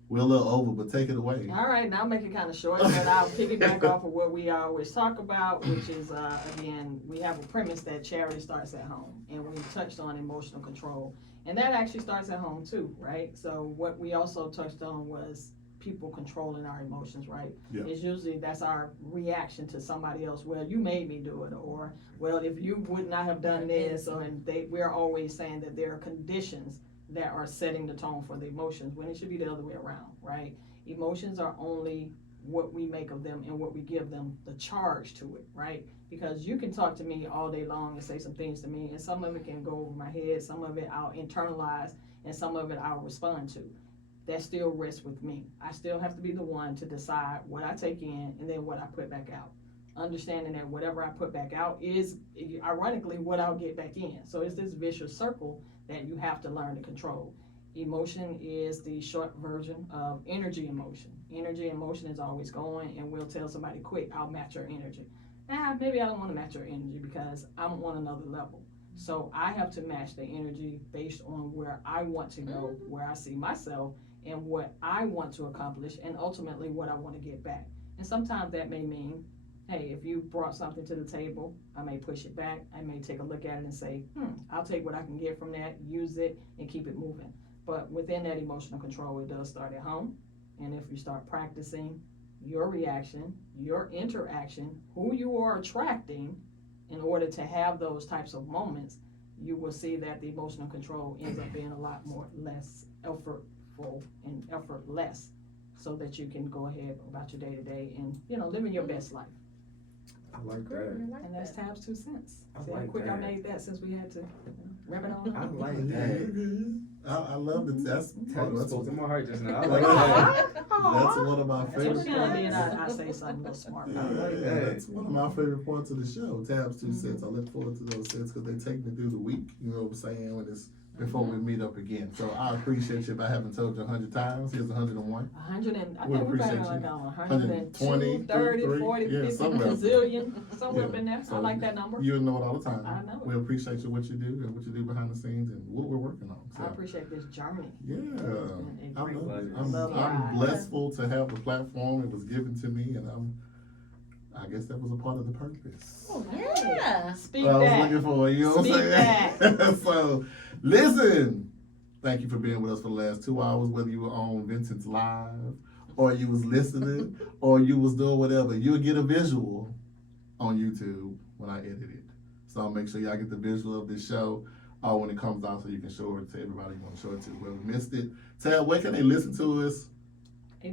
We're a little over, but take it away. All right, now I'll make it kind of short, but I'll piggyback off of what we always talk about, which is, again, we have a premise that charity starts at home, and we touched on emotional control, and that actually starts at home too, right? So what we also touched on was people controlling our emotions, right? Yeah. It's usually, that's our reaction to somebody else. Well, you made me do it, or, well, if you would not have done this, or, and we're always saying that there are conditions that are setting the tone for the emotions, when it should be the other way around, right? Emotions are only what we make of them and what we give them the charge to it, right? Because you can talk to me all day long and say some things to me, and some of it can go over my head, some of it I'll internalize, and some of it I'll respond to. That still rests with me. I still have to be the one to decide what I take in and then what I put back out. Understanding that whatever I put back out is, ironically, what I'll get back in. So it's this vicious circle that you have to learn to control. Emotion is the short version of energy emotion. Energy emotion is always going, and we'll tell somebody, quick, I'll match your energy. Maybe I don't want to match your energy because I'm on another level. So I have to match the energy based on where I want to go, where I see myself, and what I want to accomplish, and ultimately what I want to get back. And sometimes that may mean, hey, if you brought something to the table, I may push it back. I may take a look at it and say, I'll take what I can get from that, use it, and keep it moving. But within that emotional control, it does start at home. And if you start practicing your reaction, your interaction, who you are attracting in order to have those types of moments, you will see that the emotional control ends up being a lot more less effortful and effortless, so that you can go ahead about your day-to-day and, living your best life. I like that. And that's Tab's 2 cents. I See how like quick I that. made that since we had to rub it on? I like Yeah, that. I love it. That's Spoke to my heart just now. I That's like that. one of my That's favorite what you know, then parts. I say something a little smart. Yeah, that's one of my favorite parts of the show. Tab's 2 cents. I look forward to those cents because they take me through the week. You know what I'm saying? When it's before we meet up again. So I appreciate you. If I haven't told you 100 times, here's 101. 100 and, I We think we're appreciate like you. on 120, 102, 30, 33, 40, yeah, 50, somewhere. gazillion, somewhere up Yeah. in there. I So like that number. You know it all the time. I know it. We appreciate you, what you do, and what you do behind the scenes, and what we're working on. I So, appreciate this journey. yeah, And I great love it. I love I'm it. blessful to have the platform. It was given to me, and I guess that was a part of the purpose. Oh, yeah. Speak I was that. looking for, you know what I'm saying? So, listen, thank you for being with us for the last 2 hours, whether you were on Vincent's Live, or you was listening, or you was doing whatever. You'll get a visual on YouTube when I edit it. So I'll make sure y'all get the visual of this show when it comes out so you can show it to everybody you want to show it to. Whoever missed it. Tab, where can they listen to us?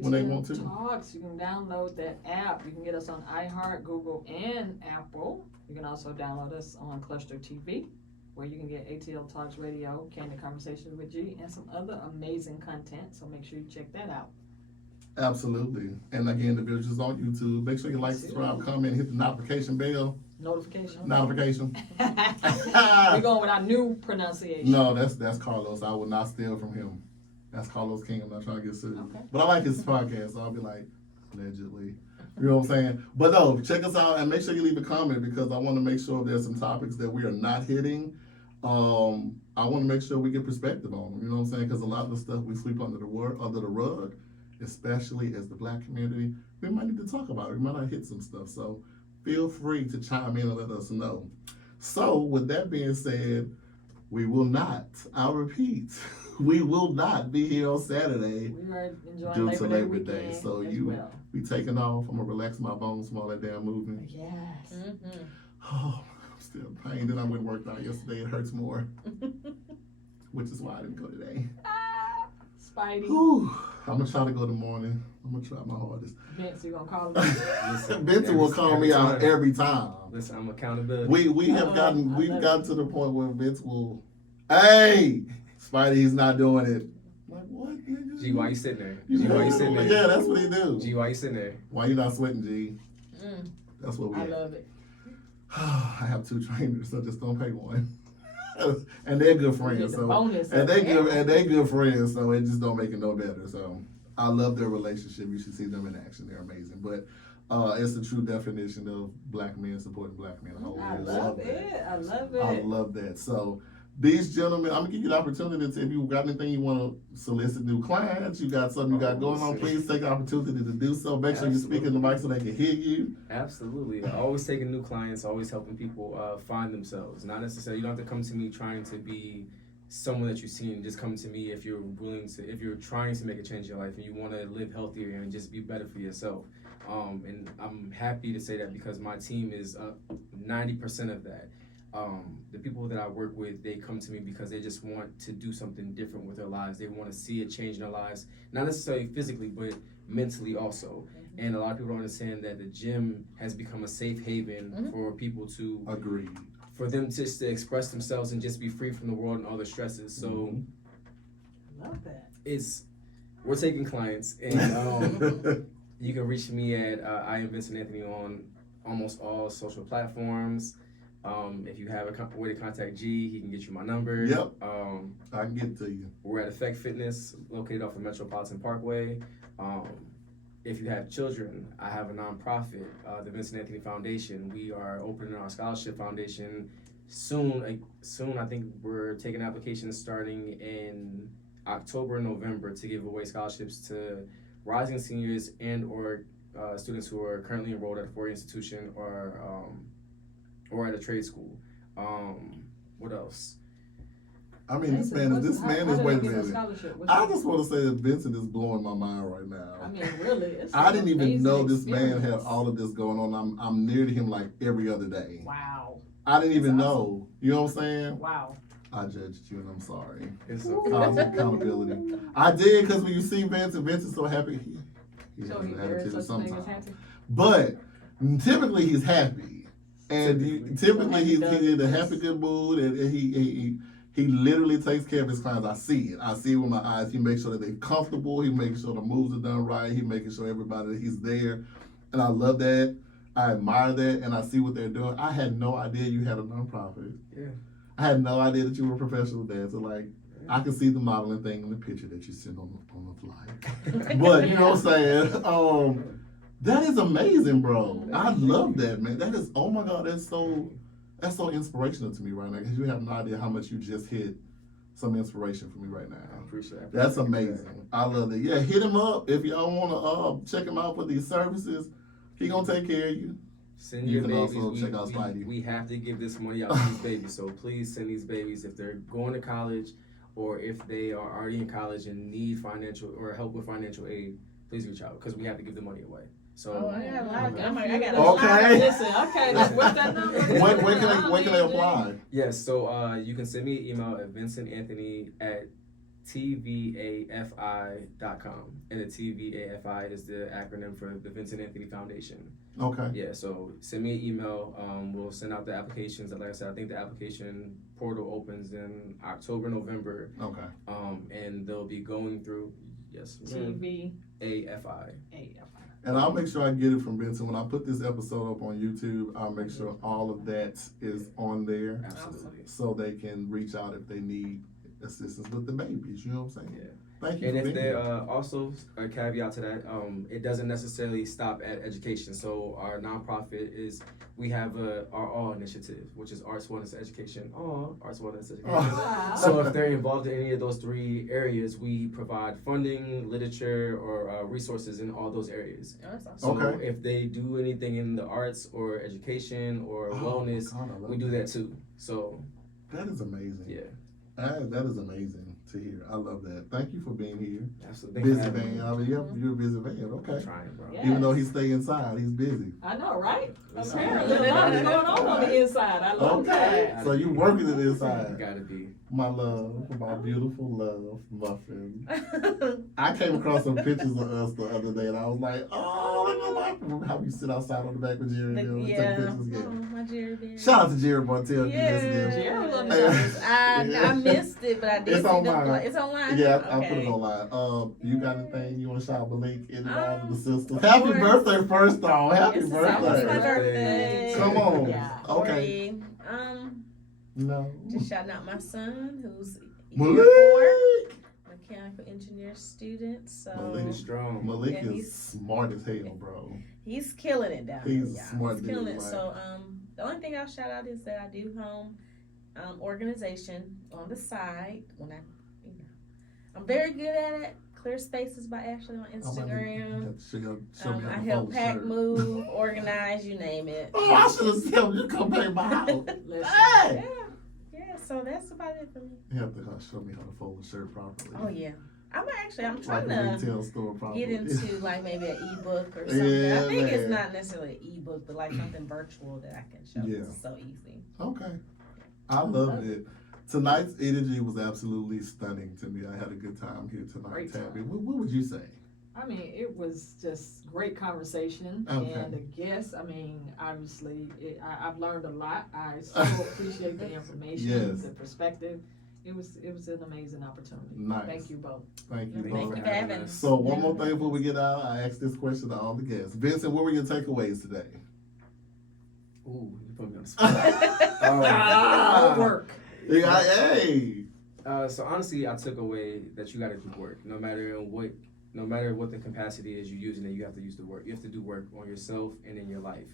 when they want to. Talks. You can download that app. You can get us on iHeart, Google, and Apple. You can also download us on Cluster TV, where you can get ATL Talks Radio, Candid Conversations with G, and some other amazing content. So make sure you check that out. Absolutely. And again, the videos is on YouTube. Make sure you like, subscribe, comment, hit the notification bell. Notification. We're going with our new pronunciation. No, that's Carlos. I will not steal from him. That's Carlos King. I'm not trying to get sued. Okay. But I like his podcast, so I'll be like, allegedly. You know what I'm saying? But no, check us out and make sure you leave a comment because I want to make sure there's some topics that we are not hitting. I want to make sure we get perspective on them. You know what I'm saying? Because a lot of the stuff we sweep under the rug, especially as the Black community, we might need to talk about it. We might not hit some stuff. So feel free to chime in and let us know. So with that being said, we will not, I'll repeat, we will not be here on Saturday We are enjoying due to Labor weekend Day. So as you well. be taking off. I'm going to relax my bones from all that damn movement. Yes. Mm-hmm. Oh, I'm still in pain. Then I went and worked out yesterday. It hurts more, which is why I didn't go today. Spidey. Whew. I'm going to try to go in the morning. I'm going to try my hardest. Vince, you gonna call him? Benson will call me out every time. Listen, I'm accountability. We've gotten to the point where Vince will, hey, Spidey, he's not doing it. I'm like, what, nigga? G, why you sitting there? G, why you sitting there? Yeah, that's what he do. G, why you sitting there? Why you not sweating, G? That's what we I at. love it. I have 2 trainers, so just don't pay one. And they're good You friends, get the so bonus and of they it. good friends, so it just don't make it no better. So I love their relationship. You should see them in action. They're amazing. But it's the true definition of Black men supporting Black men. I love it. I love it. I love that. So these gentlemen, I'm gonna give you the opportunity to, if you got anything you want to solicit new clients, you got something you got going on, please take the opportunity to do so. Make sure you speak in the mic so they can hear you. Absolutely. Always taking new clients, always helping people find themselves. Not necessarily, you don't have to come to me trying to be someone that you've seen. Just come to me if you're willing to, if you're trying to make a change in your life and you want to live healthier and just be better for yourself. And I'm happy to say that because my team is 90% of that. The people that I work with, they come to me because they just want to do something different with their lives. They want to see a change in their lives, not necessarily physically, but mentally also. And a lot of people don't understand that the gym has become a safe haven for people to Agreed. for them just to express themselves and just be free from the world and all the stresses. So Love that. we're taking clients, and you can reach me at I am Vincent Anthony on almost all social platforms. If you have a way to contact G, he can get you my number. Yep. I can get it to you. We're at Effect Fitness, located off of Metropolitan Parkway. If you have children, I have a nonprofit, the Vincent Anthony Foundation. We are opening our scholarship foundation soon. I think we're taking applications starting in October and November to give away scholarships to rising seniors and or students who are currently enrolled at a 4-year institution or at a trade school. What else? I mean, this man is, wait a minute. I just want to say that Vincent is blowing my mind right now. I mean, really. I didn't even know this experience. man had all of this going on. I'm near to him like every other day. Wow. I didn't even That's know. You know what I'm saying? Wow. I judged you and I'm sorry. It's Cause of accountability. I did, because when you see Vincent is so happy. He So has he an there is attitude such a thing as sometimes. happy? But typically he's happy. And typically he's in a happy, good mood, and he literally takes care of his clients. I see it. I see it with my eyes. He makes sure that they're comfortable. He makes sure the moves are done right. He making sure everybody that he's there. And I love that. I admire that, and I see what they're doing. I had no idea you had a nonprofit. Yeah. I had no idea that you were a professional dancer. Like, I can see the modeling thing in the picture that you sent on the flyer. But you know what I'm saying? That is amazing, bro. I love that, man. That is, oh my God, that's so inspirational to me right now, because you have no idea how much you just hit some inspiration for me right now. I appreciate it. That's amazing. I love that. Yeah, hit him up if y'all want to check him out for these services. He gonna take care of you. Send You your can babies. also check out Spidey. We have to give this money out to these babies. So please send these babies if they're going to college or if they are already in college and need financial or help with financial aid. Please reach out because we have to give the money away. So I got a lot. I got Okay. Listen, okay, what's that number? When can they apply? yes, so you can send me an email at vincentanthony at TVAFI.com. And the TVAFI is the acronym for the Vincent Anthony Foundation. Okay. Yeah, so send me an email. We'll send out the applications. Like I said, I think the application portal opens in October, November. Okay. And they'll be going through, yes, TV AFI. And I'll make sure I get it from Vincent. When I put this episode up on YouTube, I'll make sure all of that is on there. Absolutely. So they can reach out if they need assistance with the babies. You know what I'm saying? Yeah. Thank you. And for if being there here. also a caveat to that, it doesn't necessarily stop at education. So our nonprofit is we have our All initiative, which is Arts, Wellness, Education. Arts, Wellness, Education. Wow. So if they're involved in any of those 3 areas, we provide funding, literature, or resources in all those areas. Oh, that's awesome. So Okay. if they do anything in the arts or education or wellness, God, I love we do that too. So That is amazing. yeah, That is amazing to hear. I love that. Thank you for being here. absolutely. Busy Thanks for having man. me. I mean, you're a busy man. I'm Okay. trying, bro. Yeah. Even though he stay inside, he's busy. I know, right? It's Apparently, a lot is going on the inside. I love Okay. that. So you working it inside. Gotta be. My love, my beautiful love, Muffin. I came across some pictures of us the other day, and I was like, "Oh, look at my how we sit outside on the back with Jerry and take Yeah. pictures Oh, together." my Jerry bear. Shout out to Jerry Martell. Yeah. Jerry love Hey. I missed it, but I did It's see online. It's online. Yeah, I Okay. put it online. You got anything you want to shout out, Malik? Anybody, the sisters? Of Happy course. birthday, first off. Happy It's almost my birthday. birthday. Come on. Yeah. Okay. No. Just shouting out my son, who's Malik. year 4, mechanical engineer student. So Malik. Strong. Malik Yeah, is he's- smart as hell, bro. he's killing it down He's here, a y'all. smart He's killing dude, it. like- So the only thing I'll shout out is that I do home organization on the side when I'm very good at it. Clear Spaces by Ashley on Instagram. I help pack, move, organize, you name it. Oh, I should have said you come paint my house. Listen. Hey! Yeah, so that's about it for me. You have to show me how to fold a shirt properly. Oh yeah. I'm Like trying a to retail store properly. get into like maybe an ebook or something. Yeah, I think it's man. not necessarily an ebook, but like something virtual that I can show. Yeah. It's so easy. Okay. I loved it. Tonight's energy was absolutely stunning to me. I had a good time here tonight, Great Tabby. time. What would you say? I mean, it was just great conversation, Okay. and the guests. I mean, obviously, I've learned a lot. I so appreciate the information, Yes. the perspective. It was an amazing opportunity. Nice. Thank you both. Thank you, Thank both. you for having us. So one more thing before we get out, I asked this question to all the guests. Vincent, what were your takeaways today? Ooh, you put me on the spot. Ah, work. Yeah, hey. So honestly, I took away that you got to do work, no matter what the capacity is you're using it. You have to use the work. You have to do work on yourself and in your life,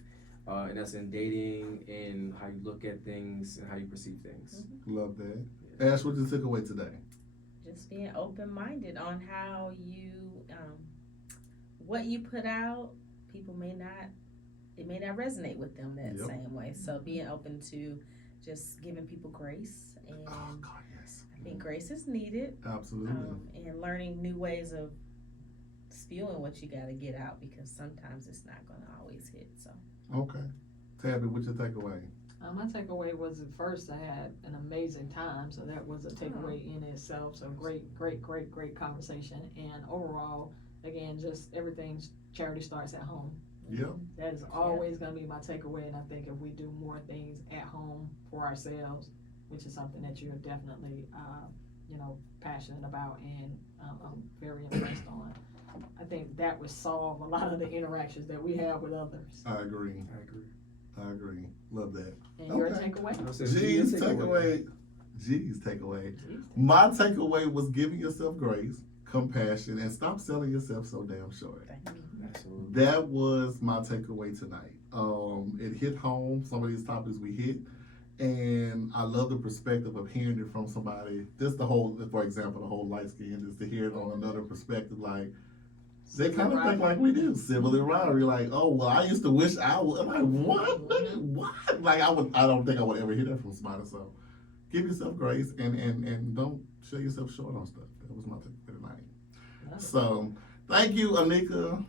and that's in dating and how you look at things and how you perceive things. Love that. Ash, what you took away today? Just being open-minded on how you, what you put out, it may not resonate with them that Yep. same way. So being open to just giving people grace, and Oh, God, yes. I think grace is needed, Absolutely. and learning new ways of spewing what you got to get out, because sometimes it's not going to always hit. So Okay. Tabby, what's your takeaway? My takeaway was at first I had an amazing time, so that was a takeaway in itself. So great conversation, and overall, again, just everything. Charity starts at home. Yep. That is always going to be my takeaway, and I think if we do more things at home for ourselves, which is something that you're definitely, passionate about, and I'm very impressed on. I think that would solve a lot of the interactions that we have with others. I agree. Love that. And your Okay. takeaway? G's takeaway. My takeaway was giving yourself grace, compassion, and stop selling yourself so damn short. thank you. Absolutely. That was my takeaway tonight. It hit home, some of these topics we hit, and I love the perspective of hearing it from somebody. Just for example, the whole light skin, is to hear it on another perspective, like, they kind of think like we do, civil rivalry. Like, oh, well, I used to wish I would. I'm like, what? Nigga, what? Like, I don't think I would ever hear that from somebody. So, give yourself grace and don't sell yourself short on stuff. That was my takeaway tonight. So, thank you, Anika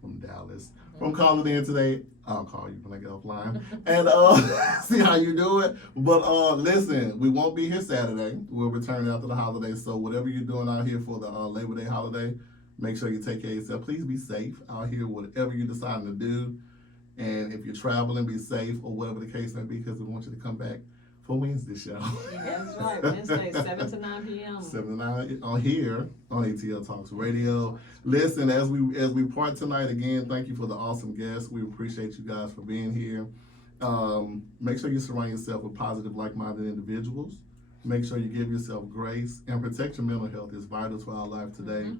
from Dallas. from calling in today. I'll call you when I get offline and see how you do it. But listen, we won't be here Saturday. We'll return after the holiday. So whatever you're doing out here for the Labor Day holiday, make sure you take care of yourself. Please be safe out here, whatever you're deciding to do. And if you're traveling, be safe or whatever the case may be, because we want you to come back for Wednesday show. That's right, Wednesday, 7 to 9 p.m. 7 to 9 on here on ATL Talks Radio. Listen, as we part tonight, again, thank you for the awesome guests. We appreciate you guys for being here. Make sure you surround yourself with positive, like-minded individuals. Make sure you give yourself grace and protect your mental health. It's vital to our life today.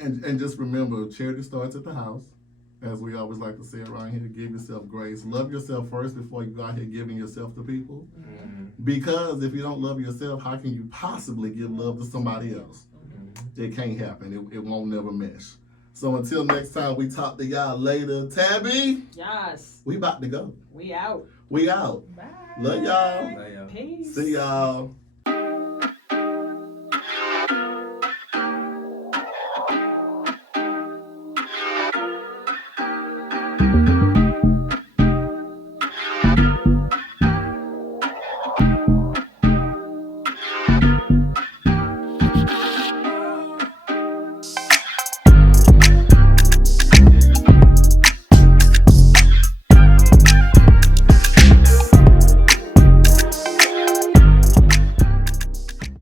And just remember, charity starts at the house. As we always like to say around here, give yourself grace. Love yourself first before you go out here giving yourself to people. Because if you don't love yourself, how can you possibly give love to somebody else? It can't happen. It won't never mesh. So until next time, we talk to y'all later. Tabby, Yes. we about to go. We out. We out. Bye. Love y'all. Love y'all. Peace. See y'all.